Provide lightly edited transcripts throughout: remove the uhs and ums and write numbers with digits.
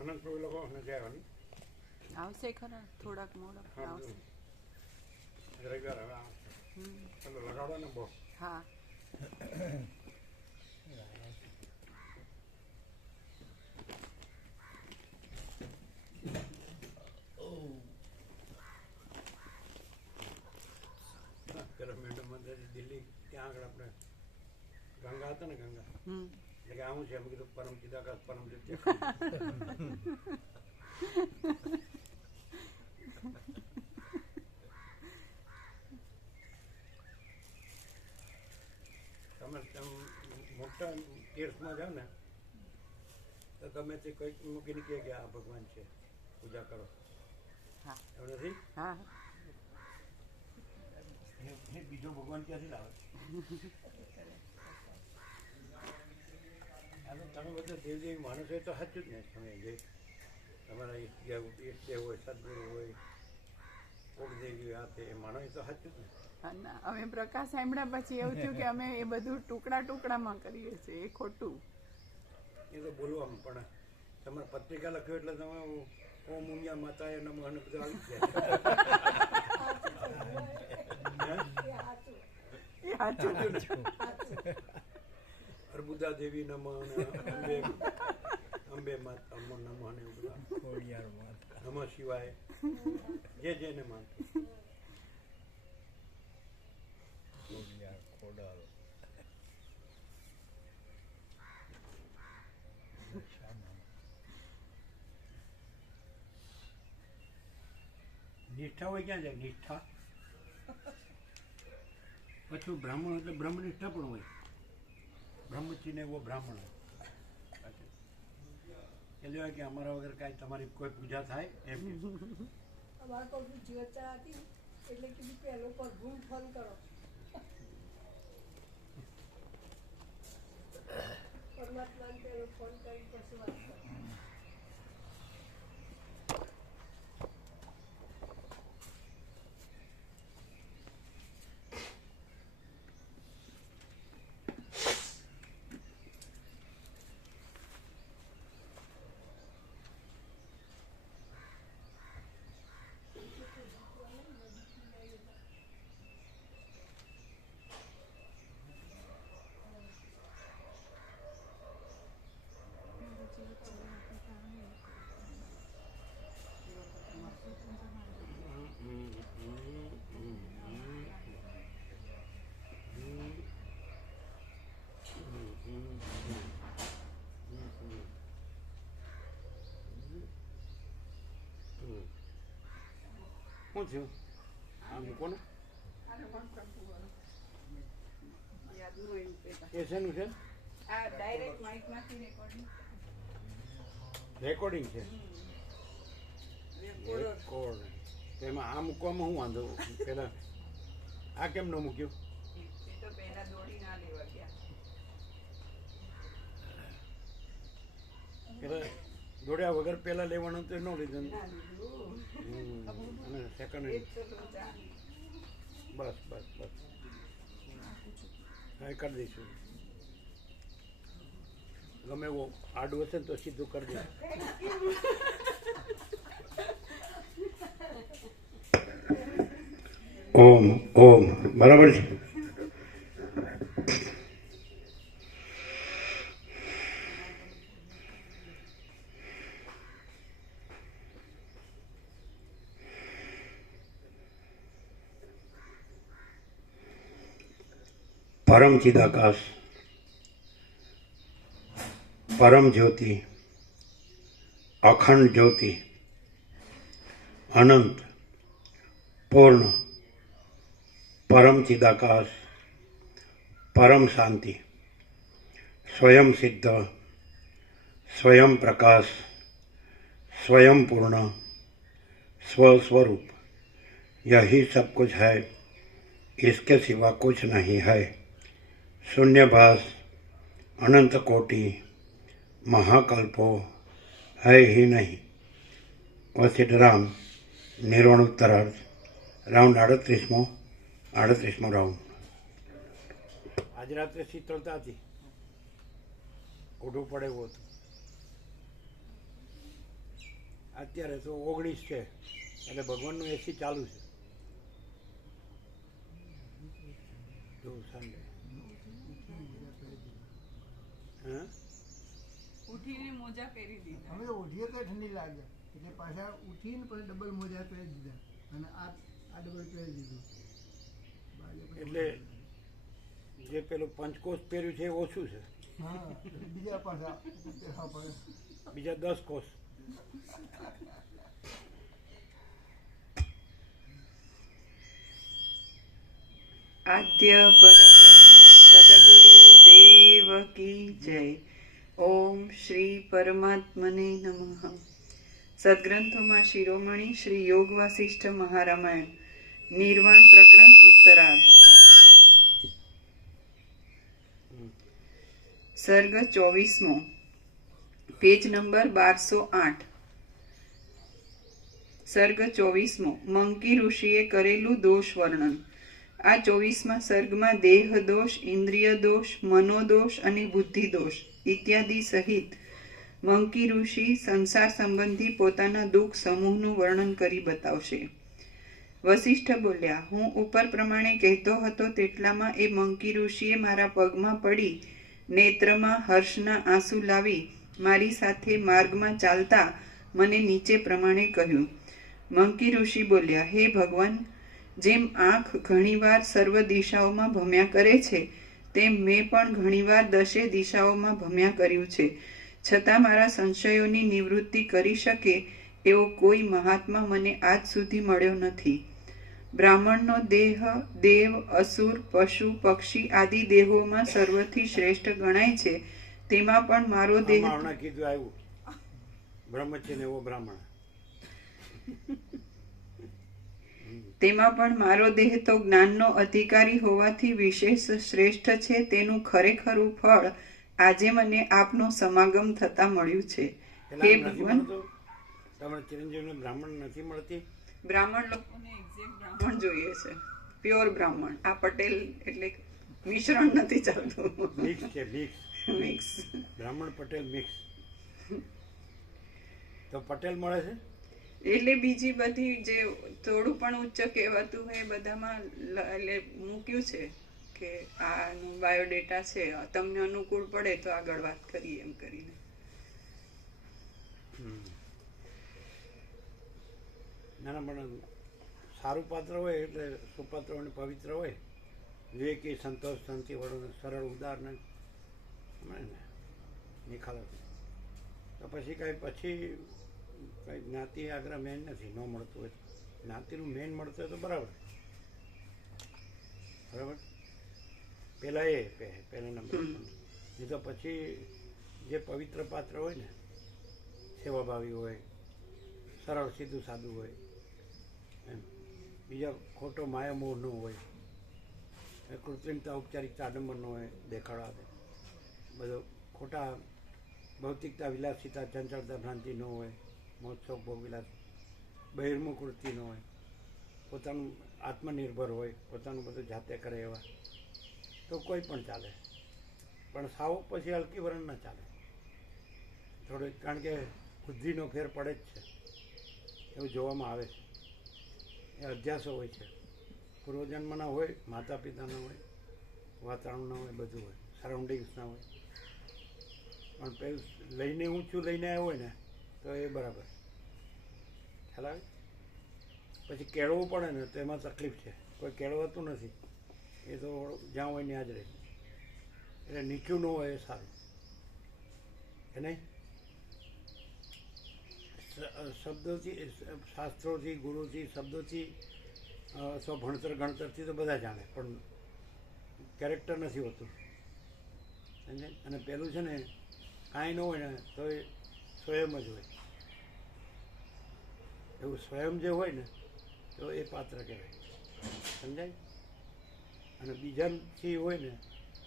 અનંત પ્રભુ લોકો નથી આવવાની. આવશે ખરા થોડાક મોડા આવશે. રવિવાર હવે આવશે. ચાલો લગાડો ને બહુ. હા. પેલા મેડમ દિલ્હી ત્યાં આગળ આપણે ગંગા હતા ને ગંગા એટલે કે આવું છે એમ કીધું પરમ ચિદાકાશ પરમ સત્ય. તમે મોટા તીર્થમાં જાઓ ને તો ગમે તે કંઈક મૂકીને કહે કે આ ભગવાન છે પૂજા કરો. એવું નથી? હા. બીજો ભગવાન ક્યાંથી લાવે? તમે બધા દેવદેવી માનો છો એ તો સાચું જ ને. તમે જે તમારા ઈષ્ટદેવ હોય, સદગુરુ હોય, કુળદેવી આ તે માનો એ તો સાચું જ ને. અમે પ્રકાશ સાંભળ્યા પછી એવું થયું કે અમે એ બધું ટુકડા ટુકડામાં કરીએ છીએ. એ ખોટું. એ તો બોલવામાં પણ તમારે પત્રિકા લખ્યું એટલે તમે ઓમ ઉમિયા માતા એ નમઃ અને બધું આવી જાય. અર્બુદા દેવી નમઃ અને અંબે માતા નમઃ ને એવું બધું નમઃ શિવાય જે જેને માનતું. નિષ્ઠા હોય ક્યાં જાય? નિષ્ઠા પછી બ્રાહ્મણ એટલે બ્રહ્મનિષ્ઠા પણ હોય. બ્રહ્મચી ને એવો બ્રાહ્મણ એટલે કે અમારા વગર કાંઈ તમારી કોઈ પૂજા થાય એમ. અમારે કોઈ જીવચા હતી એટલે કીધું પહેલો પ્રભુ ફોન કરો. પરમાત્માને પહેલો ફોન કરી પછી વાત કરો. શું થયું? આ મૂકો ને. એ શેનું છે? રેકોર્ડિંગ છે. રેકોર્ડ એમાં આ મૂકવામાં શું વાંધો? પેલા આ કેમ ન મૂક્યું? પેલા દોડ્યા વગર પેલા લેવાનું તો ન લીધું. અને સેકન્ડ બસ બસ બસ હા કરી દઈશું. ગમે એવો આડું હશે ને તો સીધું કરી દઈશું. ઓમ ઓમ બરાબર છે. પરમ ચિદાકાશ, પરમ જ્યોતિ, અખંડ જ્યોતિ, અનંત પૂર્ણ, પરમ ચિદાકાશ, પરમ શાંતિ, स्वयं सिद्ध, स्वयं प्रकाश, स्वयं पूर्ण, स्वस्वरूप, यही सब कुछ है, इसके सिवा कुछ नहीं है. शून्यभास, अनंत कोटि, महाकल्पो है ही नहीं. वसिष्ठराम निर्वाणोत्तरार्थ राउंड 38મો રાઉન્ડ. આજ રાત્રે શીતળતા હતી, ઉઠવું પડે એવું હતું. અત્યારે તો 19 છે એટલે ભગવાનનું એસી ચાલુ છે. જો સન્ડે હા ઉઠીને મોજા પહેરી દીધા. અમે તો ઉઠીએ તો ઠંડી લાગે એટલે પાછા ઉઠીને પછી ડબલ મોજા પહેરી દીધા અને આ ડબલ પહેરી દીધું. એટલે જે પેલું પંચકોશ પહેર્યું છે એ ઓછું છે. હા બીજા પાછા પહેરવા પડે. બીજા 10 કોષ. આદ્ય પરબ્રહ્મ સદગુરુ દેવ કી જય. ઓમ શ્રી પરમાત્મને નમઃ. સદગ્રંથોમાં શિરોમણી શ્રી યોગ વાસિષ્ઠ મહારામાયણ નિર્વાણ પ્રકરણ ઉત્તરાર્ધ. સર્ગ 24મો, પેજ નંબર 1208. સર્ગ 24મો, મંકી ઋષિએ કરેલું દોષ વર્ણન. આ 24મા સર્ગમાં દેહ દોષ, ઇન્દ્રિય દોષ, મનોદોષ અને બુદ્ધિ દોષ ઇત્યાદિ સહિત મંકી ઋષિ સંસાર સંબંધી પોતાના દુઃખ સમૂહનું વર્ણન કરી બતાવશે. વસિષ્ઠ બોલ્યા, હું ઉપર પ્રમાણે કહેતો હતો તેટલામાં એ મંકી ઋષિએ મારા પગમાં પડી નેત્રમાં હર્ષના આંસુ લાવી મારી સાથે માર્ગમાં ચાલતા મને નીચે પ્રમાણે કહ્યું. મંકી ઋષિ બોલ્યા, હે ભગવાન, જેમ આંખ ઘણીવાર સર્વ દિશાઓમાં ભમ્યા કરે છે તેમ મેં પણ ઘણીવાર 10 દિશાઓમાં ભમ્યા કર્યું છે, છતાં મારા સંશયોની નિવૃત્તિ કરી શકે એવો કોઈ મહાત્મા મને આજ સુધી મળ્યો નથી. બ્રાહ્મણનો દેહ દેવ, અસુર, પશુ, પક્ષી આદિ દેહોમાં સર્વથી શ્રેષ્ઠ ગણાય છે, તેમાં પણ મારો દેહ કીધું આવ્યું બ્રહ્મચર્ય એવો બ્રાહ્મણ. તેમાં પણ મારો દેહ તો જ્ઞાનનો અધિકારી હોવાથી વિશેષ શ્રેષ્ઠ છે, તેનું ખરેખરું ફળ આજે મને આપનો સમાગમ થતા મળ્યું છે. હે ભગવાન, તમને ચિરંજીવને બ્રાહ્મણ નથી મળતી? બ્રાહ્મણ લોકોને એક્ઝેક્ટ બ્રાહ્મણ જોઈએ છે, પ્યોર બ્રાહ્મણ. આ પટેલ એટલે મિશ્રણ નથી ચાલતું, મિક્સ છે, મિક્સ. બ્રાહ્મણ પટેલ મિક્સ. તો પટેલ મળે છે એટલે બીજી બધી જે થોડું પણ ઉચ્ચ કહેવાતું હોય એ બધામાં એટલે મૂક્યું છે કે આનું બાયોડેટા છે, તમને અનુકૂળ પડે તો આગળ વાત કરીએ એમ કરીને. ના પણ સારું પાત્ર હોય એટલે સુપાત્ર અને પવિત્ર હોય, વિવેકી, સંતોષ, શાંતિ વાળું, સરળ, ઉદાર ને નિખાલસ, તો પછી કઈ જ્ઞાતિ આગ્રહ મેન નથી. ન મળતું હોય જ્ઞાતિનું મેન મળતું હોય તો બરાબર પહેલા નંબર. નહીં તો પછી જે પવિત્ર પાત્ર હોય ને, સેવાભાવી હોય, સરળ સીધું સાદું હોય, એમ બીજા ખોટો માયામોહ ન હોય, કૃત્રિમતા, ઔપચારિકતા, આડંબર ન હોય, દેખાડા દે બધો ખોટા ભૌતિકતા, વિલાસિતા, ચંચળતા, ભ્રાંતિ ન હોય, મહોત્સવ, ભોગવિલાસ, બહિર્મુખ વૃત્તિ ન હોય, પોતાનું આત્મનિર્ભર હોય, પોતાનું બધું જાતે કરે એવા તો કોઈ પણ ચાલે. પણ સાવ પછી હલકી વરણ ના ચાલે થોડું, કારણ કે બુદ્ધિનો ફેર પડે જ છે એવું જોવામાં આવે છે. એ અધ્યાસો હોય છે, પૂર્વજન્મના હોય, માતા પિતાના હોય, વાતાવરણના હોય, બધું હોય, સરાઉન્ડિંગ્સના હોય. પણ પેલું લઈને ઊંચું લઈને આવ્યો હોય ને તો એ બરાબર ખ્યાલ આવે. પછી કેળવવું પડે ને તો એમાં તકલીફ છે, કોઈ કેળવાતું નથી, એ તો જ્યાં હોય ત્યાં જ રહે. એટલે નીચું ન હોય એ સારું, કે નહીં? શબ્દોથી, શાસ્ત્રોથી, ગુરુથી, શબ્દોથી અથવા ભણતર ગણતરથી તો બધા જાણે, પણ કેરેક્ટર નથી હોતું. સમજે? અને પેલું છે ને કાંઈ ન હોય ને તો એ સ્વયં જ હોય. એવું સ્વયં જે હોય ને તો એ પાત્ર કહેવાય, સમજાય? અને બીજાથી હોય ને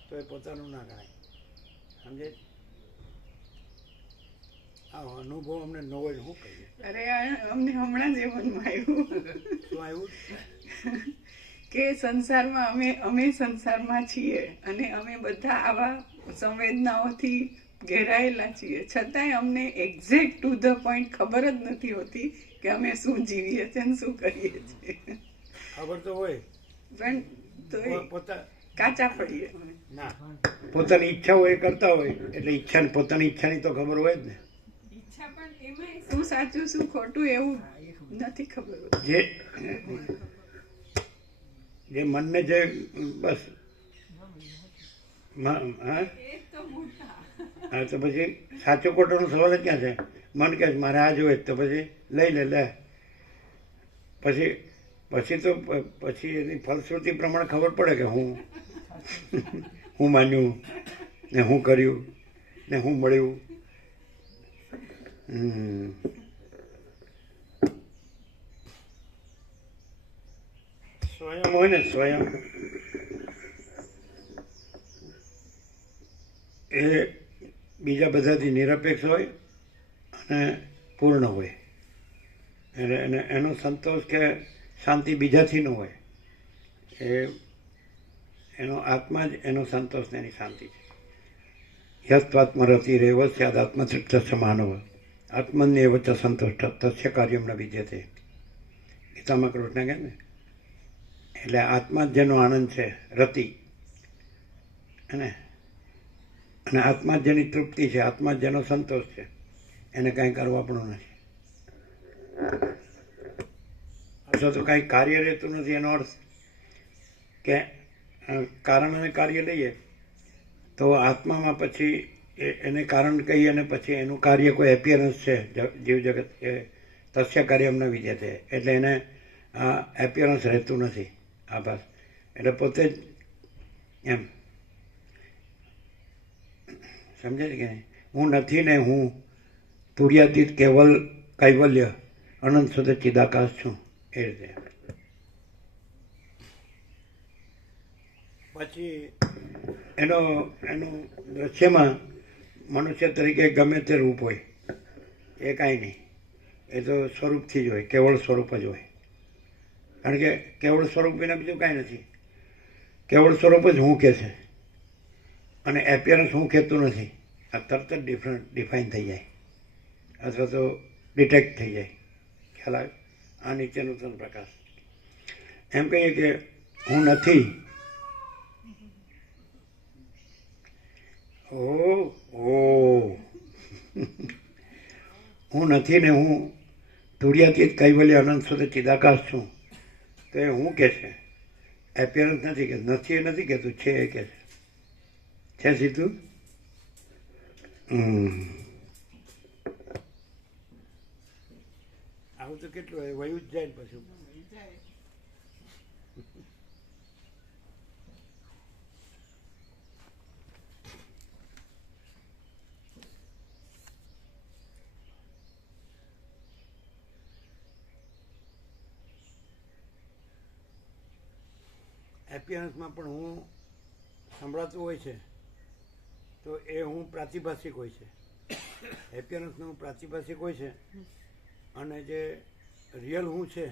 તો એ પોતાનું ના ગણાય, સમજાય? આ અનુભવ અમને ન હોય શું કહીએ? અરે અમને હમણાં જ મનમાં આવ્યું. શું આવ્યું? કે સંસારમાં અમે સંસારમાં છીએ અને અમે બધા આવા સંવેદનાઓથી ઘેરાયેલા છીએ, છતાંય અમને એક્ઝેક્ટ ટુ ધ પોઈન્ટ ખબર જ નથી હોતી કે અમે શું જીવીએ છીએ અને શું કરીએ છીએ. ખબર તો હોય પણ તોય પોતા કાચા પડીએ. ના પોતાની ઈચ્છા હોય એ કરતા હોય એટલે ઈચ્છા પોતાની ઈચ્છાની તો ખબર હોય જ ને. ઈચ્છા પણ એમાંય શું સાચું શું ખોટું એવું નથી ખબર હોતી. જે મનને જે બસ હા હા તો પછી સાચો ખોટોનો સવાલ જ ક્યાં છે? મન કહે છે મારે આ જોઈએ તો પછી લઈ લે પછી પછી એની ફલશ્રુતિ પ્રમાણે ખબર પડે કે હું માન્યું ને હું કર્યું ને હું મળ્યું. સ્વયં હોય ને સ્વયં એ બીજા બધાથી નિરપેક્ષ હોય અને પૂર્ણ હોય. એને એનો સંતોષ કે શાંતિ બીજાથી ન હોય. એનો આત્મા જ એનો સંતોષ ને એની શાંતિ છે. યસ્ત્વાત્મરતિ રેવ સ્યાદાત્મતૃપ્તસ્ય માનવ આત્મન્યેવ ચ સંતુષ્ટ તસ્ય કાર્યમ ન વિદ્યતે. ગીતામાં કૃષ્ણ કહે ને એટલે આત્મા જ જેનો આનંદ છે રતિ અને આત્મા જ જેની તૃપ્તિ છે, આત્મા જ જેનો સંતોષ છે, એને કાંઈ કરવા પણ નથી. અથવા તો કાંઈ કાર્ય રહેતું નથી. એનો અર્થ કે કારણ અને કાર્ય લઈએ તો આત્મામાં પછી એને કારણ કહીએ અને પછી એનું કાર્ય કોઈ એપિયરન્સ છે જીવ જગત એ તસ્ય કાર્યમ ન વિદ્યતે એટલે એને એપિયરન્સ રહેતું નથી. આભાસ એટલે પોતે જ એમ સમજે છે કે નહીં? હું નથી ને હું તુર્યાતીત કેવલ કૈવલ્ય અનંત સુધી ચિદાકાશ છું એ રીતે. પછી એનું દ્રશ્યમાં મનુષ્ય તરીકે ગમે તે રૂપ હોય એ કાંઈ નહીં, એ તો સ્વરૂપથી જ હોય, કેવળ સ્વરૂપ જ હોય. કારણ કે કેવળ સ્વરૂપ વિના બીજું કાંઈ નથી. કેવળ સ્વરૂપ જ હું કે છે અને એપિયરન્સ હું કહેતું નથી. આ તરત જ ડિફાઇન થઈ જાય અથવા તો ડિટેક્ટ થઈ જાય. ખ્યાલ આવે? આ નીચે નૂતન પ્રકાશ એમ કહીએ કે હું નથી. હું નથી ને હું તુર્યાતીત કૈવલ્ય અનંત સુધી ચિદાકાશ છું તો એ હું કે છે, એપિયરન્સ નથી કે નથી એ નથી કહેતું, છે એ કે છે સીધું. આવું તો કેટલું વયું જ જાય ને પછી. એપિયરન્સમાં પણ હું સંભળાતું હોય છે તો એ હું પ્રાતિભાષિક હોય છે. એપિયરન્સનું હું પ્રાતિભાષિક હોય છે અને જે રિયલ હું છે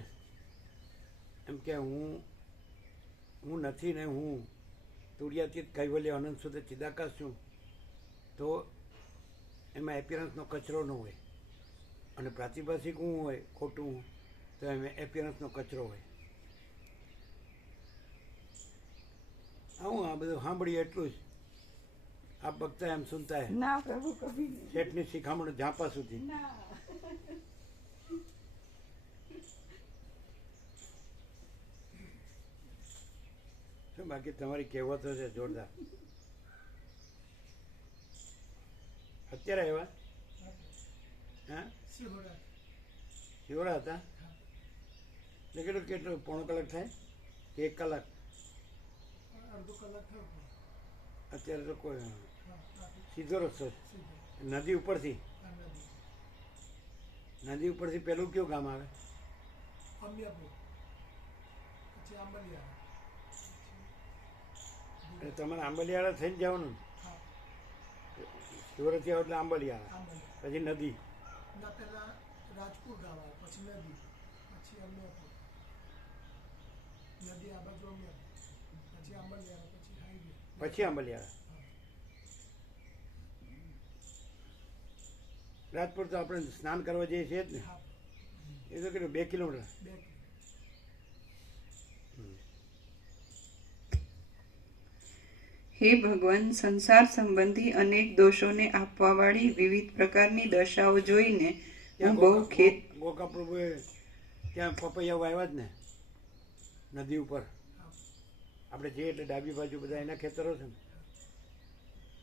એમ કે હું નથી ને હું તુર્યાતીત કૈવલ્ય અનંત સુધી ચિદાકાશ છું તો એમાં એપિયરન્સનો કચરો ન હોય. અને પ્રાતિભાષિક હું હોય ખોટું તો એમાં એપિયરન્સનો કચરો હોય. હું આ બધું સાંભળીએ એટલું જ. આપ બકતા એમ સુનતા હે ના પ્રભુ કભી નહીં. શેઠની શિખામણ ઝાંપા સુધી. શું બાકી તમારી કહેવતો છે જોરદાર. અત્યારે આવ્યા? હા શિવડા હતા એટલે કેટલું પોણો કલાક થાય કે 1 કલાક? અત્યારે તો કોઈ સીધો રસ્તો નદી ઉપરથી પેલું કયું ગામ આવે? એટલે તમારે આંબલિયાળા થઈને જવાનું. સુરતથી આવો એટલે આંબલિયાળા પછી નદી. રાજપુર ગામ આવે પછી નદી પછી અમિયાપુર નદી આ બાજુ અમિયાપુર પછી આંબલિયાળા પછી હાઈવે પછી આંબલિયાળા. રાજપુર તો આપણે સ્નાન કરવા જઈએ છીએ જ ને, એ તો કેટલું 2 કિલોમીટર. હે ભગવાન, સંસાર સંબંધી અનેક દોષોને આપવાવાળી વિવિધ પ્રકારની દશાઓ જોઈને હું બહુ ખેદ ગોકા પ્રભુએ ત્યાં પપૈયા વાવ્યા જ ને નદી ઉપર. આપણે જઈએ એટલે ડાબી બાજુ બધા એના ખેતરો છે ને.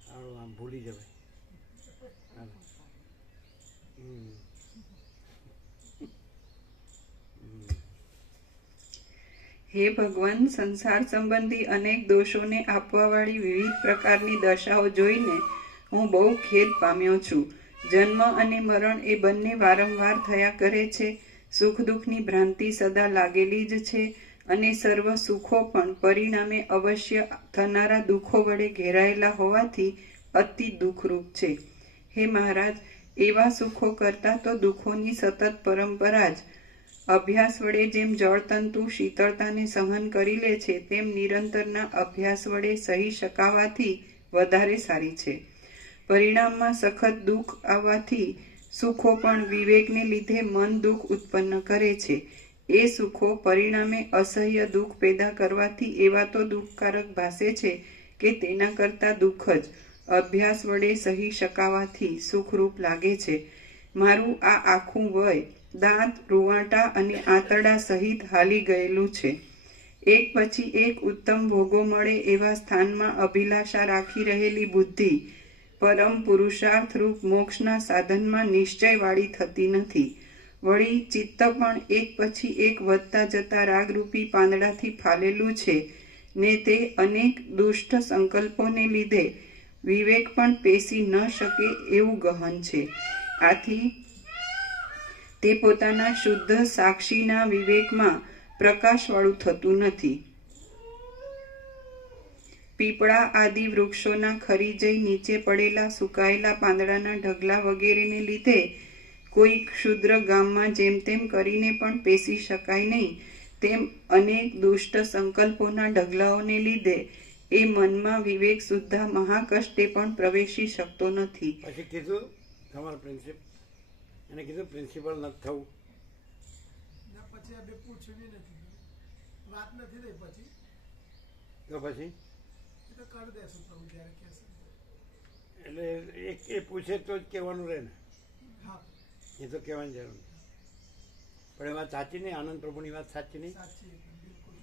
સારું, આમ ભૂલી જવાય. હે ભગવાન, સંસાર સંબંધી અનેક દોષોને આપવાવાળી વિવિધ પ્રકારની દશાઓ જોઈને હું બહુ ખેદ પામ્યો છું. જન્મ અને મરણ એ બંને વારંવાર થયા કરે છે. સુખ દુઃખની ભ્રાંતિ સદા લાગેલી જ છે અને સર્વ સુખો પણ પરિણામે અવશ્ય થનારા દુઃખો વડે ઘેરાયેલા હોવાથી અતિ દુઃખરૂપ છે. હે મહારાજ, એવા સુખો કરતાં તો દુઃખોની સતત પરંપરા જ અભ્યાસ વડે જેમ જળતંતુ શીતળતાને સહન કરી લે છે, તેમ નિરંતરના અભ્યાસ વડે સહી શકાવાથી વધારે સારી છે. પરિણામમાં સખત દુઃખ આવવાથી સુખો પણ વિવેકને લીધે મન દુઃખ ઉત્પન્ન કરે છે. એ સુખો પરિણામે અસહ્ય દુઃખ પેદા કરવાથી એવા તો દુઃખકારક ભાસે છે કે તેના કરતાં દુઃખ જ અભ્યાસ વડે સહી શકાવાથી સુખરૂપ લાગે છે. મારું આ આખું વય દાંત, રૂવાટા અને આંતરડા સહિત હાલી ગયેલું છે. એક પછી એક ઉત્તમ ભોગો મળે એવા સ્થાનમાં અભિલાષા રાખી રહેલી બુદ્ધિ પરમ પુરુષાર્થરૂપ મોક્ષના સાધનમાં નિશ્ચયવાળી થતી નથી. વળી ચિત્ત પણ એક પછી એક વધતા જતા રાગરૂપી પાંદડાથી ફાલેલું છે ને તે અનેક દુષ્ટ સંકલ્પોને લીધે વિવેક પણ પેસી ન શકે એવું ગહન છે. આથી તે પોતાના શુદ્ધ સાક્ષીના વિવેકમાં પ્રકાશવાળું થતું નથી. પીપળા આદિ વૃક્ષોના ખરી જઈ નીચે પડેલા સુકાયેલા પાંદડાના ઢગલા વગેરેને લીધે કોઈ ક્ષુદ્ર ગામમાં જેમ તેમ કરીને પણ પેસી શકાય નહીં, તેમ અનેક દુષ્ટ સંકલ્પોના ઢગલાઓને લીધે એ મનમાં વિવેક સુદ્ધા મહાકષ્ટે પણ પ્રવેશી શકતો નથી. પછી કીધું તમારું પ્રિન્સિપલ, એને કીધું પ્રિન્સિપલ નથી થવું. પછી આ બે પૂછ્યું બી નથી, વાત નથી થઈ. પછી તો પછી એ તો કરી દેશું પ્રભુ જ્યારે કહેશે. એટલે એ પૂછે તો જ કહેવાનું રહે ને, હા, એ તો કહેવાની જરૂર નહીં. પણ એ વાત સાચી નહીં, આનંદ પ્રભુની વાત સાચી નહીં. સાચી બિલકુલ.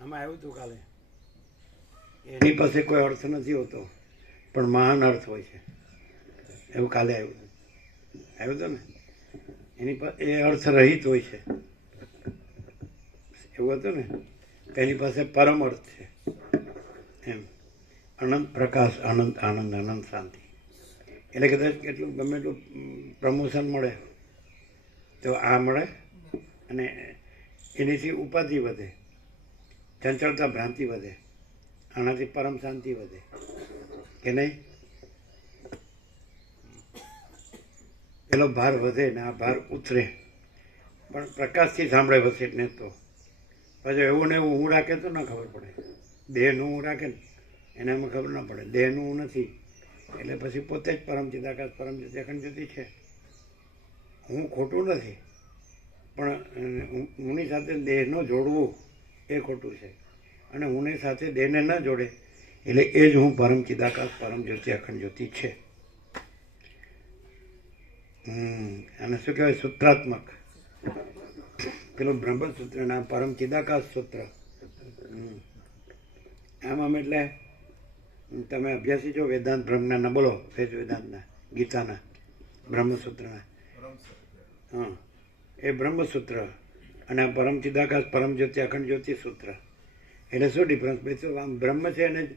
આમાં આવ્યું હતું કાલે, એની પાસે કોઈ અર્થ નથી હોતો પણ મહાન અર્થ હોય છે, એવું કાલે આવ્યું હતું ને. એની પાસે એ અર્થ રહિત હોય છે એવું હતું ને. એની પાસે પરમ અર્થ છે એમ. અનંત પ્રકાશ, અનંત આનંદ, અનંત શાંતિ. એટલે કદાચ કેટલું ગમે એટલું પ્રમોશન મળે તો આ મળે, અને એનીથી ઉપાધિ વધે, ચંચળતા ભ્રાંતિ વધે, આનાથી પરમ શાંતિ વધે કે નહીં? પેલો ભાર વધે ને આ ભાર ઉતરે, પણ પ્રકાશથી સાંભળે વસે ને તો પછી એવું ને એવું હું રાખે તો ના ખબર પડે. દેહનું હું રાખે ને એને એમાં ખબર ના પડે. દેહનું હું નથી એટલે પછી પોતે જ પરમ ચિદાકાશ, પરમ અખંડ જ્યોતિ છે. હું ખોટું નથી, પણ હુંની સાથે દેહનો જોડવું એ ખોટું છે, અને હુંની સાથે દેહને ન જોડે એટલે એ જ હું પરમ ચિદાકાશ, પરમ જ્યોતિ, અખંડ જ્યોતિ છે. અને શું કહેવાય? સૂત્રાત્મક પેલું બ્રહ્મસૂત્રના પરમ ચિદાકાશ સૂત્ર. આમ એટલે તમે અભ્યાસી છો વેદાંત બ્રહ્મના, બોલો વેદ વેદાંતના, ગીતાના, બ્રહ્મસૂત્રના. હા, એ બ્રહ્મસૂત્ર અને આ પરમ ચિદાકાશ, પરમ જ્યોતિ, અખંડ જ્યોતિ સૂત્ર. એટલે શું ડિફરન્સ? બે તો આમ બ્રહ્મ છે એને જ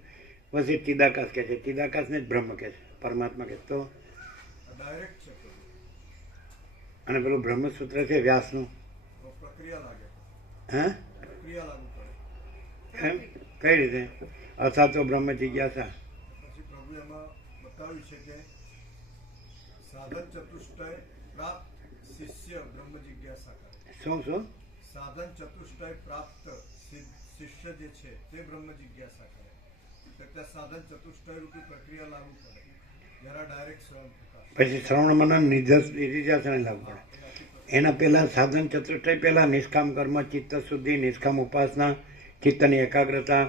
પછી ચિદાકાશ કહે છે, ચિદાકાશને જ બ્રહ્મ કહે છે, પરમાત્મા કહે તો. અને પેલું બ્રહ્મસૂત્ર છે વ્યાસનું, હા એમ કઈ રીતે? અથા તો બ્રહ્મ જિજ્ઞાસા. પછી પ્રભુ એમાં બતાવ્યું છે કે સાધન ચતુષ્ટય પ્રાપ્ત શિષ્ય બ્રહ્મ જિજ્ઞાસા કરે. શું શું? સાધન ચતુષ્ટય પ્રાપ્ત શિષ્ય જે છે તે બ્રહ્મ જિજ્ઞાસા કરે. તો ત્યાં સાધન ચતુષ્ટય રૂપી પ્રક્રિયા લાગુ પડે જરા ડાયરેક્ટ શ્રવણ પ્રકાશ પછી શ્રવણ મનન નિધ્યાસન લાગુ પડે. એના પહેલા સાધન ચતુષ્ટય પહેલા નિષ્કામ કર્મ, ચિત્ત શુદ્ધિ, નિષ્કામ ઉપાસના, ચિત્તની એકાગ્રતા,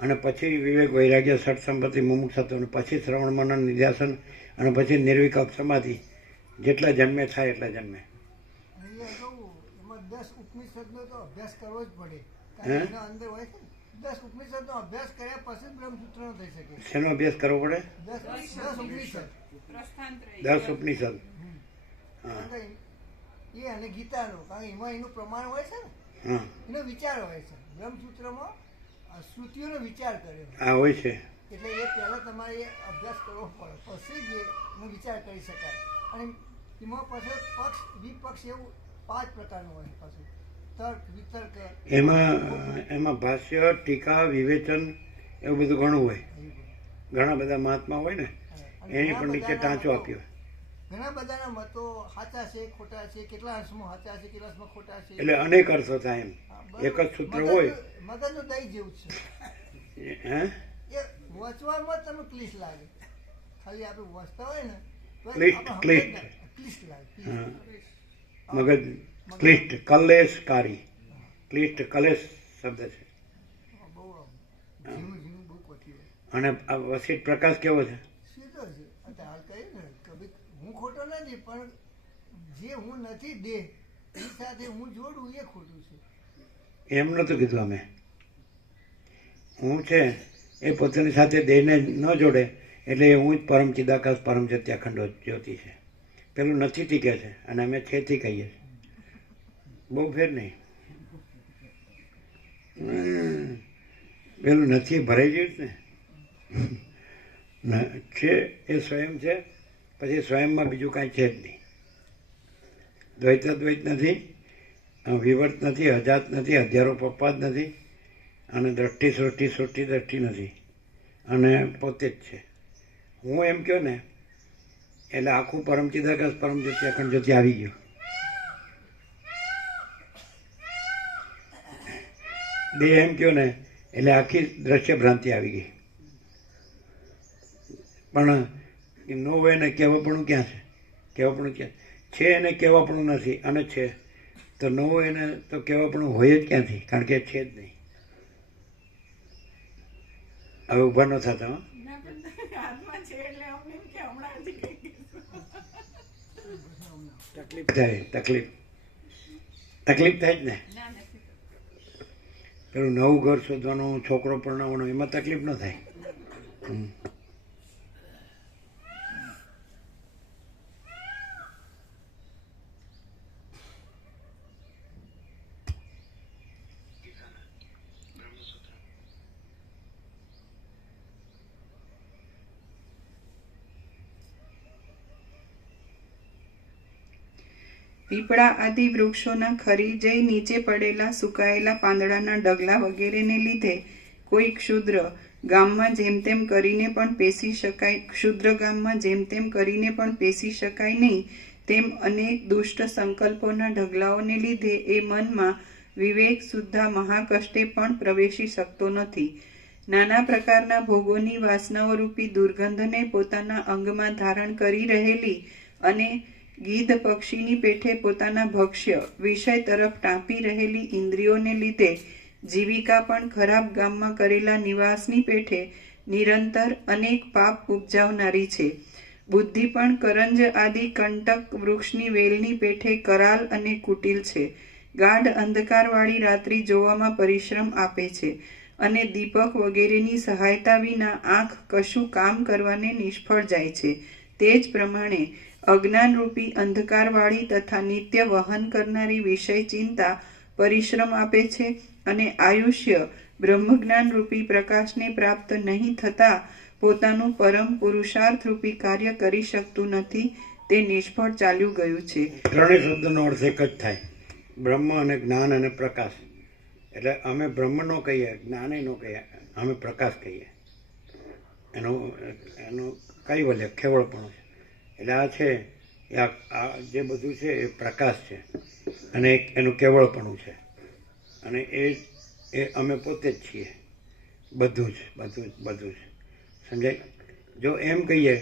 અને પછી વિવેક વૈરાગ્ય ષટ સંપત્તિ મુમુક્ષત્વ, અને પછી શ્રવણ મનન નિધ્યાસન, અને પછી નિર્વિકલ્પ સમાધિ. જેટલા જન્મે થાય એટલા જન્મે. અહીંયા કહું એમાં 10 ઉપનિષદનો તો અભ્યાસ કરવો જ પડે હે? કારણ કે એના અંદર હોય છે 10 ઉપનિષદનો અભ્યાસ કર્યા પછી જ બ્રહ્મસૂત્રનો થઈ શકે. શેનો અભ્યાસ કરવો પડે? 10 ઉપનિષદ 10 ઉપનિષદ. હા કારણ કે એ અને ગીતાનો કારણ કે એમાં એનું પ્રમાણ હોય છે ને હા એનો વિચાર હોય છે. બ્રહ્મસૂત્રમાં શ્રુતિઓનો વિચાર કર્યો આ હોય છે. એટલે એ પહેલાં તમારે એ અભ્યાસ કરવો પડે પછી જ એનો વિચાર કરી શકાય. અને એમાં પછી પક્ષ વિપક્ષ એવું 5 પ્રકારનું હોય પાછું તર્ક વિતર્ક એમાં ભાષ્ય, ટીકા, વિવેચન એવું બધું ઘણું હોય. ઘણા બધા મહાત્મા હોય ને એની પણ નીચે ટાંચો આપ્યો. ઘણા બધાના મતો સાચા છે ખોટા છે, કેટલા અંશમાં સાચા છે કેટલા અંશમાં ખોટા છે. એટલે અનેક અર્થો થાય એમ. હા, એક જ સૂત્ર હોય. મગજનું દહીં જેવું જ છે. હે એ વાંચવામાં તમને ક્લિષ્ટ લાગે. ખાલી આપણે વાંચતા હોય ને તો ક્લિષ્ટ, આપણે ક્લિષ્ટ. ક્લિષ્ટ લાગે હા ક્લિષ્ટ. મગજ ક્લિષ્ટ, કલેશકારી. ક્લિષ્ટ કલેશ શબ્દ છે. બહુ આમ ઝીણું ઝીણું બહુ કોઠી હોય. અને આ વસિત પ્રકાશ કેવો છે? સીધો છે. અત્યારે હાલ કહ્યું ને કે ભાઈ હું ખોટો નથી પણ જે હું નથી દેહ એની સાથે હું જોડું એ ખોટું છે. એમ નહોતું કીધું અમે. હું છે એ પોતાની સાથે દેહને ન જોડે એટલે હું જ પરમ ચિદાકાશ પરમ સત્યાખંડ જ્યોતિ છે. પેલું નથીથી કહે છે અને અમે છેથી કહીએ છીએ. બહુ ફેર નહીં. પેલું નથી ભરાઈ ગયું ને છે એ સ્વયં છે, પછી સ્વયંમાં બીજું કાંઈ છે જ નહીં. દ્વૈતાદ્વૈત નથી, વિવર્ત નથી, અજાત નથી, અધ્યારો પપ્પાદ નથી, અને દ્રષ્ટિ સૃષ્ટિ સૃષ્ટિ દ્રષ્ટિ નથી, અને પોતે જ છે. હું એમ કહો ને એટલે આખું પરમ ચિદાકાશ પરમ જ્યોતિ અખંડ જ્યોતિ આવી ગયું. દેહ એમ કહો ને એટલે આખી દ્રશ્ય ભ્રાંતિ આવી ગઈ. પણ ન હોય ને કહેવાપણું ક્યાં છે? કહેવાપણું ક્યાં છે? એને કહેવાપણું નથી અને છે તો ન હોય એને તો કહેવાપણું હોય જ ક્યાંથી? કારણ કે છે જ નહીં. હવે ઊભા ન થતા. હો તકલીફ થાય, તકલીફ થાય જ ને. પેલું નવું ઘર શોધવાનું, છોકરો પરણાવવાનો, એમાં તકલીફ ન થાય. પીપળા આદિ વૃક્ષોના ખરી જઈ નીચે પડેલા સુકાયેલા પાંદડાના ડગલા વગેરેને લીધે કોઈ ક્ષુદ્ર ગામમાં જેમ તેમ કરીને પણ પેસી શકાય, ક્ષુદ્ર ગામમાં જેમ તેમ કરીને પણ પેસી શકાય નહીં, તેમ અનેક દુષ્ટ સંકલ્પોના ઢગલાઓને લીધે એ મનમાં વિવેક સુદ્ધા મહાકષ્ટે પણ પ્રવેશી શકતો નથી. નાના પ્રકારના ભોગોની વાસનાઓ રૂપી દુર્ગંધને પોતાના અંગમાં ધારણ કરી રહેલી અને ગીધ પક્ષીની પેઠે પોતાના ભક્ષ્ય વિષય તરફ ટાંપી રહેલી ઇન્દ્રિયોને લીધે જીવિકા પણ ખરાબ ગામમાં કરેલા નિવાસની પેઠે નિરંતર અનેક પાપ ઉપજાવનારી છે. બુદ્ધિ પણ કરંજ આદિ કંટક વૃક્ષની વેલની પેઠે કરાલ અને કુટિલ છે. ગાઢ અંધકારવાળી રાત્રિ જોવામાં પરિશ્રમ આપે છે અને દીપક વગેરેની સહાયતા વિના આંખ કશું કામ કરવાને નિષ્ફળ જાય છે. તે જ પ્રમાણે અજ્ઞાનરૂપી અંધકારવાળી તથા નિત્ય વહન કરનારી વિષય ચિંતા પરિશ્રમ આપે છે અને આયુષ્ય બ્રહ્મજ્ઞાનરૂપી પ્રકાશને પ્રાપ્ત નહીં થતાં પોતાનું પરમ પુરુષાર્થરૂપી કાર્ય કરી શકતું નથી. તે નિષ્ફળ ચાલ્યું ગયું છે. ત્રણેય શબ્દનો અર્થ એક જ થાય, બ્રહ્મ અને જ્ઞાન અને પ્રકાશ. એટલે અમે બ્રહ્મ નો કહીએ, જ્ઞાને નો કહીએ, અમે પ્રકાશ કહીએ. એનું કૈવલ્ય ખેવળપણું છે. એટલે આ છે એ આ જે બધું છે એ પ્રકાશ છે અને એનું કેવળપણું છે, અને એ અમે પોતે જ છીએ. બધું જ સમજાય. જો એમ કહીએ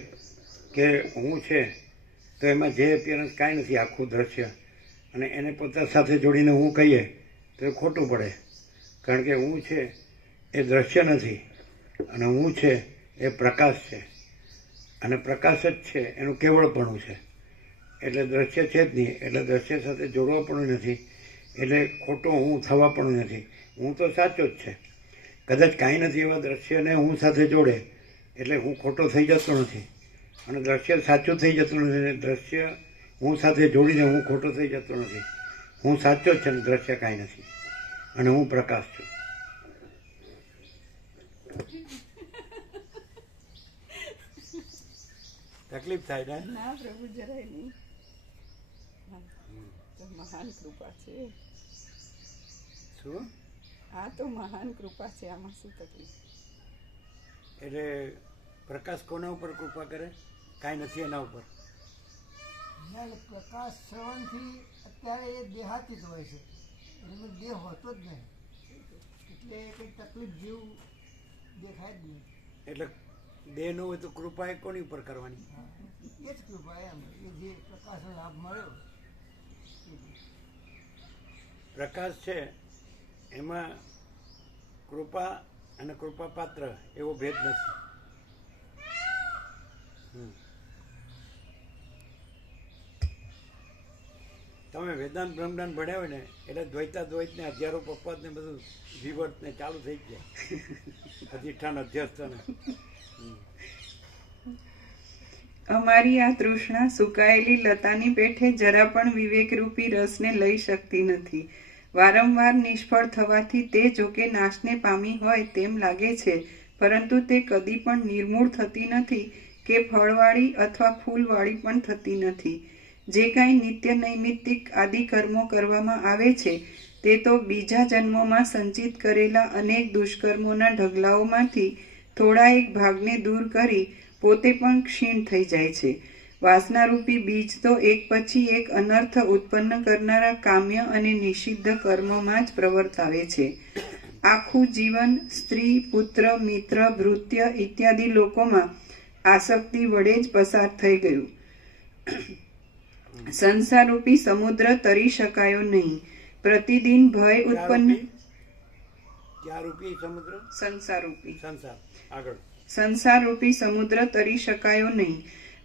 કે હું છે તો એમાં જે અપિયરન્સ કાંઈ નથી, આખું દ્રશ્ય, અને એને પોતા સાથે જોડીને હું કહીએ તો એ ખોટું પડે. કારણ કે હું છે એ દ્રશ્ય નથી, અને હું છે એ પ્રકાશ છે, અને પ્રકાશ જ છે એનું કેવળપણું છે. એટલે દ્રશ્ય છે જ નહીં, એટલે દ્રશ્ય સાથે જોડવા પણ નથી, એટલે ખોટો હું થવા પણ નથી. હું તો સાચો જ છે. કદાચ કાંઈ નથી એવા દ્રશ્યને હું સાથે જોડે એટલે હું ખોટો થઈ જતો નથી, અને દ્રશ્ય સાચું થઈ જતું નથી, અને દ્રશ્ય હું સાથે જોડીને હું ખોટો થઈ જતો નથી. હું સાચો જ છે ને દ્રશ્ય કાંઈ નથી, અને હું પ્રકાશ છું. તકલીફ થાય ને? ના પ્રભુ, જરાય નહીં. તો મહાન કૃપા છે. શું? આ તો મહાન કૃપા છે, આમાં શું તકલીફ? એટલે પ્રકાશ કોના ઉપર કૃપા કરે? કાંઈ નથી એના ઉપર. પ્રકાશ શ્રવણથી અત્યારે એ દેહાતીત હોય છે, એનો દેહ હોતો જ નહીં, એટલે કંઈ તકલીફ જેવું દેખાય જ નહીં. એટલે દેહ ન હોય તો કૃપા એ કોની ઉપર કરવાની? એ જ કૃપા એમ, એ જે પ્રકાશનો લાભ મળ્યો. પ્રકાશ છે એમાં કૃપા અને કૃપા પાત્ર એવો ભેદ નથી. તમે વેદાંત બ્રહ્માંડ ભણ્યા હોય ને એટલે દ્વૈત ને હજારો પપ્પાત ને બધું વિવર્ત ને ચાલુ થઈ જાય. અધિષ્ઠાન અધ્યસ્થ ને અમારી આ તૃષ્ણા સુકાયેલી લતાની પેઠે જરા પણ વિવેકરૂપી રસને લઈ શકતી નથી. વારંવાર નિષ્ફળ થવાથી તે જોકે નાશને પામી હોય તેમ લાગે છે, પરંતુ તે કદી પણ નિર્મૂળ થતી નથી કે ફળવાળી અથવા ફૂલવાળી પણ થતી નથી. જે કાંઈ નિત્ય નૈમિત્તિક આદિ કર્મો કરવામાં આવે છે તે તો બીજા જન્મોમાં સંચિત કરેલા અનેક દુષ્કર્મોના ઢગલાઓમાંથી થોડા એક ભાગને દૂર કરી પોતે પણ ક્ષીણ થઈ જાય છે. વાસનારૂપી બીજ તો એક પછી એક અનર્થ ઉત્પન્ન કરનારા કામ્ય અને નિષિદ્ધ કર્મોમાં જ પ્રવર્તાવે છે. આખું જીવન સ્ત્રી, પુત્ર, મિત્ર, ભૃત્ય ઇત્યાદિ લોકોમાં આસક્તિ વડે જ પસાર થઈ ગયું. સંસારરૂપી સમુદ્ર તરી શકાયો નહીં. પ્રતિદિન ભય ઉત્પન્ન. સંસારરૂપી સમુદ્ર તરી શકાયો નહીં.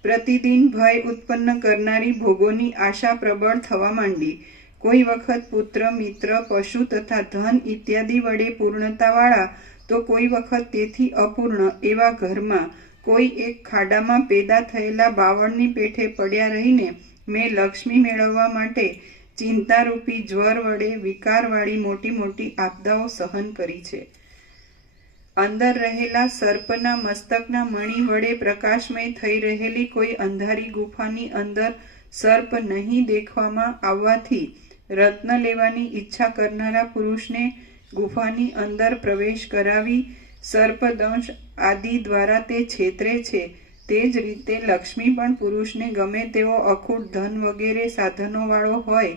પ્રતિદિન ભય ઉત્પન્ન કરનારી ભોગોની આશા પ્રબળ થવા માંડી. કોઈ વખત પુત્ર, મિત્ર, પશુ તથા ધન ઇત્યાદિ વડે પૂર્ણતાવાળા તો કોઈ વખત તેથી અપૂર્ણ એવા ઘરમાં કોઈ એક ખાડામાં પેદા થયેલા બાવળની પેઠે પડ્યા રહીને મેં લક્ષ્મી મેળવવા માટે ચિંતારૂપી જ્વર વડે વિકારવાળી મોટી મોટી આપદાઓ સહન કરી છે. અંદર રહેલા સર્પના મસ્તકના મણિ વડે પ્રકાશમય થઈ રહેલી કોઈ અંધારી ગુફાની અંદર સર્પ નહીં દેખવામાં આવવાથી રત્ન લેવાની ઈચ્છા કરનારા પુરુષને ગુફાની અંદર પ્રવેશ કરાવી સર્પદંશ આદિ દ્વારા તે છેતરે છે. તે જ રીતે લક્ષ્મી પણ પુરુષને ગમે તેવો અખૂટ ધન વગેરે સાધનોવાળો હોય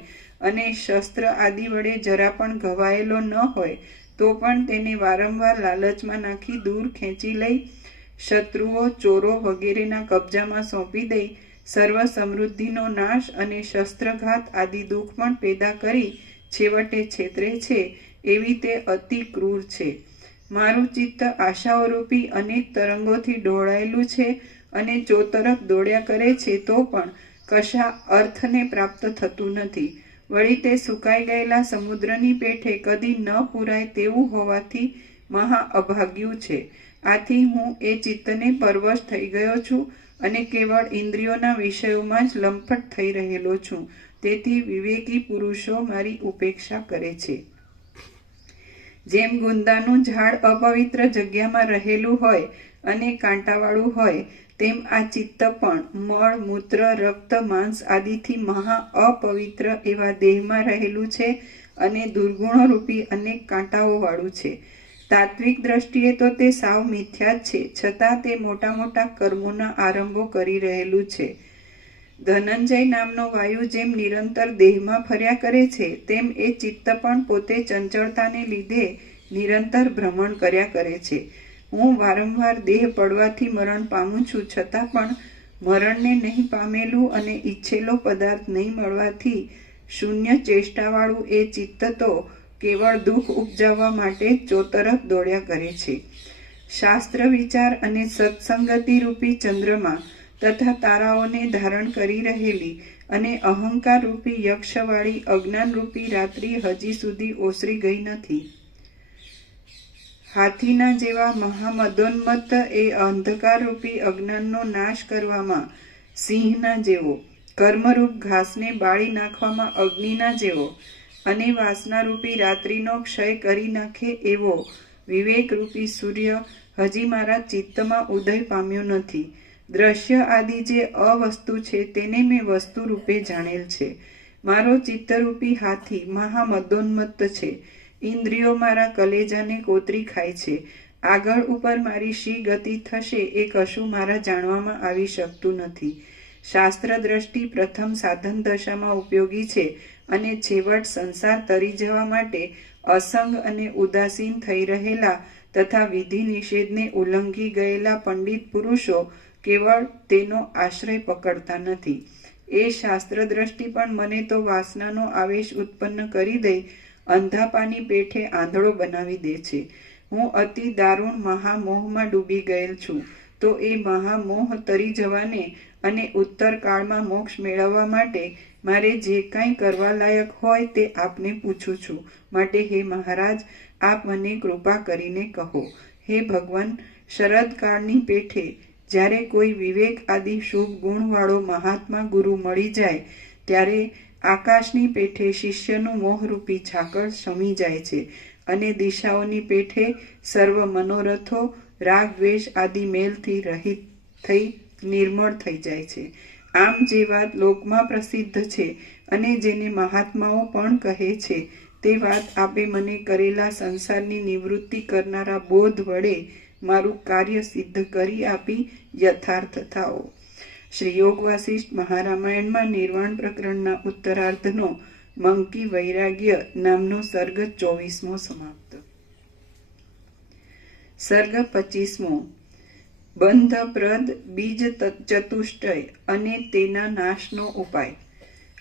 અને શસ્ત્ર આદિ વડે જરા પણ ઘવાયેલો ન હોય તો પણ તેને વારંવાર લાલચમાં નાખી દૂર ખેંચી લઈ શત્રુઓ, ચોરો વગેરેના કબજામાં સોંપી દઈ સર્વ સમૃદ્ધિનો નાશ અને શસ્ત્રઘાત આદિ દુઃખ પણ પેદા કરી છેવટે છેતરે છે. એવી તે અતિ ક્રૂર છે. મારું ચિત્ત આશાઓરૂપી અનેક તરંગોથી ડોળાયેલું છે અને ચોતરફ દોડ્યા કરે છે તો પણ કશા અર્થને પ્રાપ્ત થતું નથી. વળી તે સુકાઈ ગયેલા સમુદ્રની પેઠે કદી ન પૂરાય તેવું હોવાથી મહા અભાગ્યું છે. આથી હું એ ચિત્તને પરવશ થઈ ગયો છું અને કેવળ ઇન્દ્રિયોના વિષયોમાં જ લંપટ થઈ રહેલો છું. તેથી વિવેકી પુરુષો મારી ઉપેક્ષા કરે છે. જેમ ગુંદાનું ઝાડ અપવિત્ર જગ્યામાં રહેલું હોય અને કાંટાવાળું હોય તેમ આ ચિત્ત પણ મળ, મૂત્ર, રક્ત, માંસ આદિથી મહા અપવિત્ર એવા દેહમાં રહેલું છે અને દુર્ગુણોરૂપી અનેક કાંટાઓવાળું છે. તાત્વિક દ્રષ્ટિએ તો તે સાવ મિથ્યા જ છે, છતાં તે મોટા મોટા કર્મોના આરંભો કરી રહેલું છે. ધનંજય નામનો વાયુ જેમ નિરંતર દેહમાં ફર્યા કરે છે તેમ એ ચિત્ત પણ પોતે ચંચળતાને લીધે નિરંતર ભ્રમણ કર્યા કરે છે. હું વારંવાર દેહ પડવાથી મરણ પામું છું, છતાં પણ મરણને નહીં પામેલું અને ઈચ્છેલો પદાર્થ નહીં મળવાથી શૂન્ય ચેષ્ટાવાળું એ ચિત્ત તો કેવળ દુઃખ ઉપજાવવા માટે ચોતરફ દોડ્યા કરે છે. શાસ્ત્ર વિચાર અને સત્સંગતિ રૂપી ચંદ્રમા તથા તારાઓને ધારણ કરી રહેલી અને અહંકાર રૂપી યક્ષવાળી અજ્ઞાન રૂપી રાત્રિ હજી સુધી ઓસરી ગઈ નથી. હાથીના જેવા મહામદોન્મત્ત એ અંધકાર રૂપી અજ્ઞાનનો નાશ કરવામાં સિંહના જેવો, કર્મરૂપ ઘાસને બાળી નાખવામાં અગ્નિના જેવો અને વાસનારૂપી રાત્રિનો ક્ષય કરી નાખે એવો વિવેકરૂપી સૂર્ય હજી મારા ચિત્તમાં ઉદય પામ્યો નથી. દ્રશ્ય આદિ જે અવસ્તુ છે તેને મેં વસ્તુ રૂપે જાણેલ છે. મારો ચિત્તરૂપી હાથી મહામદોન્મત્ત છે. ઇન્દ્રિયો મારા કલેજાને કોતરી ખાય છે. આગળ ઉપર મારી શી ગતિ થશે એ કશું મારા જાણવામાં આવી શકતું નથી. શાસ્ત્ર દ્રષ્ટિ પ્રથમ સાધન દશામાં ઉપયોગી છે અને છેવટ સંસાર તરી જવા માટે અસંગ અને ઉદાસીન થઈ રહેલા તથા વિધિ નિષેધને ઉલ્લંઘી ગયેલા પંડિત પુરુષો કેવળ તેનો આશ્રય પકડતા નથી. એ શાસ્ત્ર દ્રષ્ટિ પણ મને તો વાસનાનો આવેશ ઉત્પન્ન કરી દઈ અંધાપાની પેઠે આંધળો બનાવી દે છે. હું અતિ દારૂણ મહામોહમાં ડૂબી ગયેલ છું. તો એ મહામોહ તરી જવાને અને ઉત્તર કાળમાં મોક્ષ મેળવવા માટે મારે જે કાંઈ કરવા લાયક હોય તે આપને પૂછું છું. માટે હે મહારાજ, આપ મને કૃપા કરીને કહો. હે ભગવાન, શરદકાળની પેઠે જ્યારે કોઈ વિવેક આદિ શુભ ગુણવાળો મહાત્મા ગુરુ મળી જાય ત્યારે આકાશની પેઠે શિષ્યનું મોહરૂપી ઝાકળ શમી જાય છે અને દિશાઓની પેઠે સર્વ મનોરથો રાગ દ્વેષ આદિ મેલથી રહિત થઈ નિર્મળ થઈ જાય છે. આમ જે વાત લોકમાં પ્રસિદ્ધ છે અને જેને મહાત્માઓ પણ કહે છે તે વાત આપે મને કરેલા સંસારની નિવૃત્તિ કરનારા બોધ વડે મારું કાર્ય સિદ્ધ કરી આપી યથાર્થ થાઓ. શ્રી યોગ વાસિષ્ઠ મહારામાયણમાં નિર્વાણ પ્રકરણના ઉત્તરાર્ધનો મંકી વૈરાગ્ય નામનો સર્ગ 24મો સમાપ્ત. સર્ગ 25મો. બંધપ્રદ બીજ ચતુષ્ટય અને તેના નાશનો ઉપાય.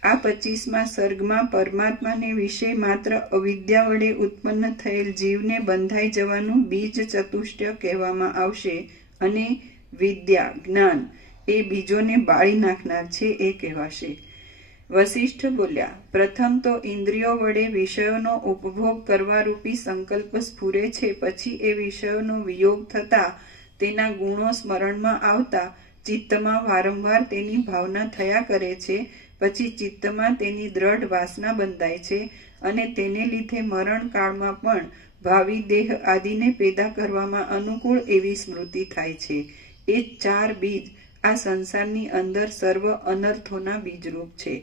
આ 25મા સર્ગમાં પરમાત્માને વિશે માત્ર અવિદ્યા વડે ઉત્પન્ન થયેલ જીવને બંધાઈ જવાનું બીજ ચતુષ્ટય કહેવામાં આવશે અને વિદ્યા જ્ઞાન એ બીજોને બાળી નાખનાર છે એ કહેવાશે. વસિષ્ઠ બોલ્યા, પ્રથમ તો ઇન્દ્રિયો વડે વિષયોનો ઉપભોગ કરવા રૂપી સંકલ્પ સ્ફુરે છે. પછી એ વિષયોનો વિયોગ થતા તેના ગુણો સ્મરણમાં આવતા ચિત્તમાં વારંવાર તેની ભાવના થયા કરે છે. પછી ચિત્તમાં તેની દ્રઢ વાસના બંધાય છે અને તેને લીધે મરણ કાળમાં પણ ભાવિ દેહ આદિને પેદા કરવામાં અનુકૂળ એવી સ્મૃતિ થાય છે. એ 4 બીજ આ સંસારની અંદર સર્વ અનર્થોના બીજરૂપ છે.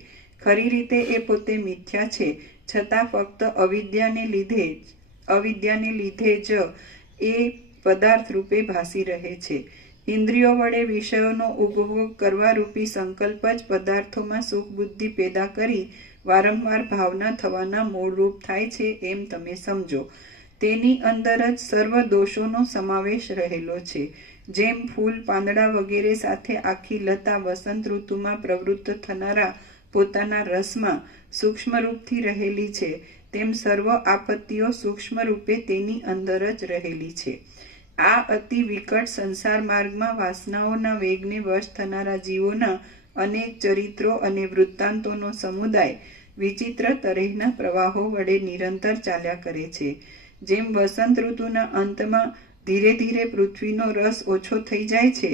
ખરી રીતે એ પોતે મિથ્યા છે, છતાં ફક્ત અવિદ્યાને લીધે જ એ પદાર્થ રૂપે ભાસી રહે છે. ઇન્દ્રિયો વડે વિષયોનો ઉપભોગ કરવા રૂપી સંકલ્પ જ પદાર્થોમાં સુખ બુદ્ધિ પેદા કરી વારંવાર ભાવના થવાના મૂળરૂપ થાય છે એમ તમે સમજો. તેની અંદર જ સર્વ દોષોનો સમાવેશ રહેલો છે. જેમ ફૂલ પાંદડા વગેરે સાથે આખી લતા વસંત ઋતુમાં પ્રવૃત્ત થનારા પોતાના રસમાં સૂક્ષ્મ રૂપથી રહેલી છે, તેમ સર્વ આપત્તિઓ સૂક્ષ્મ રૂપે તેની અંદર જ રહેલી છે. આ અતિ વિકટ સંસાર માર્ગમાં વાસનાઓના વેગને વશ થનારા જીવોના અનેક ચરિત્રો અને વૃત્તાંતોનો સમુદાય વિચિત્ર તરહના પ્રવાહો વડે નિરંતર ચાલ્યા કરે છે. જેમ વસંત ઋતુના અંતમાં ધીરે ધીરે પૃથ્વીનો રસ ઓછો થઈ જાય છે,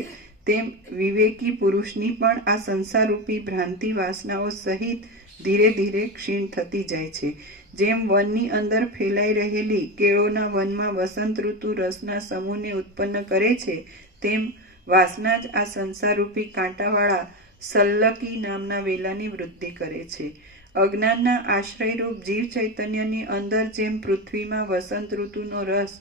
તેમ વિવેકી પુરુષની પણ આ સંસારરૂપી ભ્રાંતિ વાસનાઓ સહિત ધીરે ધીરે ક્ષીણ થતી જાય છે. જેમ વનની અંદર ફેલાઈ રહેલી કેળોના વનમાં વસંત ઋતુ રસના સમૂહને ઉત્પન્ન કરે છે, તેમ વાસના જ આ સંસારરૂપી કાંટાવાળા સલ્લકી નામના વેલાની વૃદ્ધિ કરે છે. અજ્ઞાનના આશ્રયરૂપ જીવ ચૈતન્યની અંદર જેમ પૃથ્વીમાં વસંત ઋતુનો રસ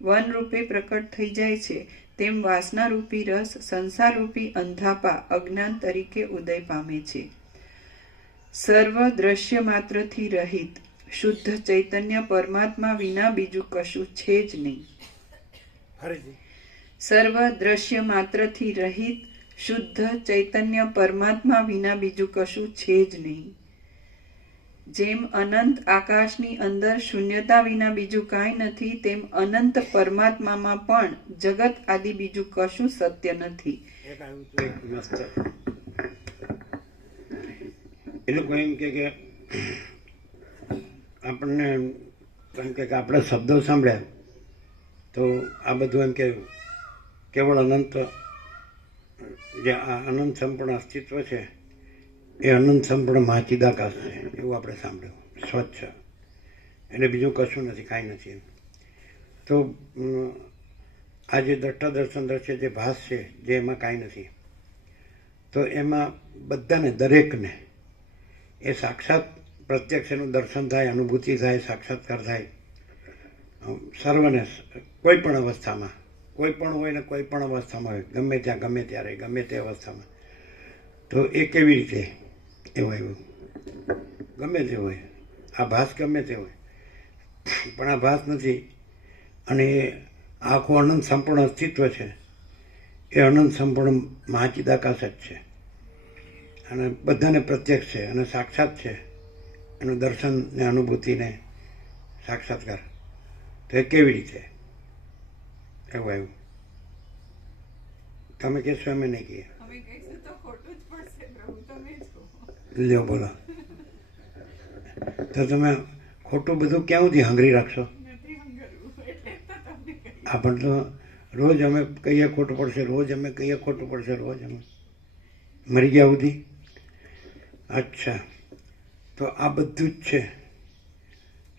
વન રૂપે પ્રકટ થઈ જાય છે, તેમ વાસનારૂપી રસ સંસારરૂપી અંધાપા અજ્ઞાન તરીકે ઉદય પામે છે. સર્વ દ્રશ્ય માત્રથી રહિત શુદ્ધ ચૈતન્ય પરમાત્મા વિના બીજું કશું છે જ નહીં. ફરીથી સર્વ દ્રશ્ય માત્રથી રહિત શુદ્ધ ચૈતન્ય પરમાત્મા વિના બીજું કશું છે જ નહીં. જેમ અનંત આકાશની અંદર શૂન્યતા વિના બીજું કાંઈ નથી, તેમ અનંત પરમાત્મામાં પણ જગત આદિ બીજું કશું સત્ય નથી. એક આવ્યું હતું એક મસ્ત. એ લોકો એમ કે આપણને એમ કે આપણે શબ્દો સાંભળ્યા તો આ બધું એમ કે કેવળ અનંત, જે આ અનંત સંપૂર્ણ અસ્તિત્વ છે એ અનંત સંપૂર્ણ મહાચિદાકાશ છે એવું આપણે સાંભળ્યું, સ્વચ્છ, એટલે બીજું કશું નથી, કાંઈ નથી એમ. તો આ જે દ્રષ્ટા દર્શન દ્રશ્ય જે ભાસ છે, જે એમાં કાંઈ નથી, તો એમાં બધાને, દરેકને એ સાક્ષાત પ્રત્યક્ષ એનું દર્શન થાય, અનુભૂતિ થાય, સાક્ષાત્કાર થાય, સર્વને કોઈ પણ અવસ્થામાં, કોઈ પણ હોય ને કોઈ પણ અવસ્થામાં હોય, ગમે ત્યાં, ગમે ત્યારે, ગમે તે અવસ્થામાં. તો એ કેવી રીતે એવું આવ્યું? ગમે તે હોય, આ ભાસ ગમે તે હોય, પણ આ ભાસ નથી. અને આખું અનંત સંપૂર્ણ અસ્તિત્વ છે એ અનંત સંપૂર્ણ મહાચિદાકાશ જ છે, અને બધાને પ્રત્યક્ષ છે અને સાક્ષાત છે, એનું દર્શન ને અનુભૂતિને સાક્ષાત્કાર. તો એ કેવી રીતે એવું આવ્યું? તમે કહેશો, અમે નહીં કહીએ? લ્યો બોલો. તો તમે ખોટું બધું ક્યાંથી હંગરી રાખશો? આપણ તો રોજ અમે કહીએ ખોટું પડશે, રોજ અમે કહીએ ખોટું પડશે, રોજ અમે મરી ગયા સુધી. અચ્છા, તો આ બધું જ છે,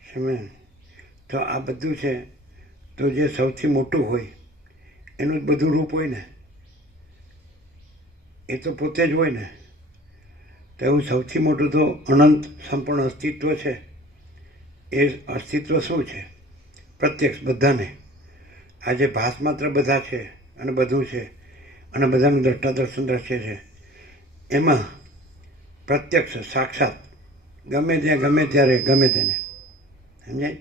સમજ? તો આ બધું છે, તો જે સૌથી મોટું હોય એનું જ બધું રૂપ હોય ને, એ તો પોતે જ હોય ને. તો એવું સૌથી મોટું તો અનંત સંપૂર્ણ અસ્તિત્વ છે. એ અસ્તિત્વ શું છે? પ્રત્યક્ષ, બધાને. આજે ભાસ માત્ર બધા છે અને બધું છે અને બધાનું દ્રષ્ટા દર્શન દ્રશ્ય છે, એમાં પ્રત્યક્ષ, સાક્ષાત, ગમે ત્યાં, ગમે ત્યારે, ગમે તેને, સમજાય?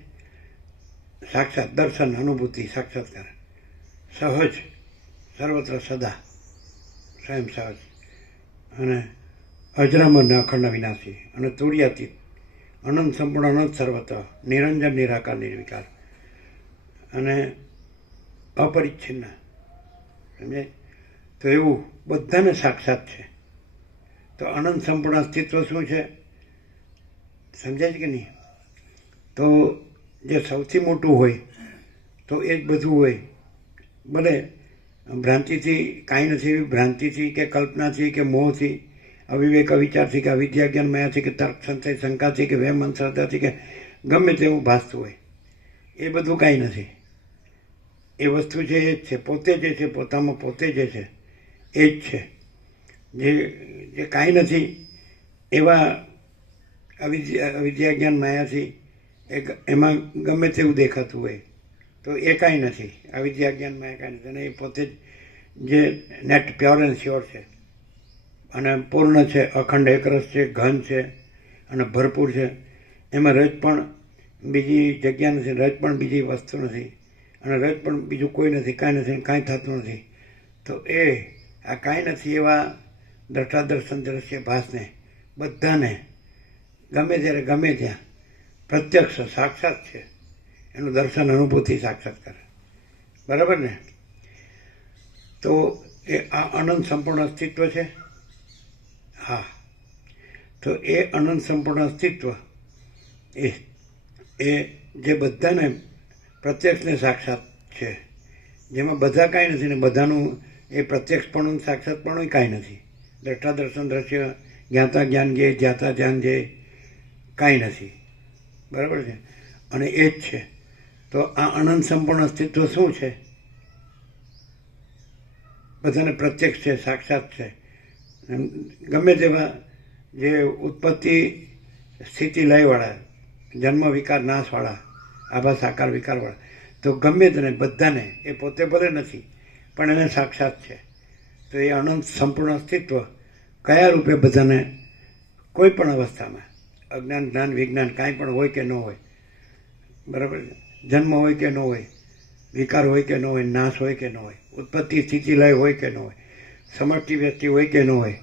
સાક્ષાત દર્શન, અનુભૂતિ, સાક્ષાત્કાર, સહજ, સર્વત્ર સદા, સ્વયં સહજ, અને અજરામર ને અખંડ વિનાશી, અને તુર્યાતીત, અનંત સંપૂર્ણ, અનંત સર્વત્ર, નિરંજન, નિરાકાર, નિર્વિકાર, અને અપરિચ્છિન્ન, સમજાય? તો એવું બધાને સાક્ષાત છે. તો અનંત સંપૂર્ણ અસ્તિત્વ શું છે? સમજાય છે કે નહીં? તો જે સૌથી મોટું હોય તો એ જ બધું હોય. ભલે ભ્રાંતિથી કાંઈ નથી, એવી ભ્રાંતિથી કે કલ્પનાથી કે મોહથી, અવિવેક, અવિચારથી કે અવિદ્યા જ્ઞાન માયાથી કે તર્ક સંશય શંકાથી કે વહેમ અંધશ્રદ્ધાથી કે ગમે તેવું ભાસતું હોય, એ બધું કાંઈ નથી. એ વસ્તુ છે એ જ છે, પોતે જે છે, પોતામાં પોતે જે છે એ જ છે. જે કાંઈ નથી એવા અવિદ્યા જ્ઞાન માયાથી એમાં ગમે તેવું દેખાતું હોય, તો એ કાંઈ નથી. અવિદ્યા જ્ઞાન માયા કાંઈ નથી, અને એ પોતે જ જે નેટ પ્યોર એન્ડ શ્યોર છે, અને પૂર્ણ છે, અખંડ એકરસ છે, ઘન છે અને ભરપૂર છે. એમાં રજ પણ બીજી જગ્યા નથી, રજ પણ બીજી વસ્તુ નથી, અને રજ પણ બીજું કોઈ નથી, કાંઈ નથી, કાંઈ થતું નથી. તો એ આ કાંઈ નથી એવા દ્રષ્ટા દર્શન દ્રશ્ય ભાસને બધાને ગમે ત્યારે, ગમે ત્યાં પ્રત્યક્ષ, સાક્ષાત છે, એનું દર્શન, અનુભૂતિ, સાક્ષાત્કાર. બરાબર ને? તો એ આ અનંત સંપૂર્ણ અસ્તિત્વ છે. હા, તો એ અનંત સંપૂર્ણ અસ્તિત્વ એ જે બધાને પ્રત્યક્ષને સાક્ષાત છે, જેમાં બધા કાંઈ નથી ને બધાનું એ પ્રત્યક્ષપણું, સાક્ષાતપણું કાંઈ નથી. દ્રષ્ટા દર્શન દ્રશ્ય, જ્ઞાતા જ્ઞાન જે, જ્ઞાતા ધ્યાન જે, કાંઈ નથી. બરાબર છે? અને એ જ છે. તો આ અનંત સંપૂર્ણ અસ્તિત્વ શું છે? બધાને પ્રત્યક્ષ છે, સાક્ષાત છે. ગમે તેવા જે ઉત્પત્તિ, સ્થિતિ, લયવાળા, જન્મ વિકાર નાશવાળા, આભા સાકાર વિકારવાળા, તો ગમે તેને બધાને, એ પોતે ભલે નથી પણ એને સાક્ષાત છે. તો એ અનંત સંપૂર્ણ અસ્તિત્વ કયા રૂપે બધાને કોઈ પણ અવસ્થામાં, અજ્ઞાન જ્ઞાન વિજ્ઞાન કાંઈ પણ હોય કે ન હોય, બરાબર છે, જન્મ હોય કે ન હોય, વિકાર હોય કે ન હોય, નાશ હોય કે ન હોય, ઉત્પત્તિ સ્થિતિ લય હોય કે ન હોય, સમષ્ટિ વ્યક્તિ હોય કે ન હોય,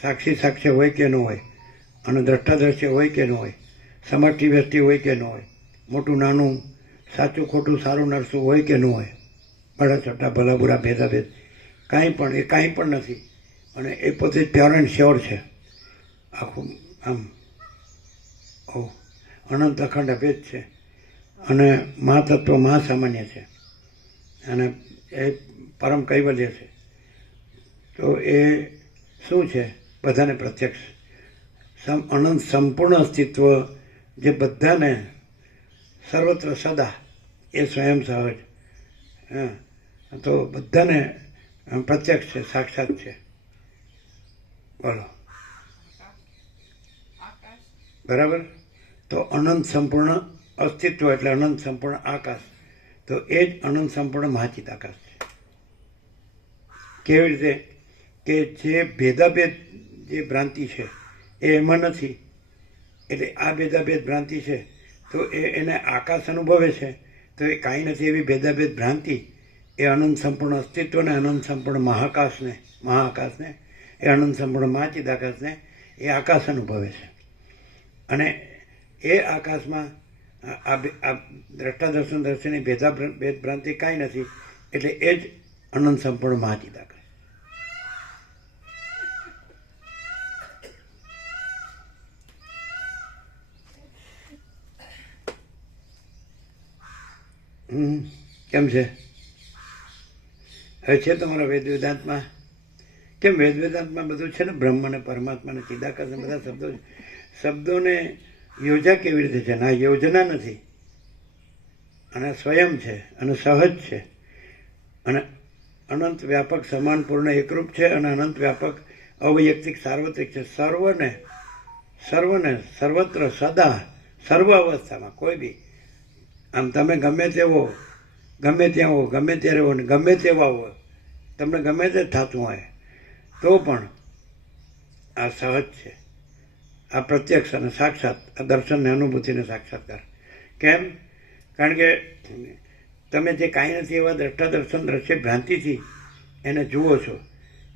સાક્ષી સાક્ષ્ય હોય કે ન હોય, અને દ્રષ્ટાદ્રશ્ય હોય કે ન હોય, સમષ્ટિ વ્યક્તિ હોય કે ન હોય, મોટું નાનું, સાચું ખોટું, સારું નરસું હોય કે ન હોય, બડા છોટા ભલા બુરા ભેદાભેદ કાંઈ પણ, એ કાંઈ પણ નથી. અને એ પોતે પ્યોર એન્ડ શ્યોર છે. આખું આમ અનંત અખંડ અભેદ છે, અને મહાતત્વ મહાસામાન્ય છે, અને એ પરમ કૈવલ્ય છે. તો એ શું છે? બધાને પ્રત્યક્ષ અનંત સંપૂર્ણ અસ્તિત્વ જે બધાને સર્વત્ર સદા એ સ્વયં સહજ, તો બધાને પ્રત્યક્ષ છે, સાક્ષાત છે. બોલો, બરાબર? તો અનંત સંપૂર્ણ અસ્તિત્વ એટલે અનંત સંપૂર્ણ આકાશ, તો એ જ અનંત સંપૂર્ણ મહાચિત આકાશ છે. કેવી રીતે? કે જે ભેદાભેદ જે ભ્રાંતિ છે એ એમાં નથી, એટલે આ ભેદાભેદ ભ્રાંતિ છે તો એને આકાશ અનુભવે છે, તો એ કાંઈ નથી એવી ભેદાભેદ ભ્રાંતિ એ અનંત સંપૂર્ણ અસ્તિત્વને, અનંત સંપૂર્ણ મહાઆકાશને, એ અનંત સંપૂર્ણ મહાચિત આકાશને એ આકાશ અનુભવે છે. અને એ આકાશમાં આ દ્રષ્ટા દર્શન દર્શનની ભેદ ભ્રાંતિ કાંઈ નથી, એટલે એ જ અનંત સંપૂર્ણ મહાચિત આકાશ. કેમ છે? હવે છે તમારા વેદ વેદાંતમાં? કેમ વેદ વેદાંતમાં બધું છે ને, બ્રહ્મ ને પરમાત્મા ને ચિદાકાશ ને બધા શબ્દો છે. શબ્દોને યોજા કેવી રીતે છે? ના, યોજના નથી, અને સ્વયં છે, અને સહજ છે, અને અનંત વ્યાપક સમાન પૂર્ણ એકરૂપ છે, અને અનંત વ્યાપક અવૈયક્તિક સાર્વત્રિક છે. સર્વને સર્વત્ર સદા સર્વ અવસ્થામાં કોઈ બી આમ તમે ગમે તેવો, ગમે ત્યાં હો, ગમે ત્યારે હો, ને ગમે તેવા હો, તમને ગમે તે થતું હોય તો પણ આ સહજ છે, આ પ્રત્યક્ષ અને સાક્ષાત, આ દર્શનને અનુભૂતિને સાક્ષાત્કાર. કેમ? કારણ કે તમે જે કાંઈ નથી એવા દ્રષ્ટા દર્શન દ્રશ્ય ભ્રાંતિથી એને જુઓ છો,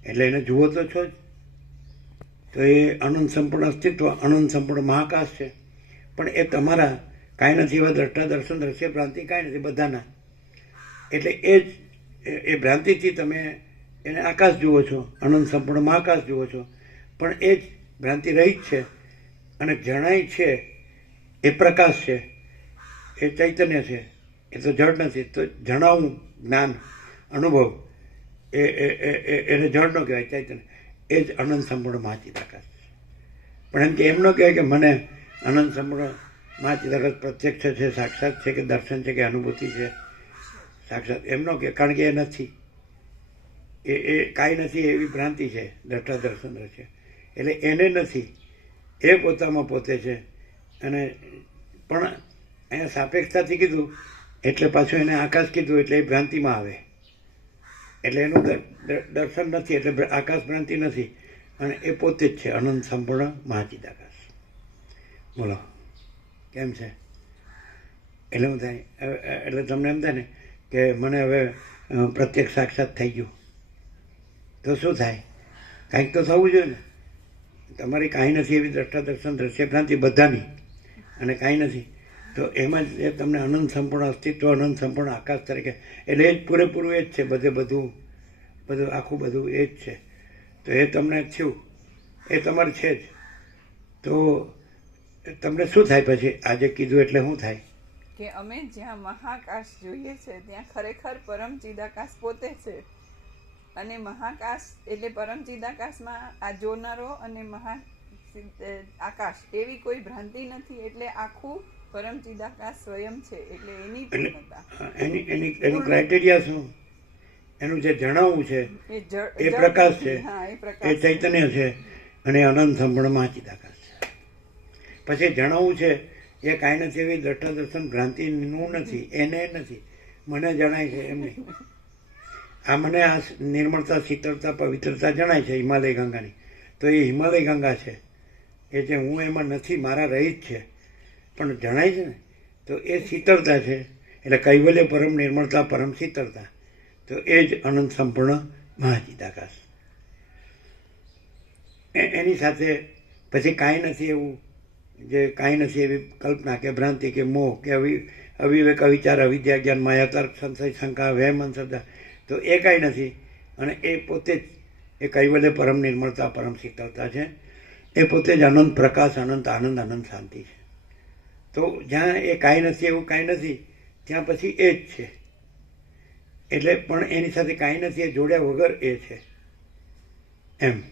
એટલે એને જુઓ તો છો જ. તો એ અનંત સંપૂર્ણ અસ્તિત્વ, અનંત સંપૂર્ણ મહાકાશ છે. પણ એ તમારા કાંઈ નથી એવા દ્રષ્ટા દર્શન દ્રશ્ય ભ્રાંતિ કાંઈ નથી બધાના, એટલે એ જ એ ભ્રાંતિથી તમે એને આકાશ જુઓ છો, અનંત સંપૂર્ણ મહાકાશ જુઓ છો. પણ એ જ ભ્રાંતિ રહિત છે, અને જણાય છે એ પ્રકાશ છે, એ ચૈતન્ય છે, એ તો જડ નથી. તો જણાવું જ્ઞાન અનુભવ એને જડ ન કહેવાય, ચૈતન્ય. એ જ અનંત સંપૂર્ણ મહાચિત આકાશ છે. પણ એમ કે એમ ન કહેવાય કે મને અનંત સંપૂર્ણ મહાચિત આકાશ પ્રત્યક્ષ છે, સાક્ષાત છે, કે દર્શન છે, કે અનુભૂતિ છે, સાક્ષાત એમ ન કે, કારણ કે એ નથી, એ કાંઈ નથી એવી ભ્રાંતિ છે, દ્રષ્ટા દર્શન છે. એટલે એને નથી, એ પોતામાં પોતે છે. અને પણ અહીંયા સાપેક્ષતાથી કીધું એટલે પાછું એને આકાશ કીધું, એટલે એ ભ્રાંતિમાં આવે, એટલે એનું દર્શન નથી, એટલે આકાશ ભ્રાંતિ નથી, અને એ પોતે જ છે અનંત સંપૂર્ણ મહાચિત આકાશ. બોલો, કેમ છે? એટલે શું થાય? એટલે તમને એમ થાય ને કે મને હવે પ્રત્યક્ષ સાક્ષાત થઈ ગયું, તો શું થાય? કાંઈક તો થવું જોઈએ ને. તમારી કાંઈ નથી એવી દ્રષ્ટા દર્શન દ્રશ્ય ભ્રાંતિ બધાની, અને કાંઈ નથી, તો એમાં જ એ તમને અનંત સંપૂર્ણ અસ્તિત્વ, અનંત સંપૂર્ણ આકાશ તરીકે, એટલે એ જ પૂરેપૂરું એ જ છે, બધું આખું બધું એ જ છે. તો એ તમને થયું, એ તમારે છે જ. તો તમને શું થાય પછી? આજે કીધું એટલે શું થાય? કે અમે જ્યાં મહાકાશ જોઈએ છે ત્યાં ખરેખર પરમ ચિદાકાશ પોતે છે, અને મહાકાશ એટલે પરમ ચિદાકાશમાં આ જોનારો અને આકાશ એવી કોઈ ભ્રાંતિ નથી, એટલે આખું પરમ ચિદાકાશ સ્વયં છે, એટલે એની પૂર્ણતા. એનું ક્રાઇટેરિયા શું? એનું જે જણાવવું છે એ પ્રકાશ છે, એ ચૈતન્ય છે, અને અનંત સંપૂર્ણ મહાચિદાકાશ છે. પછી જણાવવું છે એ કાંઈ નથી એવી દ્રષ્ટા દર્શન ભ્રાંતિનું નથી, એને નથી, મને જણાય છે એમ નહીં. આ મને આ નિર્મળતા, શીતળતા, પવિત્રતા જણાય છે હિમાલય ગંગાની, તો એ હિમાલય ગંગા છે, એ જે હું એમાં નથી, મારા રહી જ છે, પણ જણાય છે ને, તો એ શીતળતા છે. એટલે કૈવલ્ય પરમ નિર્મળતા, પરમ શીતળતા, તો એ જ અનંત સંપૂર્ણ મહાચિદાકાશ. એની સાથે પછી કાંઈ નથી એવું, જે કાંઈ નથી એવી કલ્પના કે ભ્રાંતિ કે મોહ કે અવિવેક, અવિચાર, અવિદ્યા, જ્ઞાન, માયા, તર્ક, સંશય, શંકા, વહેમ, અંધશ્રદ્ધા, તો એ કાંઈ નથી. અને એ પોતે જ એ કૈવલ્ય પરમ નિર્મળતા, પરમ શીતળતા છે. એ પોતે જ અનંત પ્રકાશ, અનંત આનંદ, અનંત શાંતિ છે. તો જ્યાં એ કાંઈ નથી એવું કાંઈ નથી, ત્યાં પછી એ જ છે. એટલે પણ એની સાથે કાંઈ નથી એ જોડ્યા વગર એ છે એમ.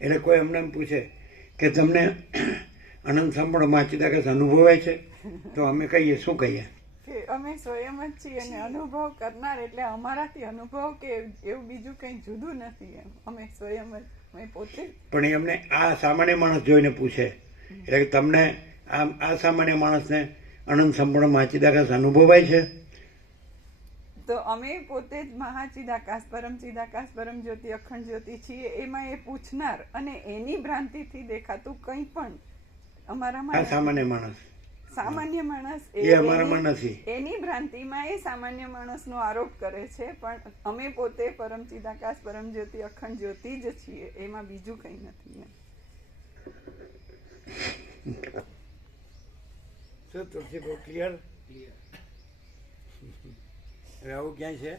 એટલે કોઈ અમને એમ પૂછે કે તમને અનંત સંપૂર્ણ મહાચિદાકાશ અનુભવાય છે, તો અમે કહીએ, શું કહીએ? કે અમે સ્વયં જ છીએ અને અનુભવ કરનાર, એટલે અમારાથી અનુભવ કે એવું બીજું કંઈ જુદું નથી એમ. અમે સ્વયં જ, અમે પોતે. પણ એ અમને આ સામાન્ય માણસ જોઈને પૂછે, એટલે કે તમને આ સામાન્ય માણસને અનંત સંપૂર્ણ મહાચિદાકાશ અનુભવાય છે? તો અમે પોતે જ મહાચિદાકાશ, પરમચિદાકાશ, પરમ જ્યોતિ, અખંડ જ્યોતિ છીએ. એમાં એ પૂછનાર અને એની ભ્રાંતિથી દેખાતું કંઈ પણ અમારામાં, આ સામાન્ય માણસ, સામાન્ય માણસ એ અમારામાં નથી. એની ભ્રાંતિમાં એ સામાન્ય માણસનો આરોપ કરે છે, પણ અમે પોતે પરમચિદાકાશ, પરમ જ્યોતિ, અખંડ જ્યોતિ જ છીએ. એમાં બીજું કંઈ નથી. શું તુલસી બહુ ક્લિયર? હવે આવું ક્યાંય છે?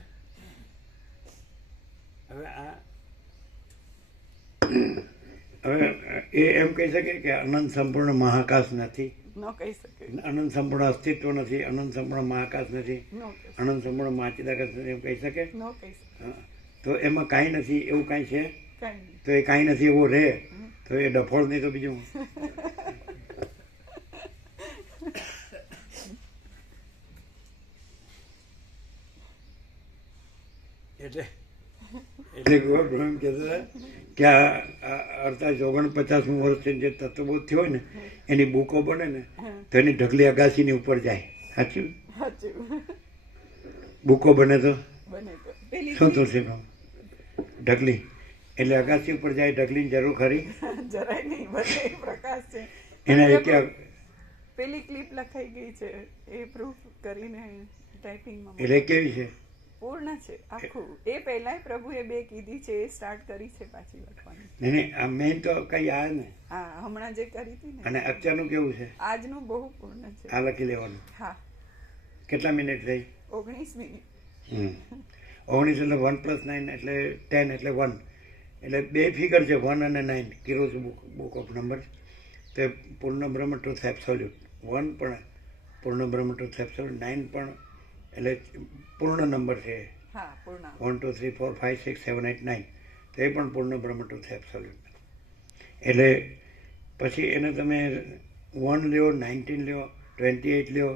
હવે એ એમ કહી શકે કે અનંત સંપૂર્ણ મહાકાશ નથી, ન કહી શકે. અનંત સંપૂર્ણ અસ્તિત્વ નથી, અનંત સંપૂર્ણ મહાકાશ નથી, અનંત સંપૂર્ણ મહાચિદાકાશ નથી, એમ કહી શકે? ન કહી શકે. તો એમાં કાંઈ નથી એવું કાંઈ છે? કાંઈ તો એ કાંઈ નથી એવું રહે તો એ ડફોળ નહીં તો બીજું. એટલે બ્રહ્મ કહેતા કે આ 48-49મું વર્ષ જે તત્વબોધ થયો હોય ને, એની બુકો બને ને તો એની ઢગલી અગાસીની ઉપર જાય. સાચું? બુકો બને તો શું થશે? ઢગલી એટલે અગાસી ઉપર જાય. ઢગલીની જરૂર ખરી? જરાય નહીં. બધે પ્રકાશ છે. એના એક પેલી ક્લિપ લખાઈ ગઈ છે, એ પ્રૂફ કરીને ટાઈપિંગમાં. એટલે કેવી છે? પૂર્ણ છે આખું. એ પહેલાય પ્રભુએ 2 કીધી છે, એ સ્ટાર્ટ કરી છે પાછી લખવાની. નહીં, આ મેઇન તો કઈ આ ને. હા, હમણાં જે કરી હતી ને. અને અત્યારનું કેવું છે? આજનું બહુ પૂર્ણ છે. આ લખી લેવાનું. હા. કેટલા મિનિટ થઈ? 19 મિનિટ. 19 એટલે 1 + 9 એટલે 10 એટલે 1. એટલે 2 ફિગર છે, 1 અને 9. કિરોઝ બુક ઓફ નંબર. તે પૂર્ણ બ્રહ્મ ટ્રુથ એબ્સોલ્યુટ. 1 પણ પૂર્ણ બ્રહ્મ ટ્રુથ એબ્સોલ્યુટ. 9 પણ એટલે પૂર્ણ નંબર છે. હા, પૂર્ણ. 1 2 3 4 5 6 7 8 9. તો એ પણ પૂર્ણ બ્રહ્મ ટ્રુથ એબ્સોલ્યુટ. એટલે પછી એને તમે 1 લ્યો, 19 લ્યો, 28 લ્યો,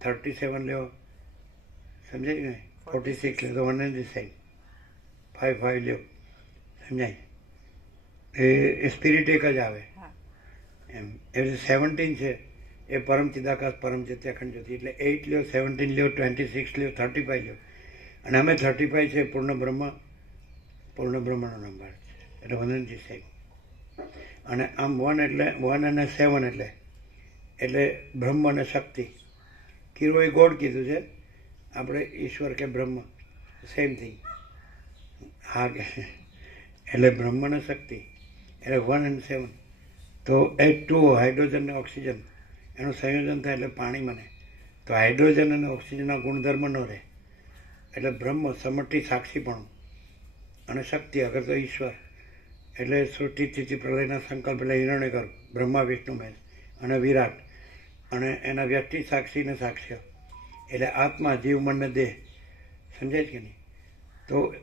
37 લ્યો, સમજાય ને? 46 લ્યો તો 1 એન્ડ સાઈડ 5 લ્યો, સમજાય? એ સ્પિરિટ એક જ આવે એમ. એટલે 17 છે એ પરમ ચિદાકાશ, પરમ જ્યોતિ, અખંડ જ્યોતિ. એટલે 8 લ્યો, 17 લ્યો, 26 લ્યો, 35 લ્યો. અને અમે 35 છે પૂર્ણ બ્રહ્મનો નંબર છે. એટલે 1 એન્ડ સાઈડ. અને આમ 1 એટલે 1 અને 7 એટલે બ્રહ્મ અને શક્તિ. કિરોએ ગોડ કીધું છે, આપણે ઈશ્વર કે બ્રહ્મ સેમ થિંગ. હા કે એટલે બ્રહ્મ અને શક્તિ એટલે 1 અને 7. તો H2O, હાઇડ્રોજન અને ઓક્સિજન, એનું સંયોજન થાય એટલે પાણી બને. તો હાઇડ્રોજન અને ઓક્સિજનના ગુણધર્મ ન રહે. એટલે બ્રહ્મ સમષ્ટિ સાક્ષીપણું અને શક્તિ અગર તો ઈશ્વર. એટલે સૃષ્ટિ સ્થિતિ પ્રલયના સંકલ્પ એટલે હિરણ્ય કર, બ્રહ્મા વિષ્ણુ મહેશ અને વિરાટ. અને એના વ્યક્તિ સાક્ષી ને સાક્ષ્ય એટલે આત્મા, જીવ, મન ને દેહ. સમજાય છે કે નહીં? તો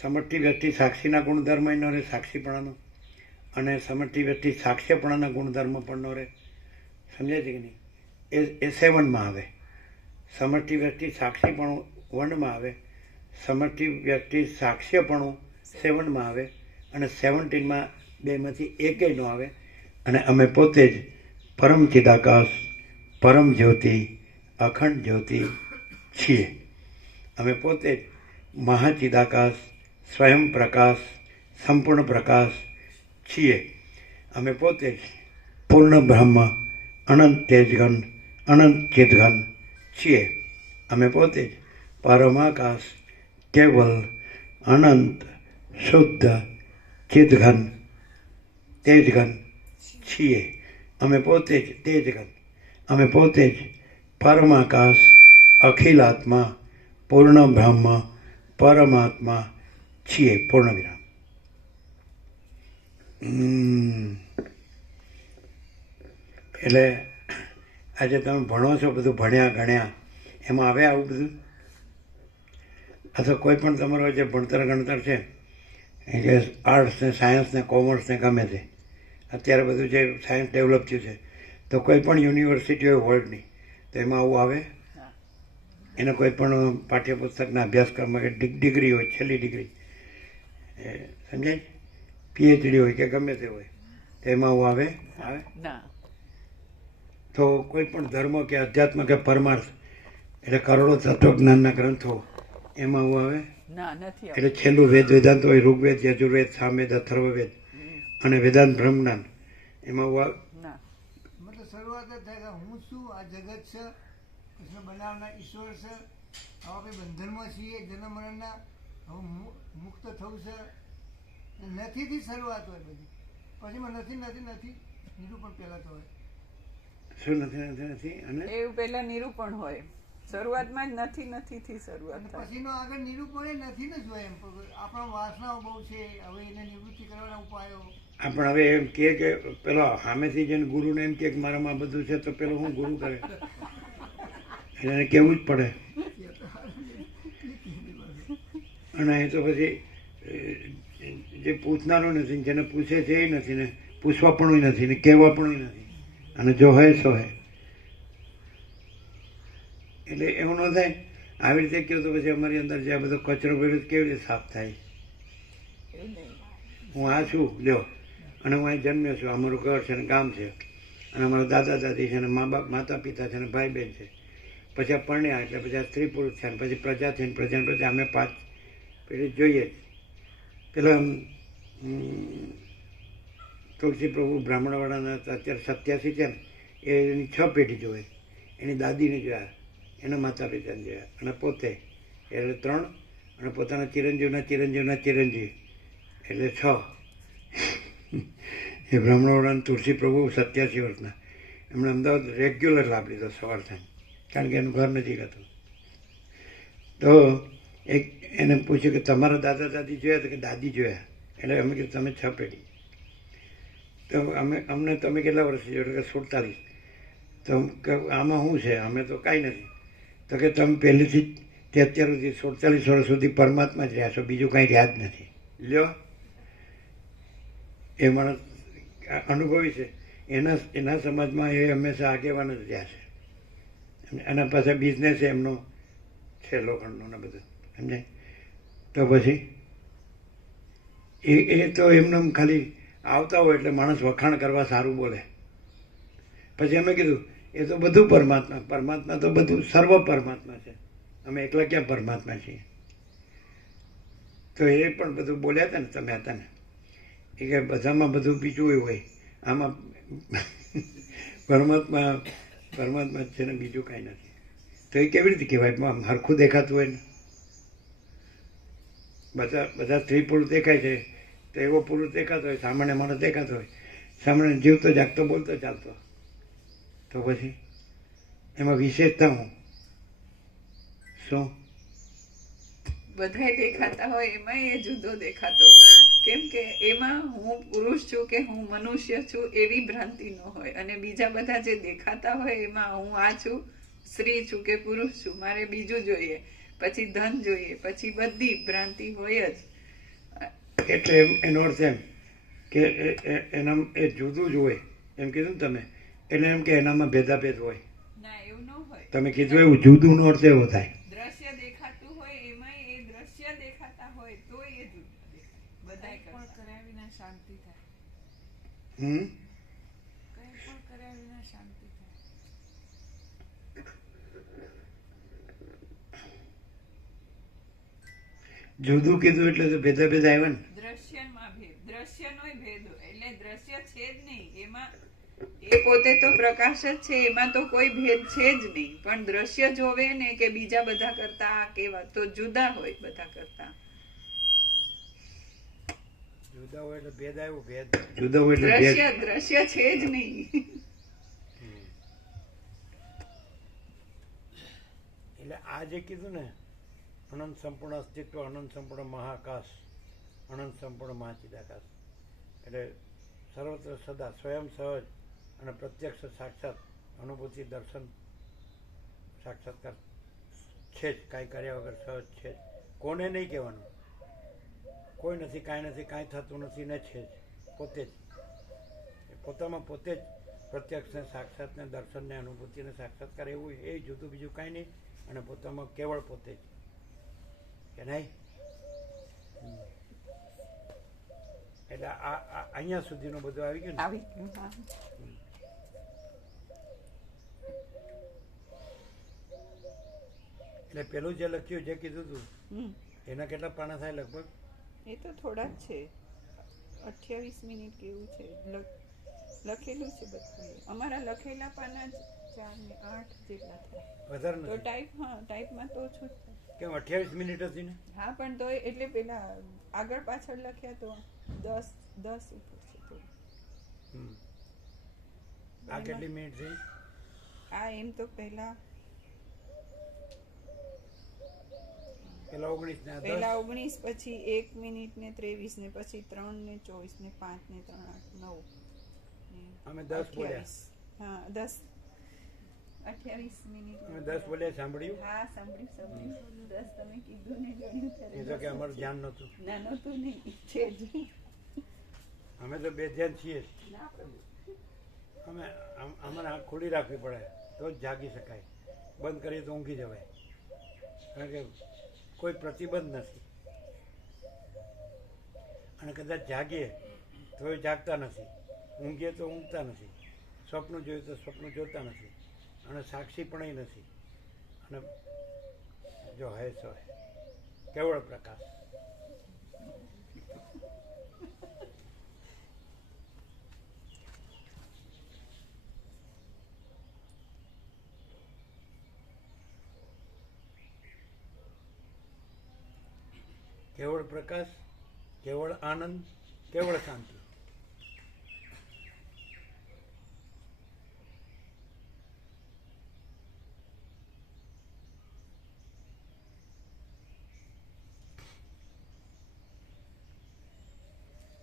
સમષ્ટિ વ્યક્તિ સાક્ષીના ગુણધર્મ ન રહે, સાક્ષીપણાનો. અને સમષ્ટિ વ્યક્તિ સાક્ષ્યપણાના ગુણધર્મ પણ ન રહે. સમજાય છે કે નહીં? એ 7માં આવે. સમષ્ટિ વ્યક્તિ સાક્ષીપણું 1માં આવે, સમષ્ટિ વ્યક્તિ સાક્ષ્યપણું 7માં આવે, અને 17માં 2માંથી એકેય ન આવે. અને અમે પોતે જ પરમ ચિદાકાશ, પરમ જ્યોતિ, અખંડ જ્યોતિ છીએ. અમે પોતે જ મહાચિદાકાશ, સ્વયં પ્રકાશ, સંપૂર્ણ પ્રકાશ છીએ. અમે પોતે જ પૂર્ણ બ્રહ્મ, અનંત તેજઘન, અનંત ચિદઘન છીએ. અમે પોતે જ પરમાકાશ, કેવલ, અનંત, શુદ્ધ, ચિદઘન, તેજઘન છીએ. અમે પોતે જ તેજઘન, અમે પોતે જ પરમાકાશ, અખિલાત્મા, પૂર્ણ બ્રહ્મ, પરમાત્મા છીએ. પૂર્ણ વિરામ. એટલે આજે તમે ભણો છો, બધું ભણ્યા ગણ્યા, એમાં આવે આવું બધું? અથવા કોઈ પણ તમારો જે ભણતર ગણતર છે, એટલે આર્ટ્સ ને સાયન્સ ને કોમર્સ ને ગમે તે, અત્યારે બધું જે સાયન્સ ડેવલપ થયું છે, તો કોઈ પણ યુનિવર્સિટી હોય વર્લ્ડની, તો એમાં આવું આવે? એને કોઈ પણ પાઠ્યપુસ્તકના અભ્યાસક્રમમાં કે ડિગ્રી હોય, છેલ્લી ડિગ્રી, સમજાય, પીએચડી હોય કે ગમે તે હોય, તો એમાં આવું આવે? તો કોઈ પણ ધર્મ કે અધ્યાત્મ કે પરમાર્થ, એટલે કરોડો તત્વજ્ઞાનના ગ્રંથો, એમાં આવું આવે? એટલે છેલ્લું વેદાંત હોય, ઋગ્વેદ, યજુર્વેદ, સામવેદ, અથર્વવેદ અને વેદાંત બ્રહ્મજ્ઞાન, એમાં આવું આવે? મતલબ શરૂઆત જ થાય કે હું છું, આ જગત છે, કૃષ્ણ બનાવનાર ઈશ્વર છે, હવે આપણે બંધનમાં છીએ જન્મ મરણના, હવે મુક્ત થવું છે, નથીથી શરૂઆત હોય બધી, પછીમાં નથી નથી નથી નિરૂપણ પહેલાં તો હોય. શું નથી નથી નથી? અને એવું પહેલા નિરૂપણ હોય, શરૂઆતમાં જ નથી નથી થી શરૂઆત થાય. પછીનો આગળ નિરૂપણ એ નથી ને જોઈએ, એમ આપણા વાસનાઓ બહુ છે, હવે એને નિવૃત્તિ કરવાના ઉપાયો. પણ હવે એમ કે પેલો સામેથી જઈને ગુરુને એમ કે મારામાં બધું છે, તો પેલો હું ગુરુ કરે, એને કેવું જ પડે. અને એ તો પછી જે પૂછનારો નથી, જેને પૂછે છે એ નથી ને પૂછવા પણ નથી ને કહેવા પણ નથી, અને જો હોય સો હોય. એટલે એવું ન થાય. આવી રીતે કહ્યું તો પછી અમારી અંદર જે આ બધો કચરો ભેળો કેવી રીતે સાફ થાય? હું આ છું લ્યો, અને હું અહીં જન્મ્યો છું, અમારું ઘર છે ને ગામ છે, અને અમારા દાદા દાદી છે ને મા બાપ, માતા પિતા છે ને ભાઈ બહેન છે, પછી આ પરણ્યા એટલે પછી આ સ્ત્રી પુરુષ છે, પછી પ્રજા છે ને પ્રજા અમે 5 પેઢી જોઈએ જ. પેલા તુલસી પ્રભુ બ્રાહ્મણવાળાના અત્યારે 87 છે ને, એની 6 પેઢી જોવે. એની દાદીને જોયા, એના માતા પિતાને જોયા, અને પોતે એટલે 3, અને પોતાના ચિરંજીવના ચિરંજીવ એટલે 6. એ બ્રાહ્મણવાળાના તુલસી પ્રભુ 87 વર્ષના, એમણે અમદાવાદ રેગ્યુલર લાભ લીધો સવાર થાય, કારણ કે એનું ઘર નજીક હતું. તો એક એને પૂછ્યું કે તમારા દાદા દાદી જોયા? તો કે દાદી જોયા. એટલે અમે કીધું તમે 6 પેઢી. તો અમને તમે કેટલા વર્ષથી જોયો? કે 47. તો આમાં શું છે? અમે તો કાંઈ નથી. તો કે તમે પહેલેથી જ તે અત્યાર સુધી 47 વર્ષ સુધી પરમાત્મા જ રહ્યા છો, બીજું કાંઈ રહ્યા જ નથી. લ્યો, એ માણસ અનુભવી છે. એના સમાજમાં એ હંમેશા આગેવાન જ રહ્યા છે. એના પાસે બિઝનેસ એમનો છે, લોખંડનો ને બધું, સમજાય? તો પછી એ તો એમને ખાલી આવતા હોય એટલે માણસ વખાણ કરવા સારું બોલે. પછી અમે કીધું એ તો બધું પરમાત્મા તો બધું સર્વ પરમાત્મા છે, અમે એકલા ક્યાં પરમાત્મા છીએ? તો એ પણ બધું બોલ્યા હતા ને, તમે હતા ને, એ કે બધામાં બધું બીજું હોય, આમાં પરમાત્મા જ છે ને બીજું કાંઈ નથી. તો એ કેવી રીતે કહેવાય? હરખું દેખાતું હોય ને, બધા સ્ત્રી પુરુષ દેખાય છે, તો એવો પુરુષ દેખાતો હોય, સામાન્ય માણસ દેખાતો હોય, સામાન્ય જીવતો જાગતો બોલતો ચાલતો, તો પછી એમાં વિશેષતા હું શું? બધાય દેખાતા હોય, એમાં એ જુદો દેખાતો હોય, કેમ કે એમાં હું પુરુષ છું કે હું મનુષ્ય છું એવી ભ્રાંતિ ન હોય, અને બીજા બધા જે દેખાતા હોય એમાં હું આ છું, સ્ત્રી છું કે પુરુષ છું, મારે બીજું જોઈએ, પછી ધન જોઈએ, પછી બધી ભ્રાંતિ હોય જ. એટલે એનો અર્થ એમ કે એના એ જુદું જ હોય, એમ કીધું ને તમે, એટલે એમ કે એનામાં ભેદાભેદ હોય. ના, એવું ન હોય. તમે કીધું એવું જુદું નો અર્થ એવો થાય. દ્રશ્ય દેખાતું હોય, એમાં એ દ્રશ્ય દેખાતા હોય તો એ જુદું દેખાય. બધાય પણ કર્યા વિના શાંતિ થાય. કંઈ પણ કર્યા વિના શાંતિ થાય. જુદું કીધું એટલે તો ભેદા ભેદ આવ્યા ને. દ્રશ્યમાં ભેદ, દ્રશ્યનોય ભેદ હોય. એટલે દ્રશ્ય છે જ નહીં એમાં, એ પોતે તો પ્રકાશ જ છે, એમાં તો કોઈ ભેદ છે જ નહીં. પણ દ્રશ્ય જોવે ને કે બીજા બધા કરતા આ કેવા, તો જુદા હોય બધા કરતા. જુદા હોય એટલે ભેદ આવ્યો, ભેદ જુદા હોય એટલે ભેદ. દ્રશ્ય છે જ નહીં. એટલે આ જે કીધું ને, અનંત સંપૂર્ણ અસ્તિત્વ, અનંત સંપૂર્ણ મહાકાશ, અનંત સંપૂર્ણ મહાચિદાકાશ, એટલે સર્વત્ર સદા સ્વયં સહજ અને પ્રત્યક્ષ સાક્ષાત અનુભૂતિ દર્શન સાક્ષાત્કાર છે જ, કાંઈ કર્યા વગર સહજ છે જ. કોને નહીં કહેવાનું, કોઈ નથી, કાંઈ નથી, કાંઈ થતું નથી ને છે જ, પોતે જ પોતામાં પોતે જ પ્રત્યક્ષને સાક્ષાતને દર્શનને અનુભૂતિને સાક્ષાત્કાર એવું એ જુદું બીજું કાંઈ નહીં. અને પોતામાં કેવળ પોતે જ, કે નહીં? એટલે આ અહીંયા સુધીનું બધું આવી ગયું ને. આવી ગયું, હા. એટલે પેલું જે લખ્યું, જે કીધું હતું, હમ. એના કેટલા પાના થાય લગભગ? એ તો થોડા જ છે, 28 મિનિટ કેવું છે. લખેલું છે બધું. અમારા લખેલા પાના જ 4 ને 8 જેટલા થાય. વધારે તો નથી ટાઈપમાં તો ઓછું જ થાય. કેમ? 28 મિનિટ હતી ને. હા, પણ તો એટલે પેલા આગળ પાછળ લખ્યા તો 10 ઉપર છે થોડું. હમ. આ કેટલી મિનિટ થઈ? આ એમ તો પહેલા 19 ને આ 10. 19, પછી 1 મિનિટ ને 23 ને પછી 3 ને 24 ને 5 ને 3 8 9 અમે 10 બોલ્યા. હા, 10 28 મિનિટ. અમે 10 બોલ્યા, સાંભળ્યું? હા, સાંભળ્યું. 10 તમે કીધું ને ગણ્યું ત્યારે એ તો કે અમારું ધ્યાન નહોતું. ના, નહોતું નહીં, છે જ. અમે તો બે ધ્યાન છીએ જ. ના પ્રભુ. અમે અમારે આંખ ખુલ્લી રાખવી પડે તો જ જાગી શકાય. બંધ કરીએ તો ઊંઘી જવાય, કારણ કે કોઈ પ્રતિબંધ નથી. અને કદાચ જાગીએ તો એ જાગતા નથી, ઊંઘીએ તો ઊંઘતા નથી, સ્વપ્ન જોઈએ તો સ્વપ્ન જોતા નથી, અને સાક્ષી પણ નથી. અને જો હે સો હે, કેવળ પ્રકાશ. કેવળ પ્રકાશ, કેવળ આનંદ, કેવળ શાંતિ.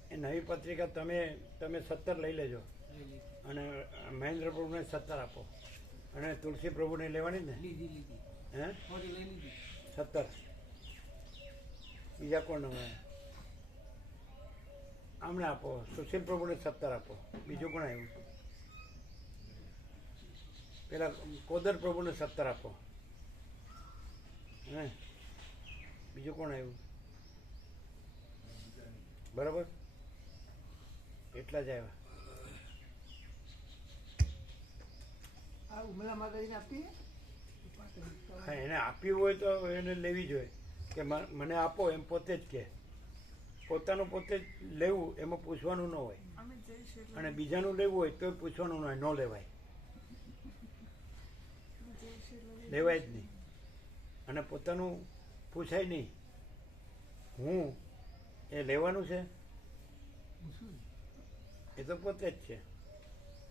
એ નવી પત્રિકા તમે 17 લઈ લેજો, અને મહેન્દ્ર પ્રભુને 17 આપો, અને તુલસી પ્રભુને લેવાની ને. હે? 17. બીજા કોણ હોય? આમને આપો. સુશીલ પ્રભુને 17 આપો. બીજું કોણ આવ્યું? પેલા કોદર પ્રભુને 17 આપો. હે? બીજું કોણ આવ્યું? બરાબર, એટલા જ આવ્યા. આ ઉમલા માતાજીને આપીએ. હા, એને આપ્યું હોય તો એને લેવી જોઈએ, કે મને આપો એમ પોતે જ કે. પોતાનું પોતે જ લેવું એમાં પૂછવાનું ન હોય, અને બીજાનું લેવું હોય તો પૂછવાનું ન હોય, ન લેવાય, લેવાય જ નહીં. અને પોતાનું પૂછાય નહીં. હું એ લેવાનું છે એ તો પોતે જ છે,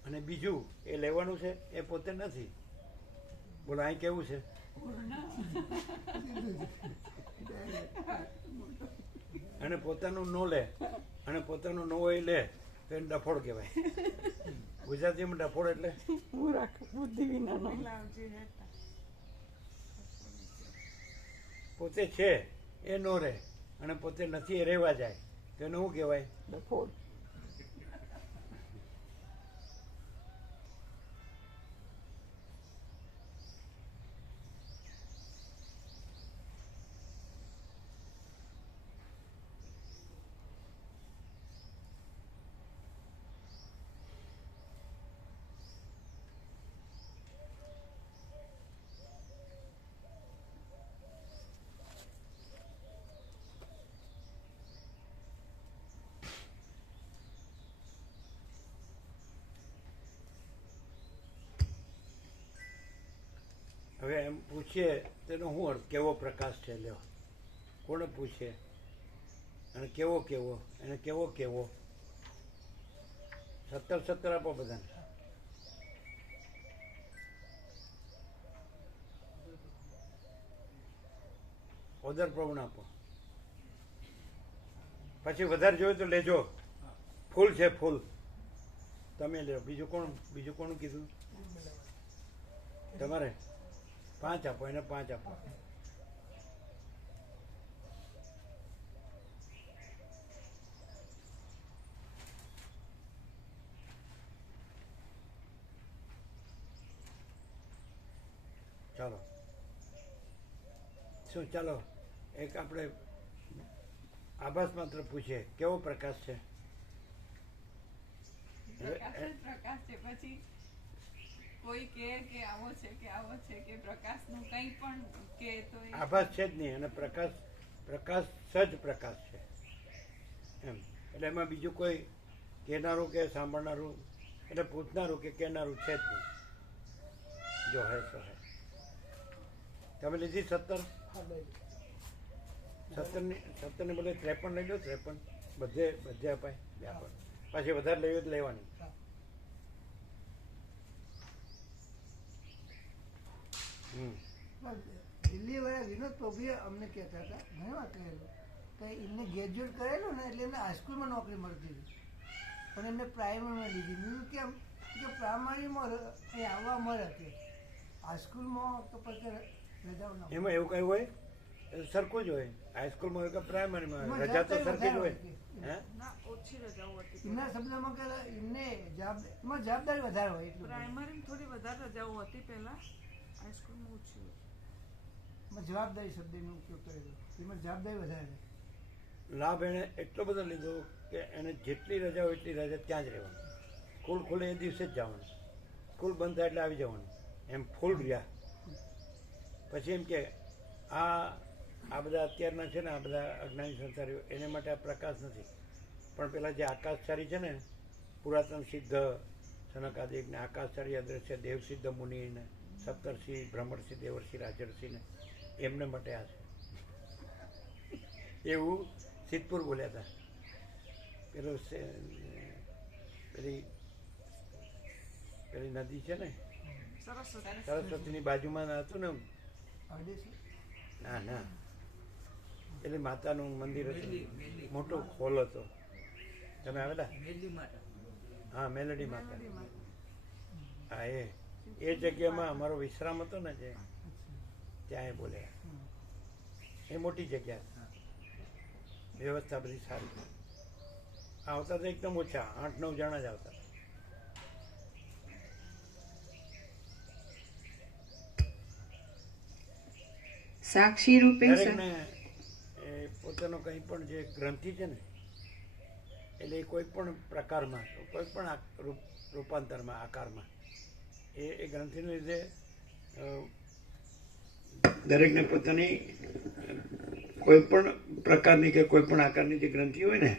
અને બીજું એ લેવાનું છે એ પોતે નથી. બોલો, અહીં કેવું છે? અને પોતાનું ન લે, અને પોતાનું ન હોય લે તો એને ડફોડ કહેવાય. ગુજરાતીમાં ડફોડ એટલે બુદ્ધિ વિનાનો. પોતે છે એ ન રહે, અને પોતે નથી એ રહેવા જાય તો એને શું કહેવાય? ડફોડ. હવે એમ પૂછીએ તેનો શું અર્થ? કેવો પ્રકાશ છે? લ્યો, કોને પૂછે? અને કેવો કેવો? એને કેવો કેવો? 17 આપો બધાને. ઓદર પ્રમાણે આપો. પછી વધારે જોઈએ તો લેજો. ફૂલ છે ફૂલ. તમે લો. બીજું કોનું કીધું તમારે? 5 આપો. એને 5 આપો. ચાલો શું? ચાલો એક આપણે આભાસ માત્ર પૂછીએ, કેવો પ્રકાશ છે? પ્રકાશ જ પ્રકાશ છે. પછી કોઈ કહે કે આવો છે કે આવો છે કે પ્રકાશનું કંઈ પણ કે તો આભાસ છે જ નહીં. અને પ્રકાશ જ પ્રકાશ છે એમ. એટલે એમાં બીજું કોઈ કહેનારું કે સાંભળનારું એટલે પૂછનારું કે કહેનારું છે જ નહીં. જો હે તો હે. તમે લીધી 17? 17 બદલે 53 લઈ લો. 53 બધે અપાય. પાછી વધારે લેવી તો લેવાની. દિલ્હી વાળા વિનોદ પ્રભુએ અમને કહેતા હતા, ઘણી વાર કહેલું કે એમને ગ્રેજ્યુએટ કરેલું ને એટલે એમને હાઈસ્કૂલમાં નોકરી મળતી હતી, પણ એમને પ્રાઇમરીમાં લીધી. મેં કેમ કે પ્રાઇમરીમાં અહીં આવવા મળે કે હાઈસ્કૂલમાં તો પછી રજાઓ ના એમાં એવું કઈ હોય સરખું જ હોય. હાઈસ્કૂલમાં હોય કે પ્રાઇમરીમાં હોય, રજા તો સરખી જ હોય. હે, ઓછી રજાઓ હતી. એમના શબ્દમાં કે એમને એમાં જવાબદારી વધારે હોય. એટલું પ્રાઇમરીમાં થોડી વધારે રજાઓ હતી પહેલા, હાઈસ્કૂલમાં ઓછી હતી. એમાં જવાબદારી શબ્દનો ઉપયોગ કરેલો. એમાં જવાબદારી વધારે. લાભ એને એટલો બધો લીધો કે એને જેટલી રજા હોય એટલી રજા ત્યાં જ રહેવાની. સ્કૂલ ખુલે એ દિવસે જ જવાનું, સ્કૂલ બંધ થાય એટલે આવી જવાનું. એમ ફૂલ રહ્યા. પછી એમ કે આ બધા અત્યારના છે ને, આ બધા અજ્ઞાની સંસારીઓ, એને માટે આ પ્રકાશ નથી. પણ પેલા જે આકાશચારી છે ને, પુરાતન સિદ્ધ સનકાદિક ને આકાશચારી અદ્રશ્ય દેવસિદ્ધ મુનિ ને સપ્તર્ષિ ભ્રમર્ષિ દેવર્ષિ રાજર્ષિ ને એમને માટે આ છે. એવું સિદ્ધપુર બોલ્યા હતા. પેલું પેલી નદી છે ને, સરસ્વતીની બાજુમાં હતું ને. ના, એટલે માતાનું મંદિર હતું, મોટો હોલ હતો. તમે આવેલા? હા, મેલડી માતા. હા, એ જગ્યામાં અમારો વિશ્રામ હતો ને, જે ત્યાં એ બોલ્યા. એ મોટી જગ્યા, વ્યવસ્થા બધી સારી. આવતા તો એકદમ ઓછા, 8-9 જણા જ આવતા. સાક્ષી રૂપે દરેકને એ પોતાનો કંઈ પણ જે ગ્રંથિ છે ને, એટલે એ કોઈ પણ પ્રકારમાં, કોઈ પણ રૂપાંતરમાં, આકારમાં એ ગ્રંથિને લીધે દરેકને પોતાની કોઈ પણ પ્રકારની કે કોઈ પણ આકારની જે ગ્રંથિ હોય ને,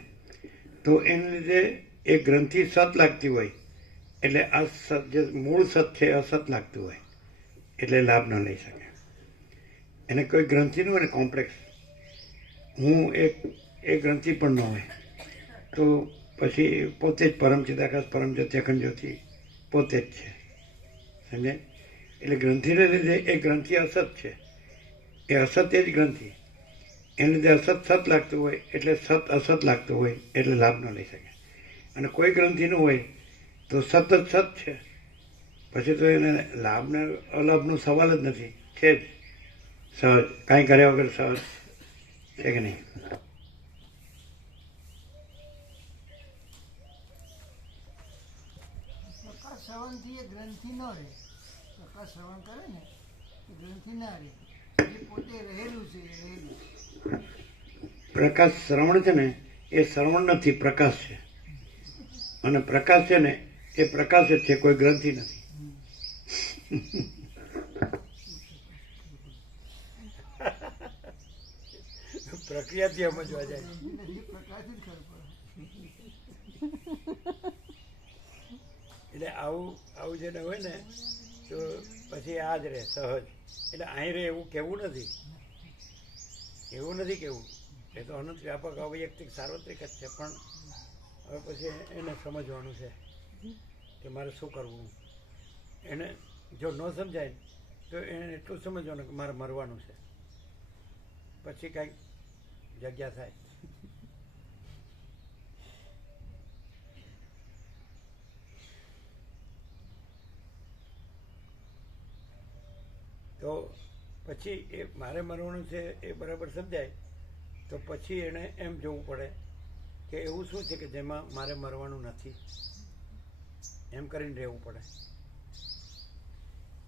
તો એને લીધે એ ગ્રંથિ સત લાગતી હોય, એટલે આ સત જે મૂળ સત છે અસત લાગતું હોય, એટલે લાભ ન લઈ શકે. એને કોઈ ગ્રંથિ ન હોય ને કોમ્પ્લેક્સ, હું એક ગ્રંથિ પણ ન હોય, તો પછી પોતે જ પરમ ચિદાકાશ પરમ જ્યોતિ અખંડ જ્યોતિ પોતે જ છે. સમજે? એટલે ગ્રંથિને લીધે એ ગ્રંથિ અસત છે, એ અસત એ જ ગ્રંથિ, એને લીધે અસત સત લાગતું હોય, એટલે સત અસત લાગતું હોય, એટલે લાભ ન લઈ શકે. અને કોઈ ગ્રંથિનું હોય તો સત જ સત છે, પછી તો એને લાભને અલાભનો સવાલ જ નથી, છે જ સહજ, કાંઈ કર્યા વગર સહજ છે કે નહીં? પ્રકાશ શ્રવણથી એ ગ્રંથિ ન રહે. પ્રકાશ શ્રવણ કરે ને એ ગ્રંથિ ના રહે. જે પોતે રહેલું છે એ રહેલું. પ્રકાશ શ્રવણ છે ને, એ શ્રવણ નથી, પ્રકાશ છે. અને પ્રકાશ છે ને, એ પ્રકાશ જ છે, કોઈ ગ્રંથિ નથી. પ્રક્રિયાથી સમજવા જાય. પ્રકાશ જ ખરો પડે. એટલે આવું જેને હોય ને, તો તો પછી આ જ રહે સહજ. એટલે અહીં રહે એવું કહેવું નથી, એવું નથી કહેવું. એ તો અનંત વ્યાપક અવૈયક્તિક સાર્વત્રિક જ છે. પણ હવે પછી એને સમજવાનું છે કે મારે શું કરવું. એને જો ન સમજાય તો એને એટલું સમજવાનું કે મારે મરવાનું છે, પછી કાંઈક જગ્યા થાય. તો પછી એ મારે મરવાનું છે એ બરાબર સમજાય તો પછી એણે એમ જોવું પડે કે એવું શું છે કે જેમાં મારે મરવાનું નથી, એમ કરીને રહેવું પડે.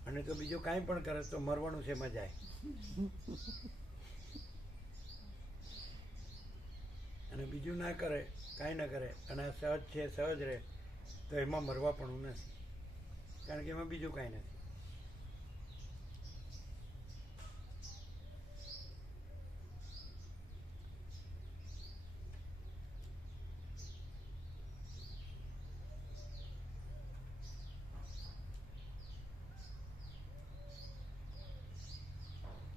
અને તો બીજું કાંઈ પણ કરે તો મરવાનું છે એમાં જાય. અને બીજું ના કરે, કાંઈ ના કરે અને આ સહજ છે સહજ રહે તો એમાં મરવા પણ નથી, કારણ કે એમાં બીજું કાંઈ નથી.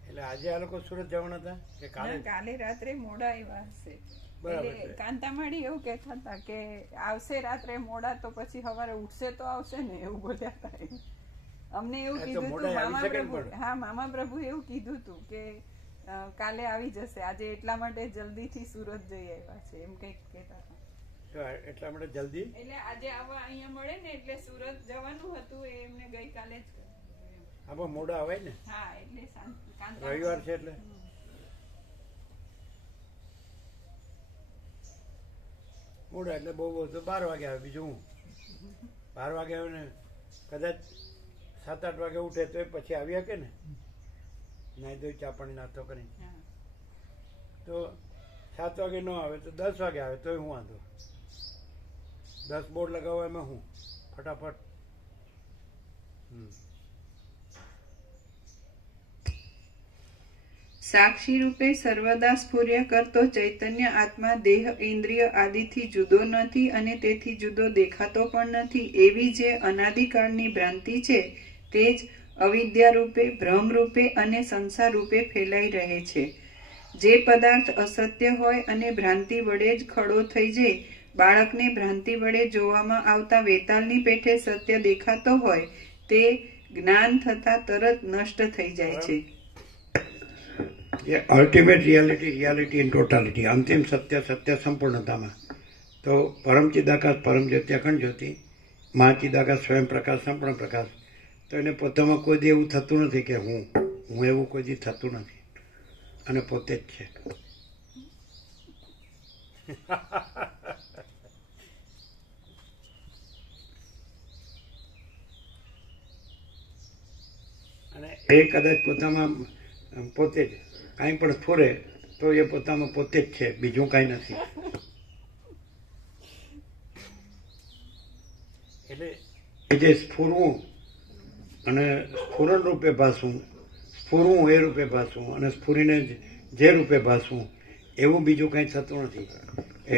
એટલે આજે આ લોકો સુરત જવાના હતા કે કાલે? કાલે રાત્રે મોડા આવ્યા હશે. બરાબર એટલે છે. કાંતામાળી એવું કહેતા હતા કે આવશે રાત્રે મોડા તો પછી સવારે ઉઠશે તો આવશે ને, એવું બોલ્યા હતા. અમને એવું આ તો કીધું હતું મોડા આવી મામા શકે ને પ્રભુ. પણ. હા, મામા પ્રભુ એવું કીધું હતું કે કાલે આવી જશે, આજે એટલા માટે જલ્દીથી સુરત જઈ આવ્યા છે, એમ કંઈક કહેતા હતા. તો એટલા માટે જલ્દી એટલે આજે આવવા અહીંયા મળે ને એટલે સુરત જવાનું હતું એ એમને ગઈકાલે જ કહ્યું. આમાં મોડા આવે ને, હા, એટલે રવિવાર છે એટલે મોડા એટલે બહુ બહુ તો 12 વાગે આવે. બીજું હું 12 વાગે આવે ને કદાચ 7-8 વાગે ઉઠે તો પછી આવી શકે ને, નાઈ ધોઈ ચા પાણી નાસ્તો કરી. તો 7 વાગે ન આવે તો 10 વાગે આવે તોય હું વાંધો. 10 બોર્ડ લગાવો એમાં હું ફટાફટ. સાક્ષી રૂપે સર્વદા સ્ફુર્ય કરતો ચૈતન્ય આત્મા દેહ ઇન્દ્રિય આદિથી જુદો નથી અને તેથી જુદો દેખાતો પણ નથી એવી જે અનાદિકાળની ભ્રાંતિ છે તે જ અવિદ્યા રૂપે, ભ્રમ રૂપે અને સંસાર રૂપે ફેલાઈ રહે છે. જે પદાર્થ અસત્ય હોય અને ભ્રાંતિ વડે જ ખડો થઈ જાય, બાળકને ભ્રાંતિ વડે જોવામાં આવતા વેતાલની પેઠે સત્ય દેખાતો હોય તે જ્ઞાન થતા તરત નષ્ટ થઈ જાય છે. જે અલ્ટિમેટ રિયાલિટી ઇન ટોટાલિટી, અંતિમ સત્ય સંપૂર્ણતામાં. તો પરમ ચિદાકાશ પરમ જ્યોતિ અખંડ જ્યોતિ, મહાચિદાકાશ સ્વયં પ્રકાશ સંપૂર્ણ પ્રકાશ. તો એને પોતામાં કોઈ દી એવું થતું નથી કે હું એવું કોઈ દી થતું નથી, અને પોતે જ છે. અને એ કદાચ પોતામાં પોતે જ કાંઈ પણ સ્ફુરે તો એ પોતામાં પોતે જ છે, બીજું કાંઈ નથી. એટલે એ જે સ્ફુરવું અને સ્ફુરણ રૂપે ભાસવું, સ્ફુરવું એ રૂપે ભાસવું અને સ્ફુરીને જે રૂપે ભાસવું, એવું બીજું કાંઈ થતું નથી. એ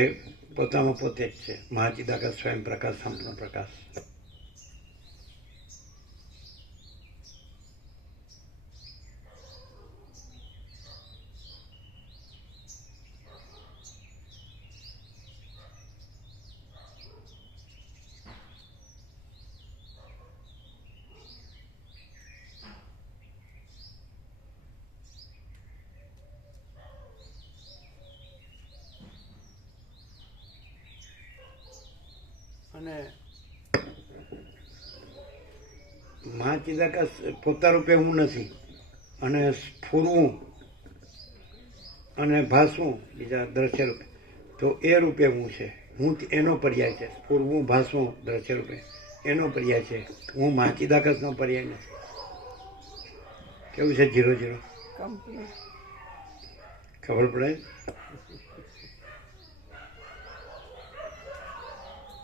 પોતામાં પોતે જ છે, મહાચિદાકાશ સ્વયં પ્રકાશ સંપૂર્ણ પ્રકાશ. અને મહાચિદાકાશ પોતા રૂપે હું નથી, અને સ્ફુરવું અને ભાસવું બીજા દ્રશ્ય રૂપે, તો એ રૂપે હું છે. હું એનો પર્યાય છે. સ્ફુરવું ભાસવું દ્રશ્ય રૂપે એનો પર્યાય છે. હું મહાચિદાકાશનો પર્યાય નથી. કેવું છે 0-0? ખબર પડે?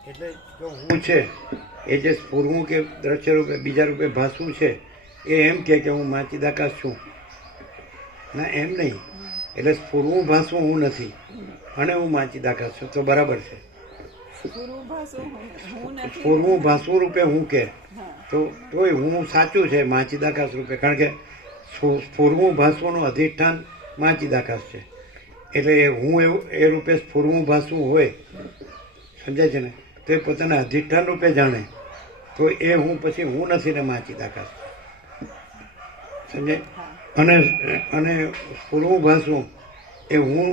એટલે જો હું છે એ જે સ્ફુરવું કે દ્રશ્ય રૂપે બીજા રૂપે ભાસવું છે એ એમ કે હું મહાચિદાકાશ છું. ના, એમ નહીં. એટલે સ્ફુરવું ભાસવું હું નથી અને હું મહાચિદાકાશ છું, તો બરાબર છે. સ્ફુરવું ભાસવું રૂપે હું કે તો તોય હું સાચું છે માચિદાકાશ રૂપે, કારણ કે સ્ફુરવું ભાસવાનું અધિષ્ઠાન માચિદાકાશ છે. એટલે હું એવું એ રૂપે સ્ફુરવું ભાસવું હોય, સમજાય છે ને, તો એ પોતાના અધિષ્ઠાન રૂપે જાણે તો એ હું પછી હું નથી ને માચિદાકાશ, સમજાય. અને સ્ફુરવું ભાસવું એ હું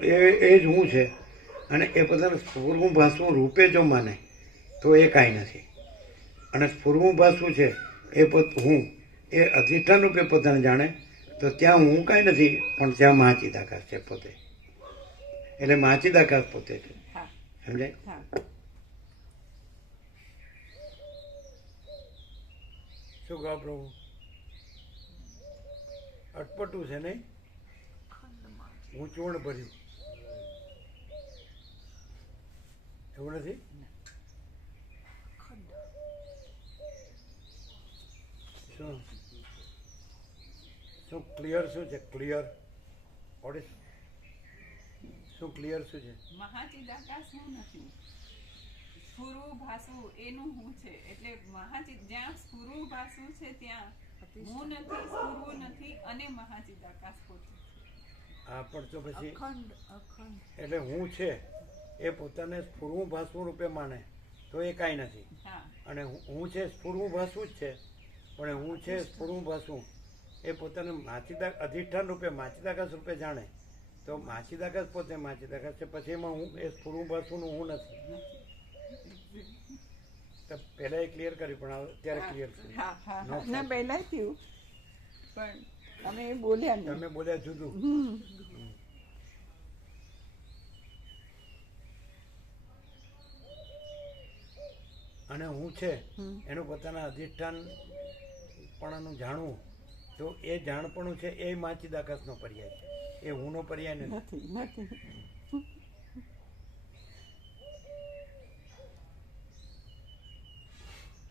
એ જ હું છે, અને એ પોતાનું સ્ફુરવું ભાસવું રૂપે જો માને તો એ કાંઈ નથી. અને સ્ફુરવું ભાસવું છે એ હું એ અધિષ્ઠાન રૂપે પોતાને જાણે તો ત્યાં હું કાંઈ નથી, પણ ત્યાં માચિદાકાશ છે પોતે. એટલે માચિદાકાશ પોતે છે, સમજાય. શું કહો પ્રભુ? અટપટું છે નહીં? હું ચૂર્ણ ભર્યું એવું નથી. શું શું ક્લિયર શું છે? ક્લિયર શું ક્લિયર શું છે? મહાચિદાકાશ હું નથી, સ્ફુરવું ભાસવું એનું હું છે. એટલે જ્યાં સ્ફુરવું ભાસવું છે ત્યાં હું નથી, સ્ફુરવું નથી અને મહાચિદાકાશ પોતે. હા, પણ તો પછી એટલે હું છે એ પોતાને સ્ફુરવું ભાસવું રૂપે માને તો એ કાંઈ નથી. અને હું છે સ્ફુરવું ભાસવું જ છે, પણ હું છે સ્ફુરવું ભાસવું એ પોતાને અધિષ્ઠાન રૂપે માચિદાકાશ રૂપે જાણે તો માચિદાકાશ પોતે માચિદાકાશ છે. પછી એમાં હું એ સ્ફુરવું ભાસવું હું નથી. પહેલા એ ક્લિયર કર્યું પણ અત્યારે ક્લિયર થયું. પહેલા થયું પણ તમે બોલ્યા જુદું. અને હું છે એનું પોતાના અધિષ્ઠાન પણાનું જાણવું તો એ જાણપણું છે એ માચિદાકાશનો પર્યાય છે, એ હુંનો પર્યાય નથી.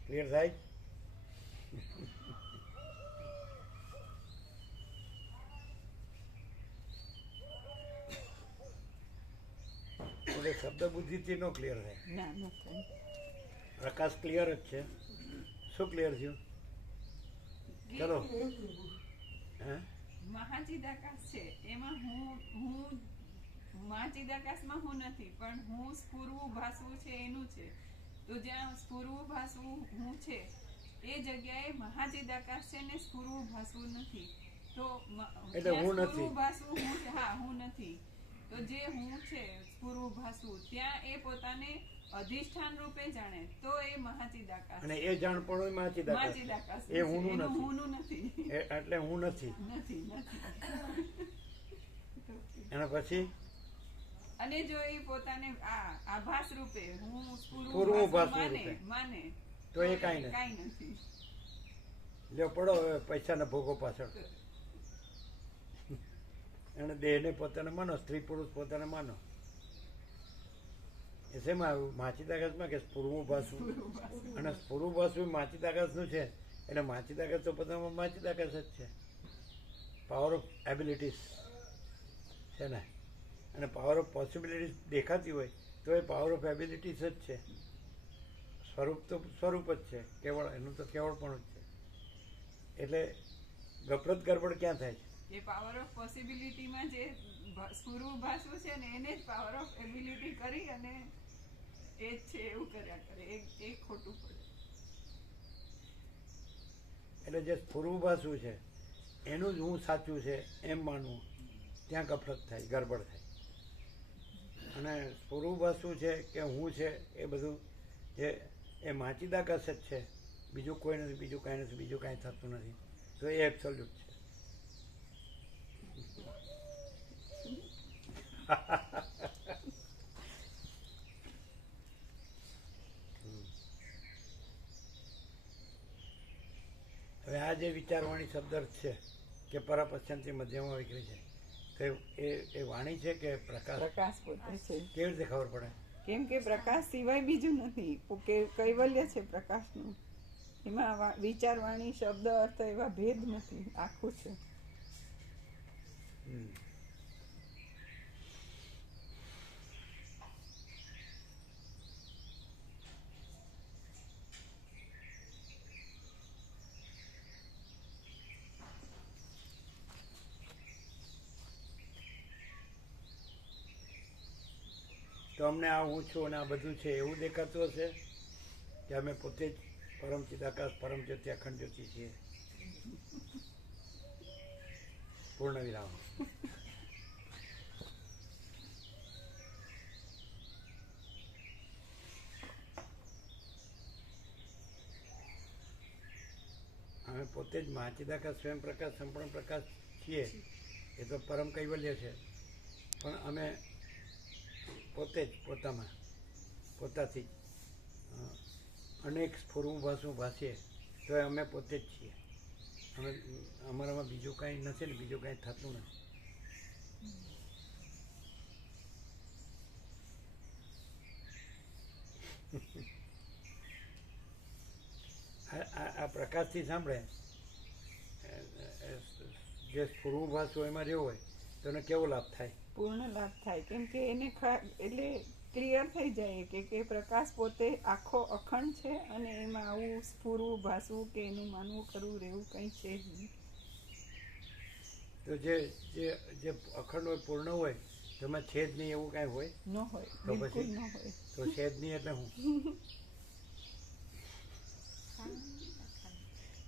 ક્લિયર થાય? શબ્દ બુદ્ધિથી નો ક્લિયર થાય. પ્રકાશ ક્લિયર જ છે. શું ક્લિયર થયું? ચલો. મહાચિદાકાશ છે એમાં હું મહાચિદાકાશમાં હું નથી, પણ હું સ્ફુરવું ભાસવું છે એનું છે. તો જ્યાં સ્ફુરવું ભાસવું હું છે એ જગ્યાએ મહાચિદાકાશ છે ને સ્ફુરવું ભાસવું નથી. તો એટલે હું નથી, સ્ફુરવું ભાસવું હું છે. હા, હું નથી. તો જે હું છે સ્ફુરવું ભાસવું ત્યાં એ પોતાને અધિષ્ઠાન રૂપે જાણે તો એ મહાચિદાકાશ. અને એ જાણપણું માચિદાકાશ, એ હુંનું નથી. એટલે હું નથી. એના પછી અને જો એ પોતાને આભાસ રૂપે હું સ્ફુરવું ભાસવું માને તો એ કાંઈ નથી. લ્યો પડો હવે પૈસાના ભોગો પાછળ. એને દેહને પોતાને માનો, સ્ત્રી પુરુષ પોતાને માનો. એ શેમાં આવ્યું? માચિદાકાશમાં કે સ્ફુરવું ભાસવું. અને સ્ફુરવું ભાસવું માચિદાકાશનું છે. એટલે માચિદાકાશ તો પોતામાં માચિદાકાશ જ છે. પાવર ઓફ એબિલિટીઝ છે ને, અને પાવર ઓફ પોસિબિલિટીઝ દેખાતી હોય તો એ પાવર ઓફ એબિલિટીઝ જ છે. સ્વરૂપ તો સ્વરૂપ જ છે, કેવળ એનું તો કેવળ પણ જ છે. એટલે ગફલત ગડબડ ક્યાં થાય છે? એ પાવર ઓફ પોસિબિલિટીમાં જે સ્ફુરવું ભાસવું છે ને એને જ પાવર ઓફ એબિલિટી કરી અને એ જ છે એવું કર્યા કરે, એ ખોટું પડે. એટલે જે સ્ફુરવું ભાસવું છે એનું જ હું સાચું છે એમ માનવું, ત્યાં ગફલત થાય, ગડબડ થાય. અને સ્ફુરવું ભાસવું છે કે હું છે એ બધું જે એ માચિદાકાશ જ છે, બીજું કોઈ નથી, બીજું કાંઈ નથી, બીજું કાંઈ થતું નથી. તો એ એબ્સોલ્યુટ છે. હવે આ જે વિચારવાણી શબ્દ છે કે પરાપશ્ચંતી મધ્યમાં વિકરી છે, એ વાણી છે કે પ્રકાશ પોતે છે? કેવી રીતે ખબર પડે? કેમ કે પ્રકાશ સિવાય બીજું નથી, કૈવલ્ય છે પ્રકાશનું. એમાં વિચારવાણી શબ્દ અર્થ એવા ભેદ નથી, આખું છે. તો અમને આ હું છું અને આ બધું છે એવું દેખાતું હશે કે અમે પોતે જ પરમ ચિદાકાશ પરમ જ્યોતિ અખંડ જ્યોતિ છીએ. પૂર્ણ વિરામ. અમે પોતે જ મહાચિદાકાશ સ્વયં પ્રકાશ સંપૂર્ણ પ્રકાશ છીએ. એ તો પરમ કૈવલ્ય છે, પણ અમે પોતે જ પોતાથી અનેક સ્ફુરું ભાસીએ તો અમે પોતે જ છીએ. અમારામાં બીજું કાંઈ નથી ને બીજું કાંઈ થતું નથી. આ પ્રકાશથી સાંભળે જે સ્ફુરુભાસ હોય એમાં રહેવું હોય તો એને કેવો લાભ થાય? પૂર્ણ લાભ થાય. કેમ કે એને એટલે ક્લિયર થઈ જાય કે પ્રકાશ પોતે આખો અખંડ છે અને એમાં આવું સ્ફુરવું ભાસવું કે એનું માનવું કરવું રહેવું કંઈ છે જ નહીં. તો જે અખંડ હોય પૂર્ણ હોય તો એમાં છે જ નહીં એવું કાંઈ હોય ન હોય, તો બિલકુલ પછી ન હોય. તો છે જ નહીં એટલે હું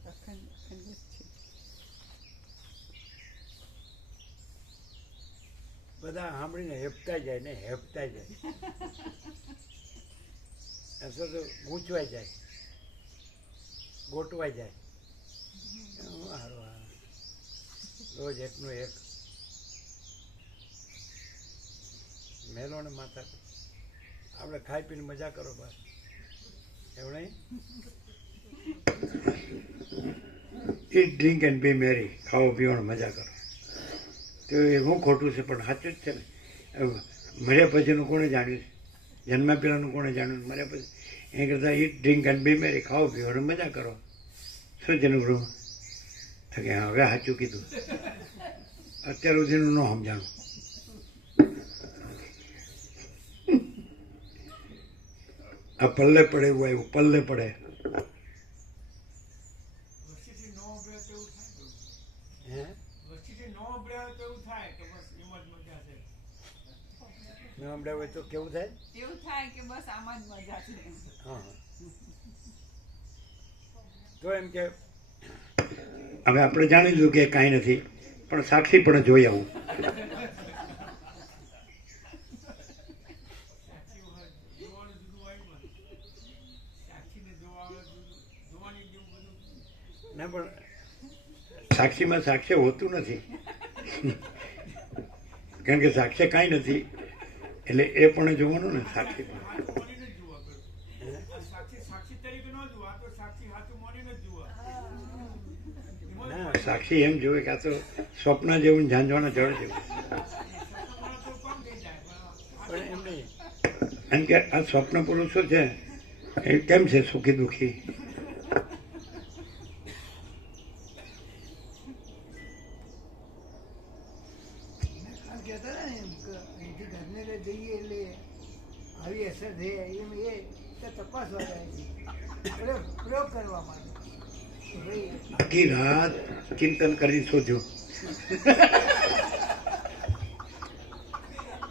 અખંડ જ છે. બધા સાંભળીને હેપતા જાય ને હેપતા જાય અથવા તો ગૂંચવાઈ જાય, ગોટવાઈ જાય. સારું, રોજ એકનું એક મેલો ને માથા. આપણે ખાઈ પીને મજા કરો બસ, એવું નહીં? ઈટ ડ્રિંક એન્ડ બી મેરી. ખાઓ પીવાનો મજા કરો. તો એ શું ખોટું છે? પણ સાચું જ છે ને. મર્યા પછીનું કોણે જાણ્યું છે? જન્મ્યા પહેલાંનું કોણે જાણ્યું? મર્યા પછી એ કરતાં ઈટ ડ્રિંક એન્ડ બી મેરી. ખાઓ પીવાનો મજા કરો. શું છે એનું ગૃહ? તો કે હવે સાચું કીધું. અત્યાર સુધીનું ન સમજાણું. આ પલ્લે પડે એવું આવ્યું, પલ્લે પડે. વસ્તીથી ન ઉભર્યા તો એવું થાય. હે વસ્તીથી ન ઉભર્યા તો એવું થાય કે બસ એમ જ મજા છે. ન સમજાય હોય તો કેવું થાય? એવું થાય કે બસ આમાં જ મજા છે. હા. તો એમ કે હવે આપણે જાણી લીધું કે કાંઈ નથી, પણ સાક્ષી પણ જોઈ આવું. સાક્ષી હોય જોવાનું જુદું હોય પણ સાક્ષીને જોવાની જેવું બધું. ના, પણ સાક્ષીમાં સાક્ષ્ય હોતું નથી. કારણ કે સાક્ષ્ય કાંઈ નથી એટલે એ પણ જોવાનું ને સાક્ષી પણ. હાથું માનીને જ જોવા પડે. આ સાક્ષી તરીકે ન જોવા, આ તો સાક્ષી હાથું માનીને જ જોવા. ના, સાક્ષી એમ જોવે કે આ તો સ્વપ્ન જેવું ને ઝાંઝવાણા જળ જેવું. સપનામાં તો કમ થઈ જાય પણ એમ નહીં, એમ કે આ સ્વપ્ન પુરુષો છે એ કેમ છે સુખી દુઃખી? કહેતા ને એમ કે અહીંથી ગાંધીનગર જઈએ એટલે આવી અસર થઈ એમ એ તપાસવા જાય છે, પ્રયોગ કરવા માટે. ભાઈ આખી રાત ચિંતન કરી શોધ્યું.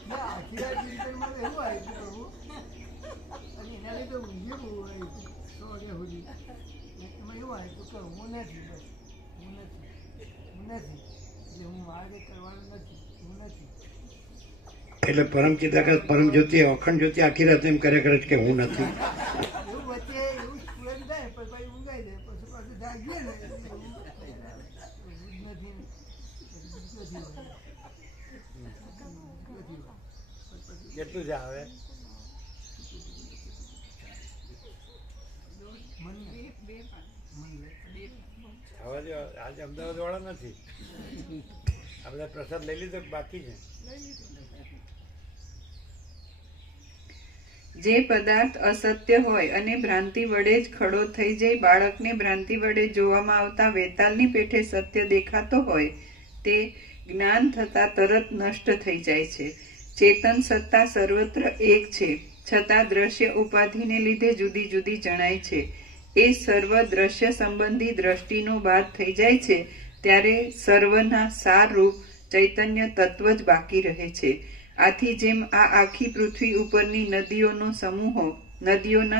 ના આખી ચિંતનમાં તો એવું આવ્યું હતું પ્રભુ, અને એના લીધે ઊંઘે બહુ આવ્યું હતું 6 વાગ્યા સુધી. એમાં એવું આવ્યું હતું કે હું નથી, બસ હું નથી એટલે હું મારે કરવાનું નથી, હું નથી. એટલે પરમ ચિદાકાશ પરમ જ્યોતિ અખંડ જ્યોતિ આખી રાત એમ કરે કરે છે કે હું નથી. એવું વચ્ચે એવું સ્ફુરણ થાય પણ પછી ઊંઘાઈ જાય, પછી પાછું જાગીએ ને એટલે એવું નથી ને. કેટલું જ આવે? હવે જો આજે અમદાવાદ વાળા નથી, આ બધા પ્રસાદ લઈ લીધો કે બાકી છે? જે પદાર્થ અસત્ય હોય અને ભ્રાંતિ વડે જ ખડો થઈ જઈ બાળકને ભ્રાંતિ વડે જોવામાં આવતા વેતાલની પેઠે સત્ય દેખાતો હોય તે જ્ઞાન થતા તરત નષ્ટ થઈ જાય છે. ચેતન સત્તા સર્વત્ર એક છે, છતાં દ્રશ્ય ઉપાધિને લીધે જુદી જુદી જણાય છે. એ સર્વ દ્રશ્ય સંબંધી દ્રષ્ટિનો બાદ થઈ જાય છે ત્યારે સર્વના સાર રૂપ ચૈતન્ય તત્વ જ બાકી રહે છે આથી જેમ આ આખી પૃથ્વી ઉપરની નદીઓના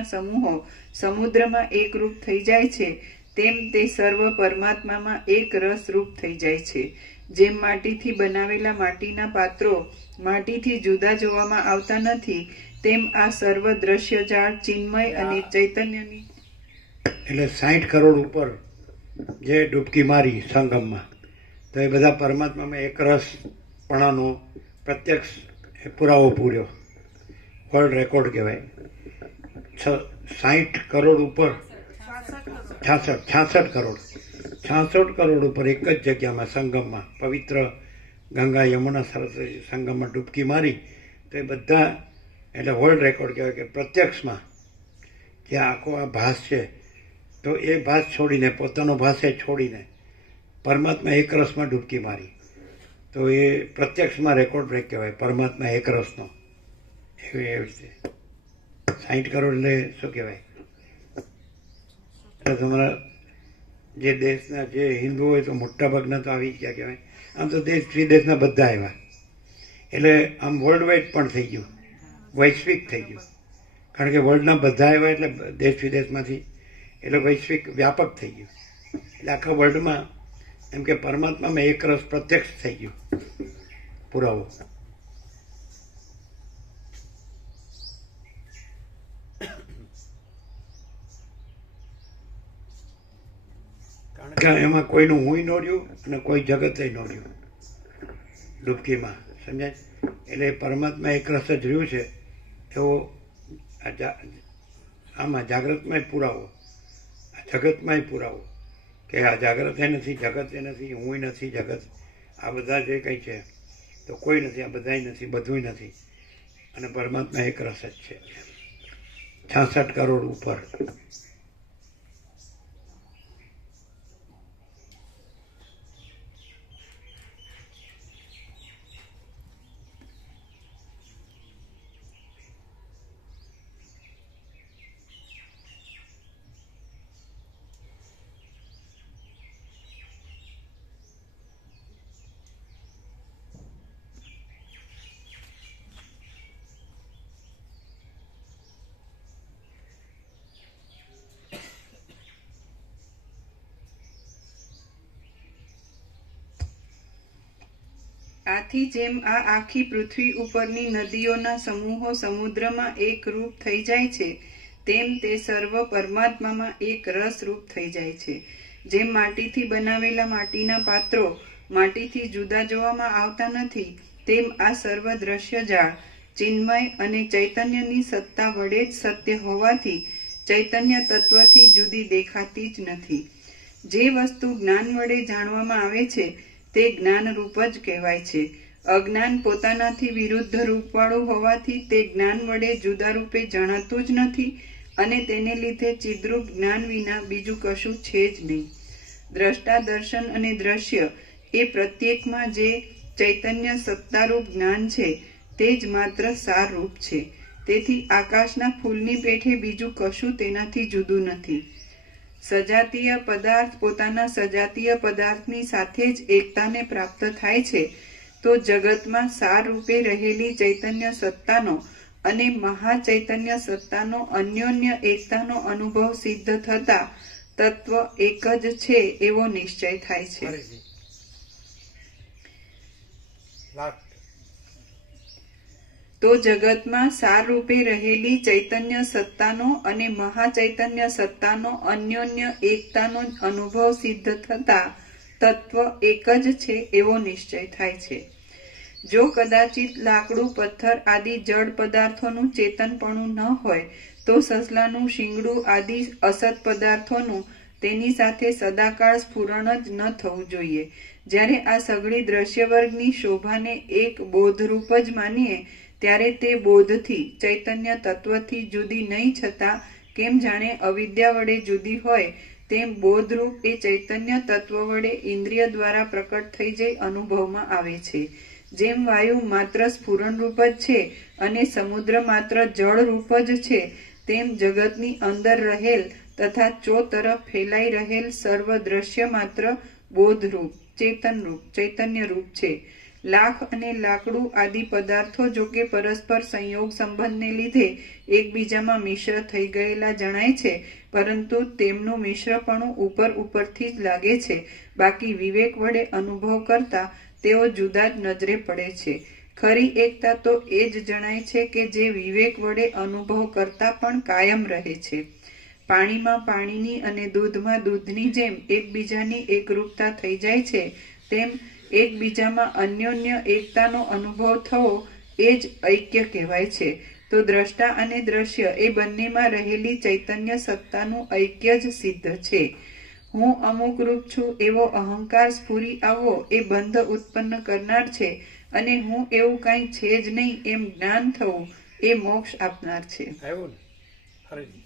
સમૂહો સમુદ્રમાં એકરૂપ થઈ જાય છે, તેમ તે સર્વ પરમાત્મામાં એક રસ રૂપ થઈ જાય છે. જેમ માટીથી બનાવેલા માટીના પાત્રો માટીથી જુદા જોવામાં આવતા નથી, તેમ આ સર્વ દ્રશ્ય જાળ ચિન્મય અને ચૈતન્યની એટલે 60 કરોડ ઉપર જે ડૂબકી મારી સંગમમાં, તો એ બધા પરમાત્મામાં એક રસપણાનો પ્રત્યક્ષ પુરાવો પૂર્યો. વર્લ્ડ રેકોર્ડ કહેવાય. 60 કરોડ ઉપર 66 કરોડ ઉપર એક જ જગ્યામાં સંગમમાં, પવિત્ર ગંગા યમુના સરસ્વતી સંગમમાં ડૂબકી મારી, તો એ બધા એટલે વર્લ્ડ રેકોર્ડ કહેવાય કે પ્રત્યક્ષમાં જે આખો આ ભાસ છે, તો એ ભાસ છોડીને, પોતાનો ભાષે છોડીને પરમાત્મા એક રસમાં ડૂબકી મારી, તો એ પ્રત્યક્ષમાં રેકોર્ડ બ્રેક કહેવાય પરમાત્મા એક રસનો. એવી રીતે 60 કરોડ એટલે શું કહેવાય? એટલે તમારા જે દેશના જે હિન્દુ હોય તો મોટા ભાગના તો આવી ગયા કહેવાય. આમ તો દેશ વિદેશના બધા આવ્યા, એટલે આમ વર્લ્ડ વાઇડ પણ થઈ ગયું, વૈશ્વિક થઈ ગયું. કારણ કે વર્લ્ડના બધા આવ્યા એટલે દેશ વિદેશમાંથી, એટલે વૈશ્વિક વ્યાપક થઈ ગયું. એટલે આખા વર્લ્ડમાં એમ કે પરમાત્મામાં એક રસ પ્રત્યક્ષ થઈ ગયું પુરાવો. કારણ કે એમાં કોઈનું હું ન રહ્યું અને કોઈ જગતે ન રહ્યું ડૂબકીમાં, સમજાય? એટલે પરમાત્મા એક રસ જ રહ્યું છે એવો આમાં જાગ્રતમાંય પુરાવો, આ જગતમાંય પુરાવો કે આ જાગ્રત એ નથી, જગત એ નથી, હું નથી, જગત આ બધા જે કંઈ છે તો કોઈ નથી, આ બધાય નથી, બધુંય નથી, અને પરમાત્મા એક રસ જ છે. 66 કરોડ ઉપર. આથી જેમ આ આખી પૃથ્વી ઉપરની નદીઓના સમૂહો સમુદ્રમાં એક રૂપ થઈ જાય છે, તેમ તે સર્વ પરમાત્મામાં એક રસ રૂપ થઈ જાય છે. જેમ માટીથી બનાવેલા માટીના પાત્રો માટીથી જુદા જોવામાં આવતા નથી, તેમ આ સર્વ દ્રશ્ય જાળ ચિન્મય અને ચૈતન્યની સત્તા વડે જ સત્ય હોવાથી ચૈતન્ય તત્વથી જુદી દેખાતી જ નથી. જે વસ્તુ જ્ઞાન વડે જાણવામાં આવે છે તે જ્ઞાન રૂપ જ કહેવાય છે. અજ્ઞાન પોતાનાથી વિરુદ્ધ રૂપવાળું હોવાથી તે જ્ઞાન વડે જુદા રૂપે જણાતું જ નથી, અને તેને લીધે ચિદ્રૂપ જ્ઞાન વિના બીજું કશું છે જ નહીં. દ્રષ્ટા, દર્શન અને દ્રશ્ય એ પ્રત્યેકમાં જે ચૈતન્ય સત્તારૂપ જ્ઞાન છે તે જ માત્ર સાર રૂપ છે. તેથી આકાશના ફૂલની પેઠે બીજું કશું તેનાથી જુદું નથી. સજાતીય પદાર્થ પોતાના સજાતીય પદાર્થની સાથે જ એકતાને પ્રાપ્ત થાય છે, તો જગતમાં સાર રૂપે રહેલી ચૈતન્ય સત્તાનો અને મહાચૈતન્ય સત્તાનો અન્યોન્ય એકતાનો અનુભવ સિદ્ધ થતા તત્વ એક જ છે એવો નિશ્ચય થાય છે. તો જગતમાં સાર રૂપે રહેલી ચૈતન્ય સત્તાનો અને મહાચૈતન્ય સત્તાનો અન્યોન્ય એકતાનો અનુભવ સિદ્ધ થતા તત્વ એક જ છે એવો નિશ્ચય થાય છે. જો કદાચિત લાકડું, પથ્થર આદિ જડ પદાર્થોનું ચેતનપણું ન હોય, તો સસલાનું શીંગડું આદિ અસત પદાર્થોનું તેની સાથે સદાકાળ સ્ફુરણ જ ન થવું જોઈએ. જ્યારે આ સઘળી દ્રશ્ય વર્ગની શોભાને એક બોધરૂપ જ માનીએ, ત્યારે તે બોધથી ચૈતન્ય તત્વથી જુદી નહીં છતાં કેમ જાણે અવિદ્યા વડે જુદી હોય, તેમ બોધરૂપ એ ચૈતન્ય તત્વ વડે ઇન્દ્રિય દ્વારા પ્રકટ થઈ જઈ અનુભવમાં આવે છે. જેમ વાયુ માત્ર સ્ફુરણ રૂપ જ છે અને સમુદ્ર માત્ર જળ રૂપ જ છે, તેમ જગતની અંદર રહેલ તથા ચો તરફ ફેલાઈ રહેલ સર્વ દ્રશ્ય માત્ર બોધરૂપ, ચેતન રૂપ, ચૈતન્ય રૂપ છે. લાખ અને લાકડું આદિ પદાર્થો જો કે પરસ્પર સંયોગ સંબંધને લીધે એકબીજામાં મિશ્ર થઈ ગયેલા જણાય છે, પરંતુ તેમનું મિશ્રપણું ઉપરથી જ લાગે છે. બાકી વિવેક વડે અનુભવ કરતા તેઓ જુદા જ નજરે પડે છે. ખરી એકતા તો એ જ જણાય છે કે જે વિવેક વડે અનુભવ કરતા પણ કાયમ રહે છે. પાણીમાં પાણીની અને દૂધમાં દૂધની જેમ એકબીજાની એકરૂપતા થઈ જાય છે, તેમ એકબીજામાં અન્યોન્ય એકતાનો અનુભવ થવો એ જ ઐક્ય કહેવાય છે. તો દ્રષ્ટા અને દ્રશ્ય એ બંનેમાં રહેલી ચૈતન્ય સત્તાનું ઐક્ય જ સિદ્ધ છે. હું અમુક રૂપ છું એવો અહંકાર સ્ફુરી આવવો એ બંધ ઉત્પન્ન કરનાર છે, અને હું એવું કાંઈ છે જ નહીં એમ જ્ઞાન થવું એ મોક્ષ આપનાર છે. આવ્યું ને ફરીથી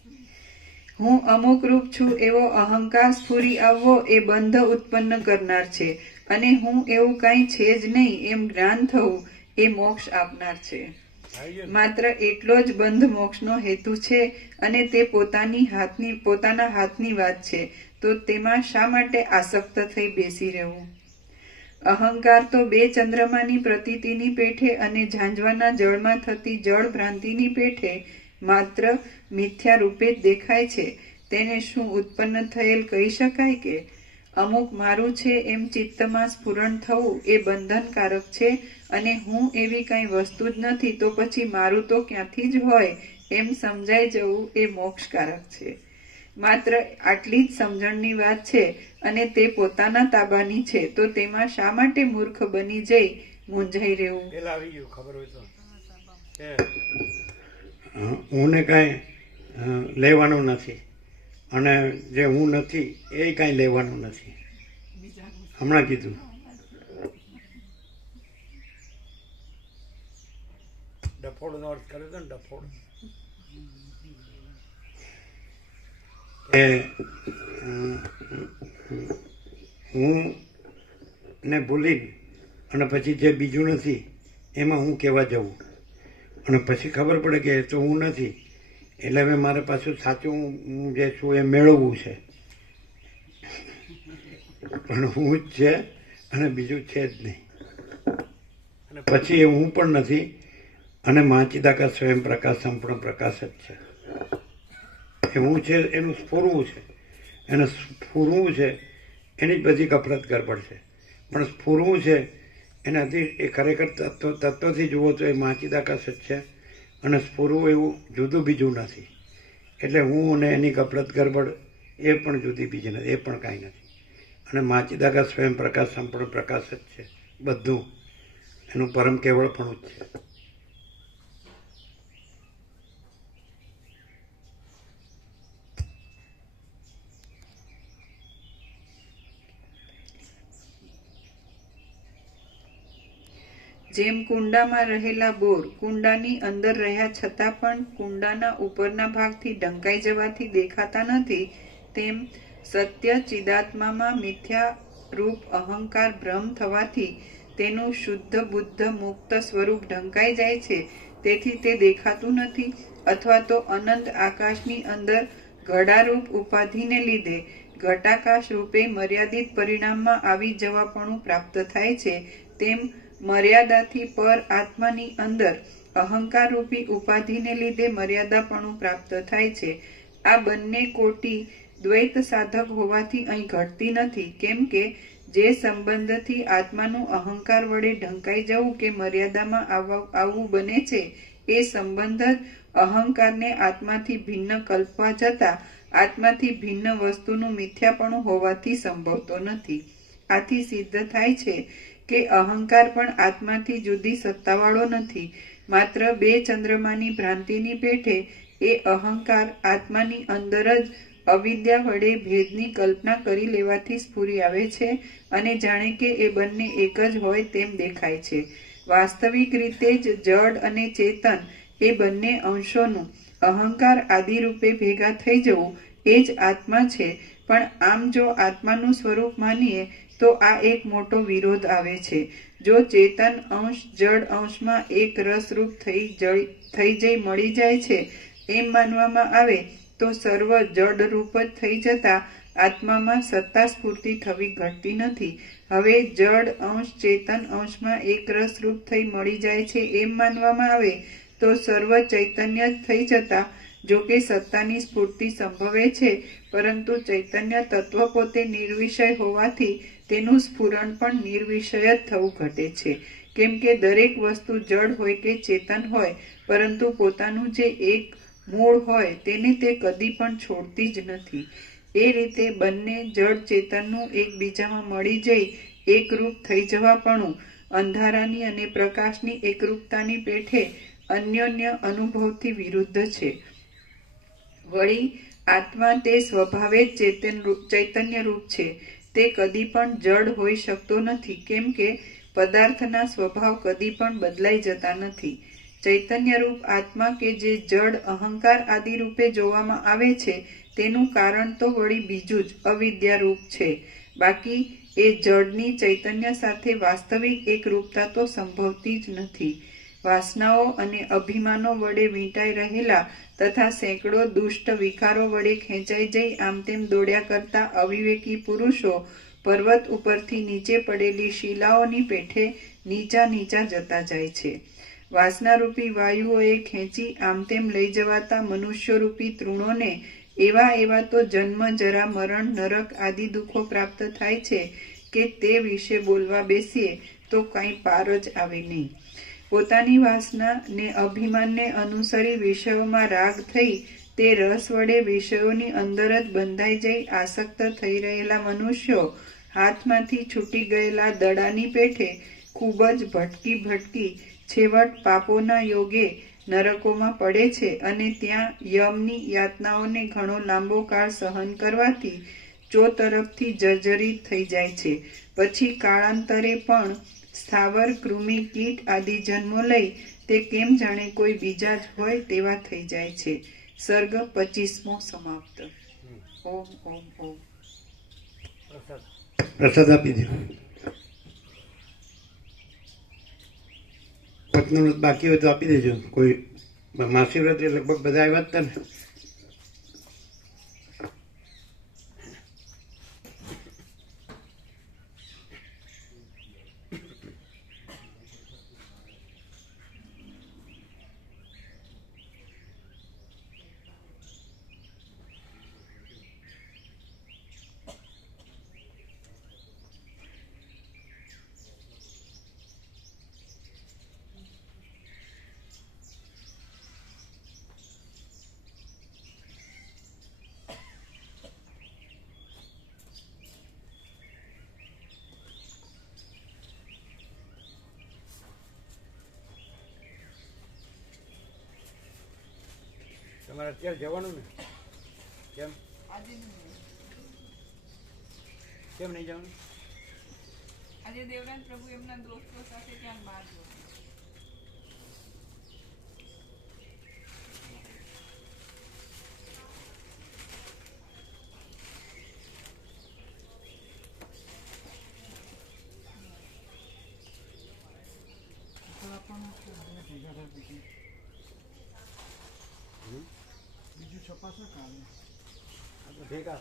હું અમુક રૂપ છું એવો અહંકાર સ્ફુરી આવવો એ બંધ ઉત્પન્ન કરનાર છે, અને હું એવું કાંઈ છે જ નહીં એમ જ્ઞાન થવું એ મોક્ષ આપનાર છે. આવી ગયું ને? માત્ર એટલો જ બંધ મોક્ષનો હેતુ છે, અને તે પોતાના હાથની વાત છે. તો તેમાં શા માટે આસક્ત થઈ બેસી રહેવું? અહંકાર તો બે ચંદ્રમાની પ્રતીતિની પેઠે અને ઝાંઝવાના જળમાં થતી જળ ભ્રાંતિની પેઠે માત્ર મિથ્યા રૂપે જ દેખાય છે. તેને શું ઉત્પન્ન થયેલ કહી શકાય કે? અમુક મારું છે એમ ચિત્તમાં સ્ફુરણ થવું એ બંધનકારક છે, અને હું એવી કાંઈ વસ્તુ જ નથી, તો પછી મારું તો ક્યાંથી જ હોય એમ સમજાઈ જવું એ મોક્ષકારક છે. માત્ર આટલી જ સમજણની વાત છે, અને તે પોતાના તાબાની છે, તો તેમાં શા માટે મૂર્ખ બની જઈ મૂંઝાઈ રહેવું? પેલા આવી ગયું ખબર હોય તો કે હું ને કાંઈ લેવાનું નથી, અને જે હું નથી એ કાંઈ લેવાનું નથી. હમણાં કીધું. ડફોડનો અર્થ કર્યો હતો ને, ડફોડ. કે હું ને ભૂલી અને પછી જે બીજું નથી એમાં હું કહેવા જવું, અને પછી ખબર પડે કે એ તો હું નથી, એટલે હવે મારે પાછું સાચું હું જે છું એ મેળવવું છે. પણ હું જ છે અને બીજું છે જ નહીં. અને પછી એ હું પણ નથી, અને મહાચિદાકાશ સ્વયં પ્રકાશ સંપૂર્ણ પ્રકાશ જ છે. એ હું છે એનું સ્ફુરવું છે, એને સ્ફુરવું છે એની જ બધી કફરત ગરબડ છે. પણ સ્ફુરવું છે એનાથી એ ખરેખર તત્વથી જુઓ તો એ મહાચિદાકાશ જ છે, અને સ્ફુરવું એવું જુદું બીજું નથી. એટલે હું અને એની કફરત ગરબડ એ પણ જુદી બીજી નથી, એ પણ કાંઈ નથી. અને મહાચિદાકાશ સ્વયં પ્રકાશ સંપૂર્ણ પ્રકાશ જ છે બધું, એનું પરમ કેવળપણું જ છે. જેમ કુંડામાં રહેલા બોર કુંડાની અંદર રહ્યા છતાં પણ કુંડાના ઉપરના ભાગથી ઢંકાઈ જવાથી દેખાતા નથી, તેમ સત્ય ચિદાત્મામાં મિથ્યા રૂપ અહંકાર ભ્રમ થવાથી તેનું શુદ્ધ બુદ્ધ મુક્ત સ્વરૂપ ઢંકાઈ જાય છે, તેથી તે દેખાતું નથી. અથવા તો અનંત આકાશની અંદર ઘડારૂપ ઉપાધિને લીધે ઘટાકાશ રૂપે મર્યાદિત પરિણામમાં આવી જવાપણું પ્રાપ્ત થાય છે, તેમ મર્યાદાથી પર આત્માની અંદર અહંકાર રૂપી ઉપાધિને લીધે મર્યાદાપણું પ્રાપ્ત થાય છે. આ બંને કોટી દ્વૈત સાધક હોવાથી અહીં ઘટતી નથી, કેમ કે જે સંબંધથી આત્માનું અહંકાર વડે ઢંકાઈ જવું કે મર્યાદામાં આવવું બને છે, એ સંબંધ જ અહંકારને આત્માથી ભિન્ન કલ્પવા જતા આત્માથી ભિન્ન વસ્તુનું મિથ્યાપણું હોવાથી સંભવતો નથી. આથી સિદ્ધ થાય છે કે અહંકાર પણ આત્માથી જુદી સત્તાવાળો નથી. માત્ર બે ચંદ્રમાની ભ્રાંતિની પેઠે એ અહંકાર આત્માની અંદર જ અવિદ્યા વડે ભેદની કલ્પના કરી લેવાથી સ્ફુરી આવે છે, અને જાણે કે એ બંને એક જ હોય તેમ દેખાય છે. વાસ્તવિક રીતે જ જડ અને ચેતન એ બંને અંશોનું અહંકાર આદિ રૂપે ભેગા થઈ જવું એ જ આત્મા છે. પણ આમ જો આત્માનું સ્વરૂપ માનીએ તો આ એક મોટો વિરોધ આવે છે. જો ચેતન અંશ જડ અંશમાં એક રસરૂપ થઈ જઈ મળી જાય છે એમ માનવામાં આવે તો સર્વ જડ રૂપ જ થઈ જતા આત્મામાં સત્તા સ્ફૂર્તિ થવી ઘટતી નથી. હવે જડ અંશ ચેતન અંશમાં એક રસરૂપ થઈ મળી જાય છે એમ માનવામાં આવે તો સર્વ ચૈતન્ય જ થઈ જતા જોકે સત્તાની સ્ફૂર્તિ સંભવે છે, પરંતુ ચૈતન્ય તત્વ પોતે નિર્વિષય હોવાથી તેનું સ્ફુરણ પણ નિર્વિષય જ થવું ઘટે છે. કેમ કે દરેક વસ્તુ જડ હોય કે ચેતન હોય, પરંતુ પોતાનું જે એક મૂળ હોય તેને તે કદી પણ છોડતી જ નથી. એ રીતે બંને જડ ચેતનનું એકબીજામાં મળી જઈ એકરૂપ થઈ જવાપણું અંધારાની અને પ્રકાશની એકરૂપતાની પેઠે અન્યોન્ય અનુભવથી વિરુદ્ધ છે. વળી આત્મા તે સ્વભાવે જ ચૈતન્ય રૂપ છે. તે કદી પણ જડ હોઈ શકતો નથી, કેમ કે પદાર્થના સ્વભાવ કદી પણ બદલાઈ જતા નથી. ચૈતન્ય રૂપ આત્મા કે જે જડ અહંકાર આદિ રૂપે જોવામાં આવે છે તેનું કારણ તો વળી બીજું જ અવિદ્યારૂપ છે. બાકી એ જડની ચૈતન્ય સાથે વાસ્તવિક એકરૂપતા તો સંભવતી જ નથી. વાસનાઓ અને અભિમાનો વડે વીંટાઈ રહેલા તથા સેંકડો દુષ્ટ વિકારો વડે ખેંચાઈ જઈ આમ તેમ દોડ્યા કરતા અવિવેકી પુરુષો પર્વત ઉપરથી નીચે પડેલી શિલાઓની પેઠે નીચા નીચા જતા જાય છે. વાસનારૂપી વાયુઓએ ખેંચી આમ તેમ લઈ જવાતા મનુષ્યરૂપી તૃણોને એવા તો જન્મ જરા મરણ નરક આદિ દુઃખો પ્રાપ્ત થાય છે કે તે વિશે બોલવા બેસીએ તો કાંઈ પાર જ આવે નહીં. પોતાની વાસના ને અભિમાનને અનુસરી વિષયોમાં રાગ થઈ તે રસ વડે વિષયોની અંદર જ બંધાઈ જઈ આસક્ત થઈ રહેલા મનુષ્યો હાથમાંથી છૂટી ગયેલા દડાની પેઠે ખૂબ જ ભટકી છેવટ પાપોના યોગે નરકોમાં પડે છે અને ત્યાં યમની યાતનાઓને ઘણો લાંબો કાળ સહન કરવાથી ચોતરફથી જર્જરિત થઈ જાય છે. પછી કાળાંતરે પણ સ્થાવર કૃમિ કીટ આદિ જન્મો લઈ તે કેમ જાણે કોઈ બીજા જ હોય તેવા થઈ જાય છે. સર્ગ 25મો સમાપ્ત. ઓમ ઓમ ઓમ. પ્રસાદ આપી દો. પત્નું વ્રત બાકી હોય તો આપી દેજો. કોઈ માસી વ્રત લગભગ બધા આવ્યા હતા ને. તમારે અત્યારે જવાનું ને? કેમ કેમ નહીં જવાનું? આજે દેવરાજ પ્રભુ એમના દોસ્તો સાથે ત્યાં બહાર ગયો. બીજું છપાશે કાલે. આ તો ભેગા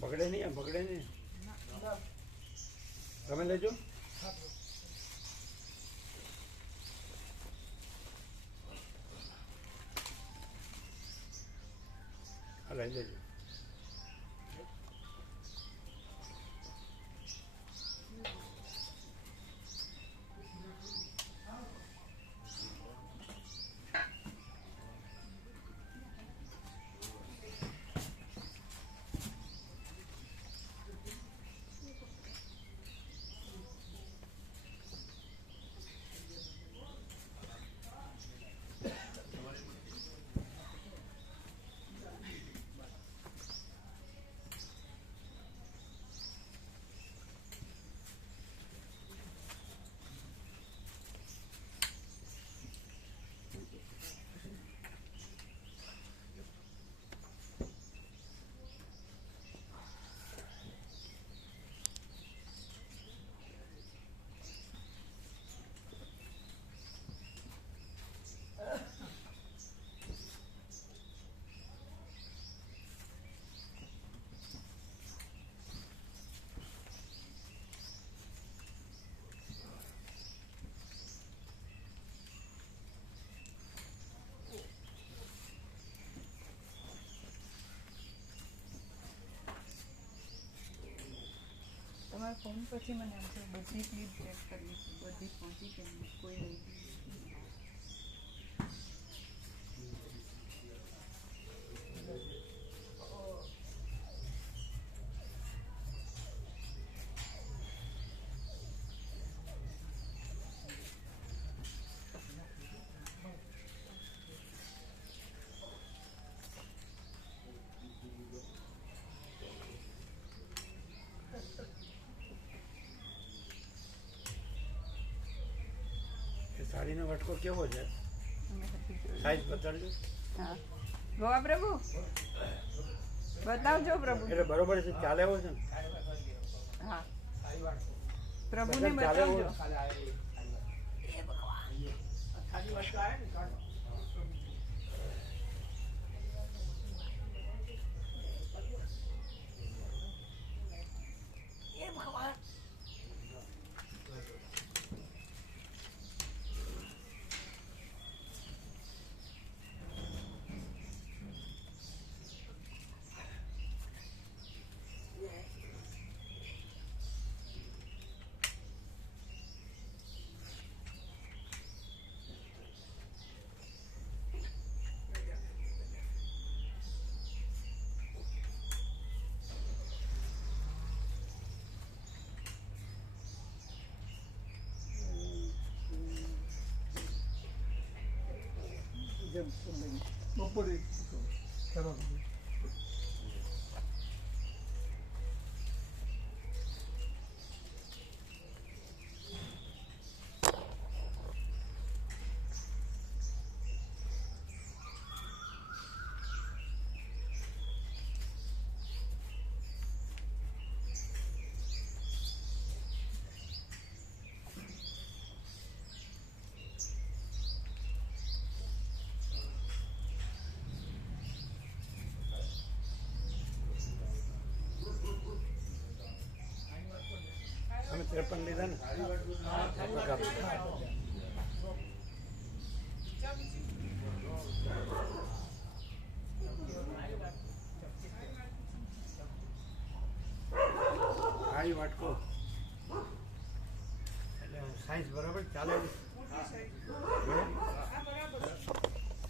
બગડે નહીં, બગડે નહીં. તમે લેજો. હા, લઈ લેજો. તમારા ફોન પછી મને આપજો, બધી ક્લિપ ચેક કરવી છે, બધી પહોંચી કે નહીં, કોઈ રહી ગઈ નથી. એ સાડીનો વટકો કેવો છે? સાઈઝ બતાડજો. હા, ગોવા પ્રભુ બતાવજો પ્રભુ. એટલે બરોબર છે, ચાલે એવો છે ને? હા, પ્રભુને ચાલે એવો. બતાવજો. બપોરે ચાલો અમે 53 લીધા ને. સાડી વાટકો એટલે સાઈઝ બરાબર ચાલે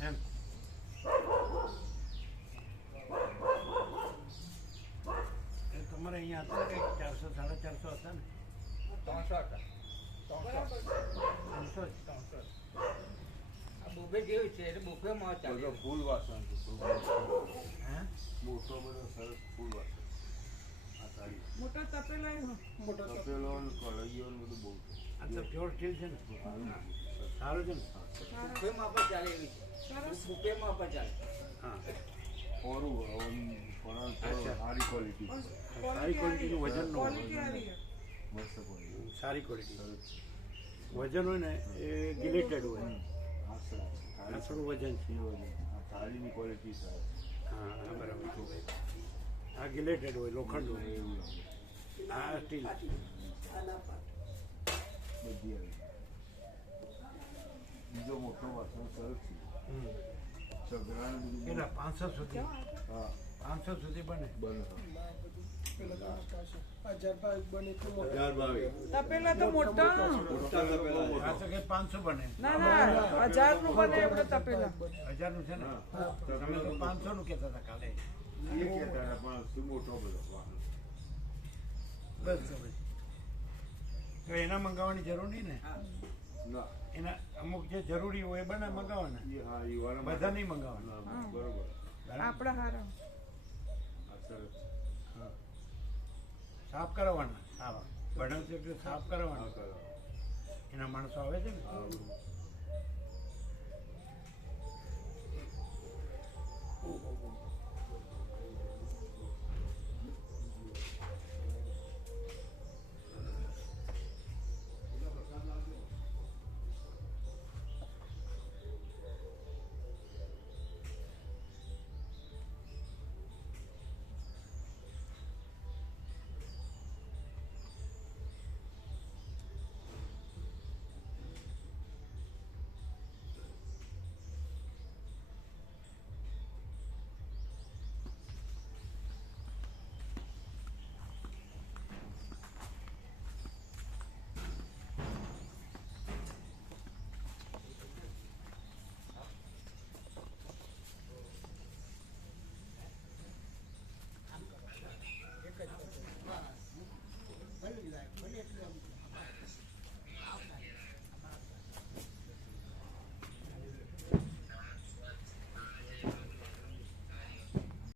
એમ. તમારે અહીંયા હતા ને કંઈક 400 450 હતા ને? 300 બુફે જેવું છે એટલે બુફેમાં ચાલે. ફૂલ વાસણ છે, હે? મોટો બધો સરસ ફૂલ વાસણ. આ સાડી મોટો તપેલો તપેલો ને કઢાઈઓ ને બધું બહુ છે. આ તો પ્યોર સ્ટીલ છે ને? સારું છે ને? બુફેમાં પણ ચાલે એવી છે. બુફેમાં પણ ચાલે. હા, ઓરું પણ સારી ક્વોલિટી સારી ક્વોલિટીનું વજનનું હોય. મસ્ત ક્વોલિટી સારી ક્વોલિટી વજન હોય ને એ ગિલેટેડ હોય. હા સર આ થોડું વજન છે. આ સાડીની ક્વોલિટી સર હા હા, બરાબર. હા, આ ગિલેટેડ હોય, લોખંડ હોય, આ સ્ટીલ. બધી આવી બીજો મોટો વાસણ સરસ છે સગરાને બધું કેટલા 500 સુધી? હા 500 સુધી બને. બને તપેલા તો મોટા આ તો કે 500 બને. ના ના 1000 નું બને આપણે તપેલા. 1000 નું છે ને? તમે તો 500 નું કહેતા હતા કાલે. એ કહેતા હતા પણ શું મોટો બધો વાસણ. બસ તો પછી. તો એના મંગાવવાની જરૂર નહીં ને? ના એના અમુક જે જરૂરી હોય એ બને મંગાવવાના, એ હા એ વાળા બધા નહીં મંગાવવાના. ના, બરોબર આપણા હારા આ સરસ હા. સાફ કરાવવાના. હા, બને છે એટલે સાફ હા કરાવવાના. કરો એના માણસો આવે છે ને. ભલે એટલે